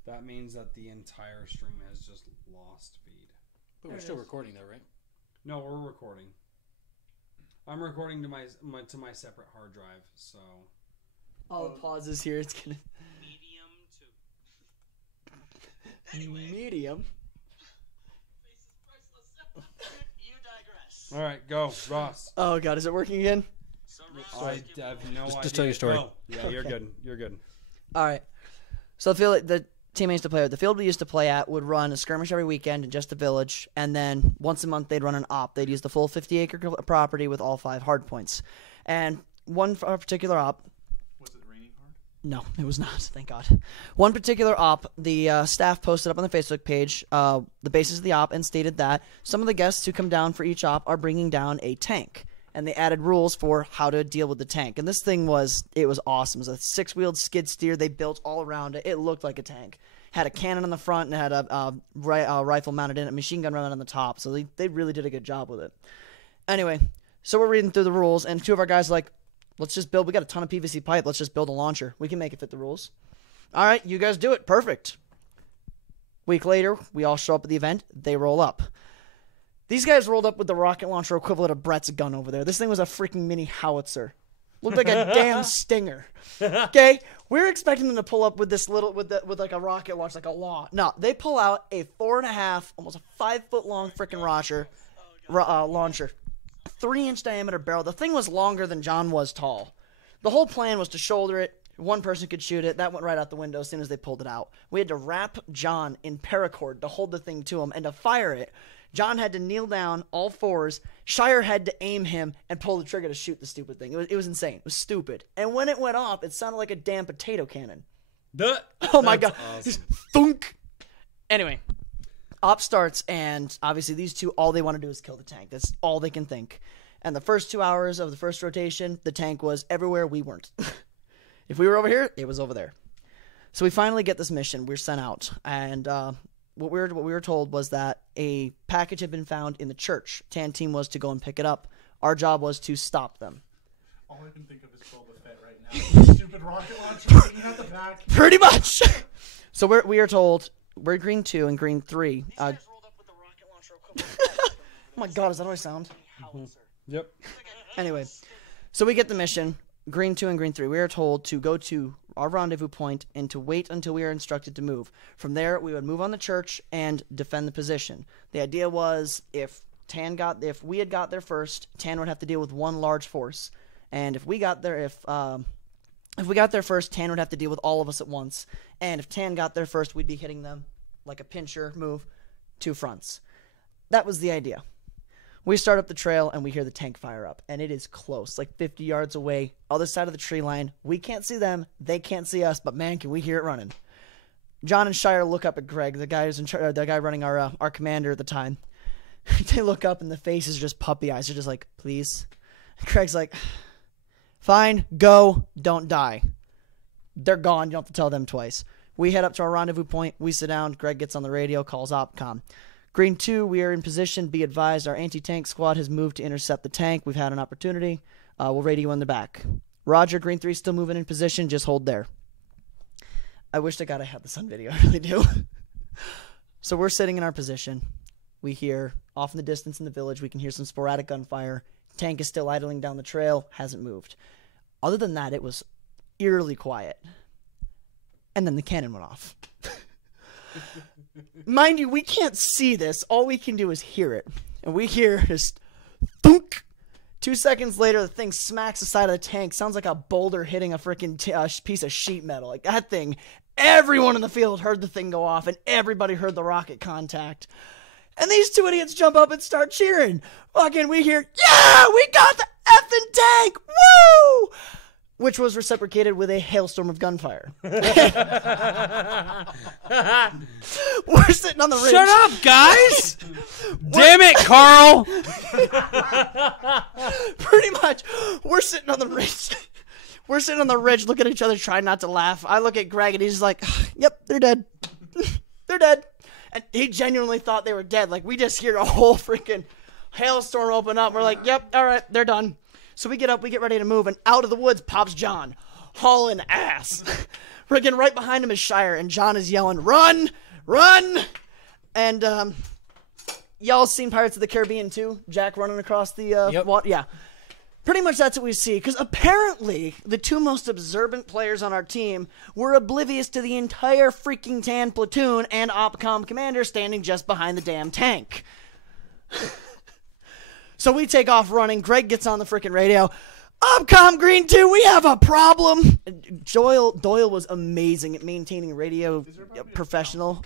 that means that the entire stream has just lost feed. But we're still recording, though, right? No, we're recording. I'm recording to my separate hard drive, so... All the pauses here. It's going to... Medium. You digress. All right, go, Ross. Oh, God. Is it working again? So Ross, I have no idea. Just tell your story. Go. Yeah, you're good. You're good. All right. So the team I used to play with, the field we used to play at would run a skirmish every weekend in just a village, and then once a month they'd run an op. They'd use the full 50-acre property with all 5 hard points. And one particular op... Was it raining hard? No, it was not, thank God. One particular op, the staff posted up on the Facebook page the basis of the op and stated that some of the guests who come down for each op are bringing down a tank. And they added rules for how to deal with the tank. And this thing was awesome. It was a 6-wheeled skid steer they built all around it. It looked like a tank. Had a cannon on the front and had a rifle mounted in it, a machine gun mounted on the top. So they really did a good job with it. Anyway, so we're reading through the rules, and 2 of our guys are like, let's just build. We got a ton of PVC pipe. Let's just build a launcher. We can make it fit the rules. All right, you guys do it. Perfect. Week later, we all show up at the event. They roll up. These guys rolled up with the rocket launcher equivalent of Brett's gun over there. This thing was a freaking mini howitzer. Looked like a damn Stinger. Okay, we were expecting them to pull up with this little, with like a rocket launch, like a law. No, they pull out a 4.5, almost a 5-foot long freaking launcher, 3-inch diameter barrel. The thing was longer than John was tall. The whole plan was to shoulder it, One person could shoot it. That went right out the window as soon as they pulled it out. We had to wrap John in paracord to hold the thing to him and to fire it. John had to kneel down, all fours. Shire had to aim him and pull the trigger to shoot the stupid thing. It was insane. It was stupid. And when it went off, it sounded like a damn potato cannon. Oh my god. Awesome. Just thunk. Anyway, op starts, and obviously these two, all they want to do is kill the tank. That's all they can think. And the first 2 hours of the first rotation, the tank was everywhere we weren't. If we were over here, it was over there. So we finally get this mission. We're sent out, and what we were told was that a package had been found in the church. TAN team was to go and pick it up. Our job was to stop them. All I can think of is Boba Fett right now. The stupid rocket launcher hanging out the back. Pretty much. So we are told we're green 2 and green 3. Oh my god, is that how I sound? Yep. Anyway, so we get the mission. Green 2 and Green 3, we are told to go to our rendezvous point and to wait until we are instructed to move. From there, we would move on the church and defend the position. The idea was if we had got there first, TAN would have to deal with one large force, and if we got there first, TAN would have to deal with all of us at once. And if TAN got there first, we'd be hitting them like a pincher move, 2 fronts. That was the idea. We start up the trail, and we hear the tank fire up, and it is close, like 50 yards away, other side of the tree line. We can't see them, they can't see us, but man, can we hear it running. John and Shire look up at Greg, the guy running our commander at the time. They look up, and the face is just puppy eyes. They're just like, please. Greg's like, fine, go, don't die. They're gone, you don't have to tell them twice. We head up to our rendezvous point, we sit down, Greg gets on the radio, calls OPCOM. Green 2, we are in position. Be advised, our anti-tank squad has moved to intercept the tank. We've had an opportunity. We'll radio in the back. Roger, Green 3 still moving in position. Just hold there. I wish to God I had this on video. I really do. So we're sitting in our position. We hear, off in the distance in the village, we can hear some sporadic gunfire. Tank is still idling down the trail. Hasn't moved. Other than that, it was eerily quiet. And then the cannon went off. Mind you, we can't see this. All we can do is hear it. And we hear just thunk. 2 seconds later, the thing smacks the side of the tank. Sounds like a boulder hitting a freaking piece of sheet metal. Like that thing, everyone in the field heard the thing go off, and everybody heard the rocket contact. And these 2 idiots jump up and start cheering. Fucking, we hear, yeah, we got the effing tank! Woo! Which was reciprocated with a hailstorm of gunfire. We're sitting on the ridge. Shut up, guys! Damn it, Carl! Pretty much, we're sitting on the ridge. We're sitting on the ridge, looking at each other, trying not to laugh. I look at Greg, and he's just like, yep, they're dead. They're dead. And he genuinely thought they were dead. Like, we just hear a whole freaking hailstorm open up. We're like, yep, all right, they're done. So we get up, we get ready to move, and out of the woods pops John, hauling ass. Freaking right behind him is Shire, and John is yelling, run, run! And y'all seen Pirates of the Caribbean too? Jack running across the water? Yeah. Pretty much that's what we see, because apparently the 2 most observant players on our team were oblivious to the entire freaking TAN platoon and OPCOM commander standing just behind the damn tank. So we take off running. Greg gets on the freaking radio. OPCOM Green 2, we have a problem. Doyle was amazing at maintaining radio professional.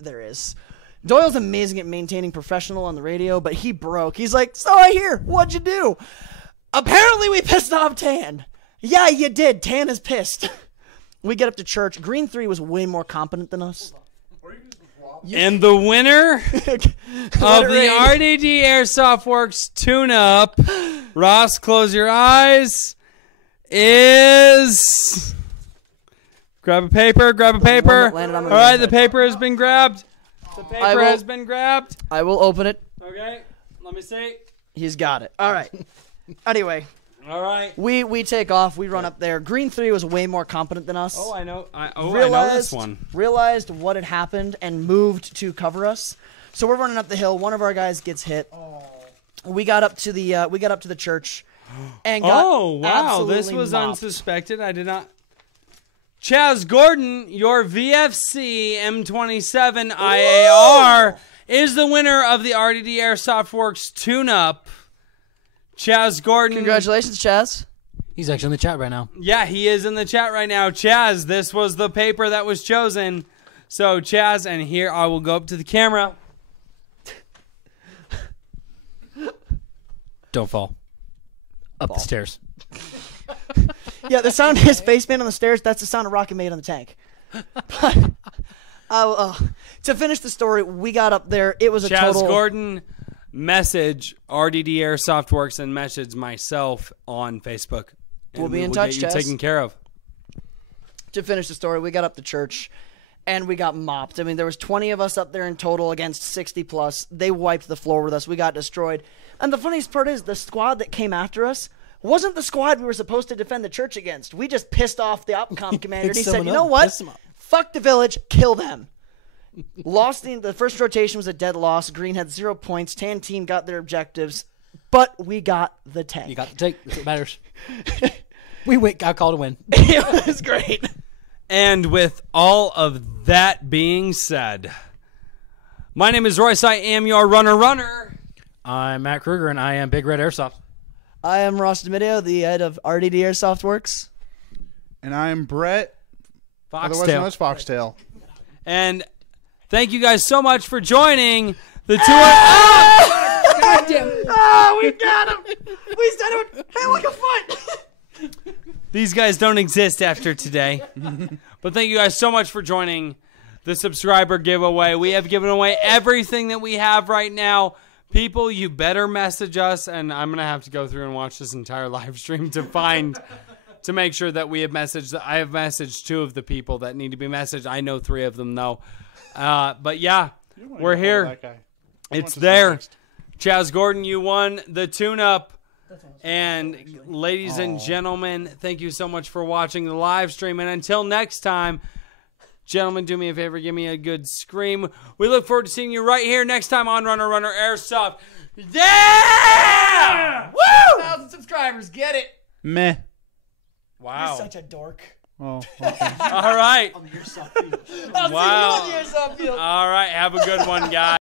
There is. Doyle's amazing at maintaining professional on the radio, but he broke. He's like, so I hear, what'd you do? Apparently we pissed off TAN. Yeah, you did. TAN is pissed. We get up to church. Green 3 was way more competent than us. And the winner of the RDD Airsoft Works tune-up, Ross, close your eyes, is... Grab a paper, grab a paper. All right, the paper has been grabbed. The paper has been grabbed. I will open it. Okay, let me see. He's got it. All right. Anyway. All right. We take off. We run up there. Green 3 was way more competent than us. Oh, I know. I know this one. Realized what had happened and moved to cover us. So we're running up the hill. One of our guys gets hit. Oh. We got up to the church and got wow, this was mopped. unsuspected. I did not. Chaz Gordon, your VFC M27 IAR is the winner of the RDD Airsoft Works tune-up. Chaz Gordon. Congratulations, Chaz. He's actually in the chat right now. Yeah, he is in the chat right now. Chaz, this was the paper that was chosen. So, Chaz, and here I will go up to the camera. Don't fall. Up the stairs. Yeah, the sound of his face made on the stairs, that's the sound of Rocket made on the tank. But, to finish the story, we got up there. It was a Chaz total... Gordon, message RDD Airsoft Works and message myself on Facebook. We'll be in We'll touch, get you Chaz. taken care of. To finish the story, we got up to church, and we got mopped. I mean, there was 20 of us up there in total against 60+. They wiped the floor with us. We got destroyed. And the funniest part is, the squad that came after us wasn't the squad we were supposed to defend the church against. We just pissed off the OPCOM commander, and he said, you know what? Fuck the village, kill them. Lost the first rotation was a dead loss. Green had 0 points. Tan team got their objectives, but we got the tank. You got the take. That's what matters. We win. Got called a win. It was great. And with all of that being said, my name is Royce. I am your runner. I'm Matt Kruger, and I am Big Red Airsoft. I am Ross Domidio, the head of RDD Airsoft Works. And I'm Brett, otherwise known Foxtail. as Foxtail. And thank you guys so much for joining the tour. God damn it. Oh, we got him. We said it. Hey, look a foot. These guys don't exist after today. But thank you guys so much for joining the subscriber giveaway. We have given away everything that we have right now. People, you better message us, and I'm going to have to go through and watch this entire live stream to make sure that we have messaged. I have messaged 2 of the people that need to be messaged. I know 3 of them, though. But yeah, we're here. It's there. Chaz Gordon, you won the tune-up. And ladies and gentlemen, thank you so much for watching the live stream. And until next time, gentlemen, do me a favor, give me a good scream. We look forward to seeing you right here next time on Runner Airsoft. Yeah! Woo! 1,000 subscribers, get it. Meh. Wow. You're such a dork. Oh, okay. All right. On the Airsoft field. Wow. On the Airsoft field. All right. Have a good one, guys.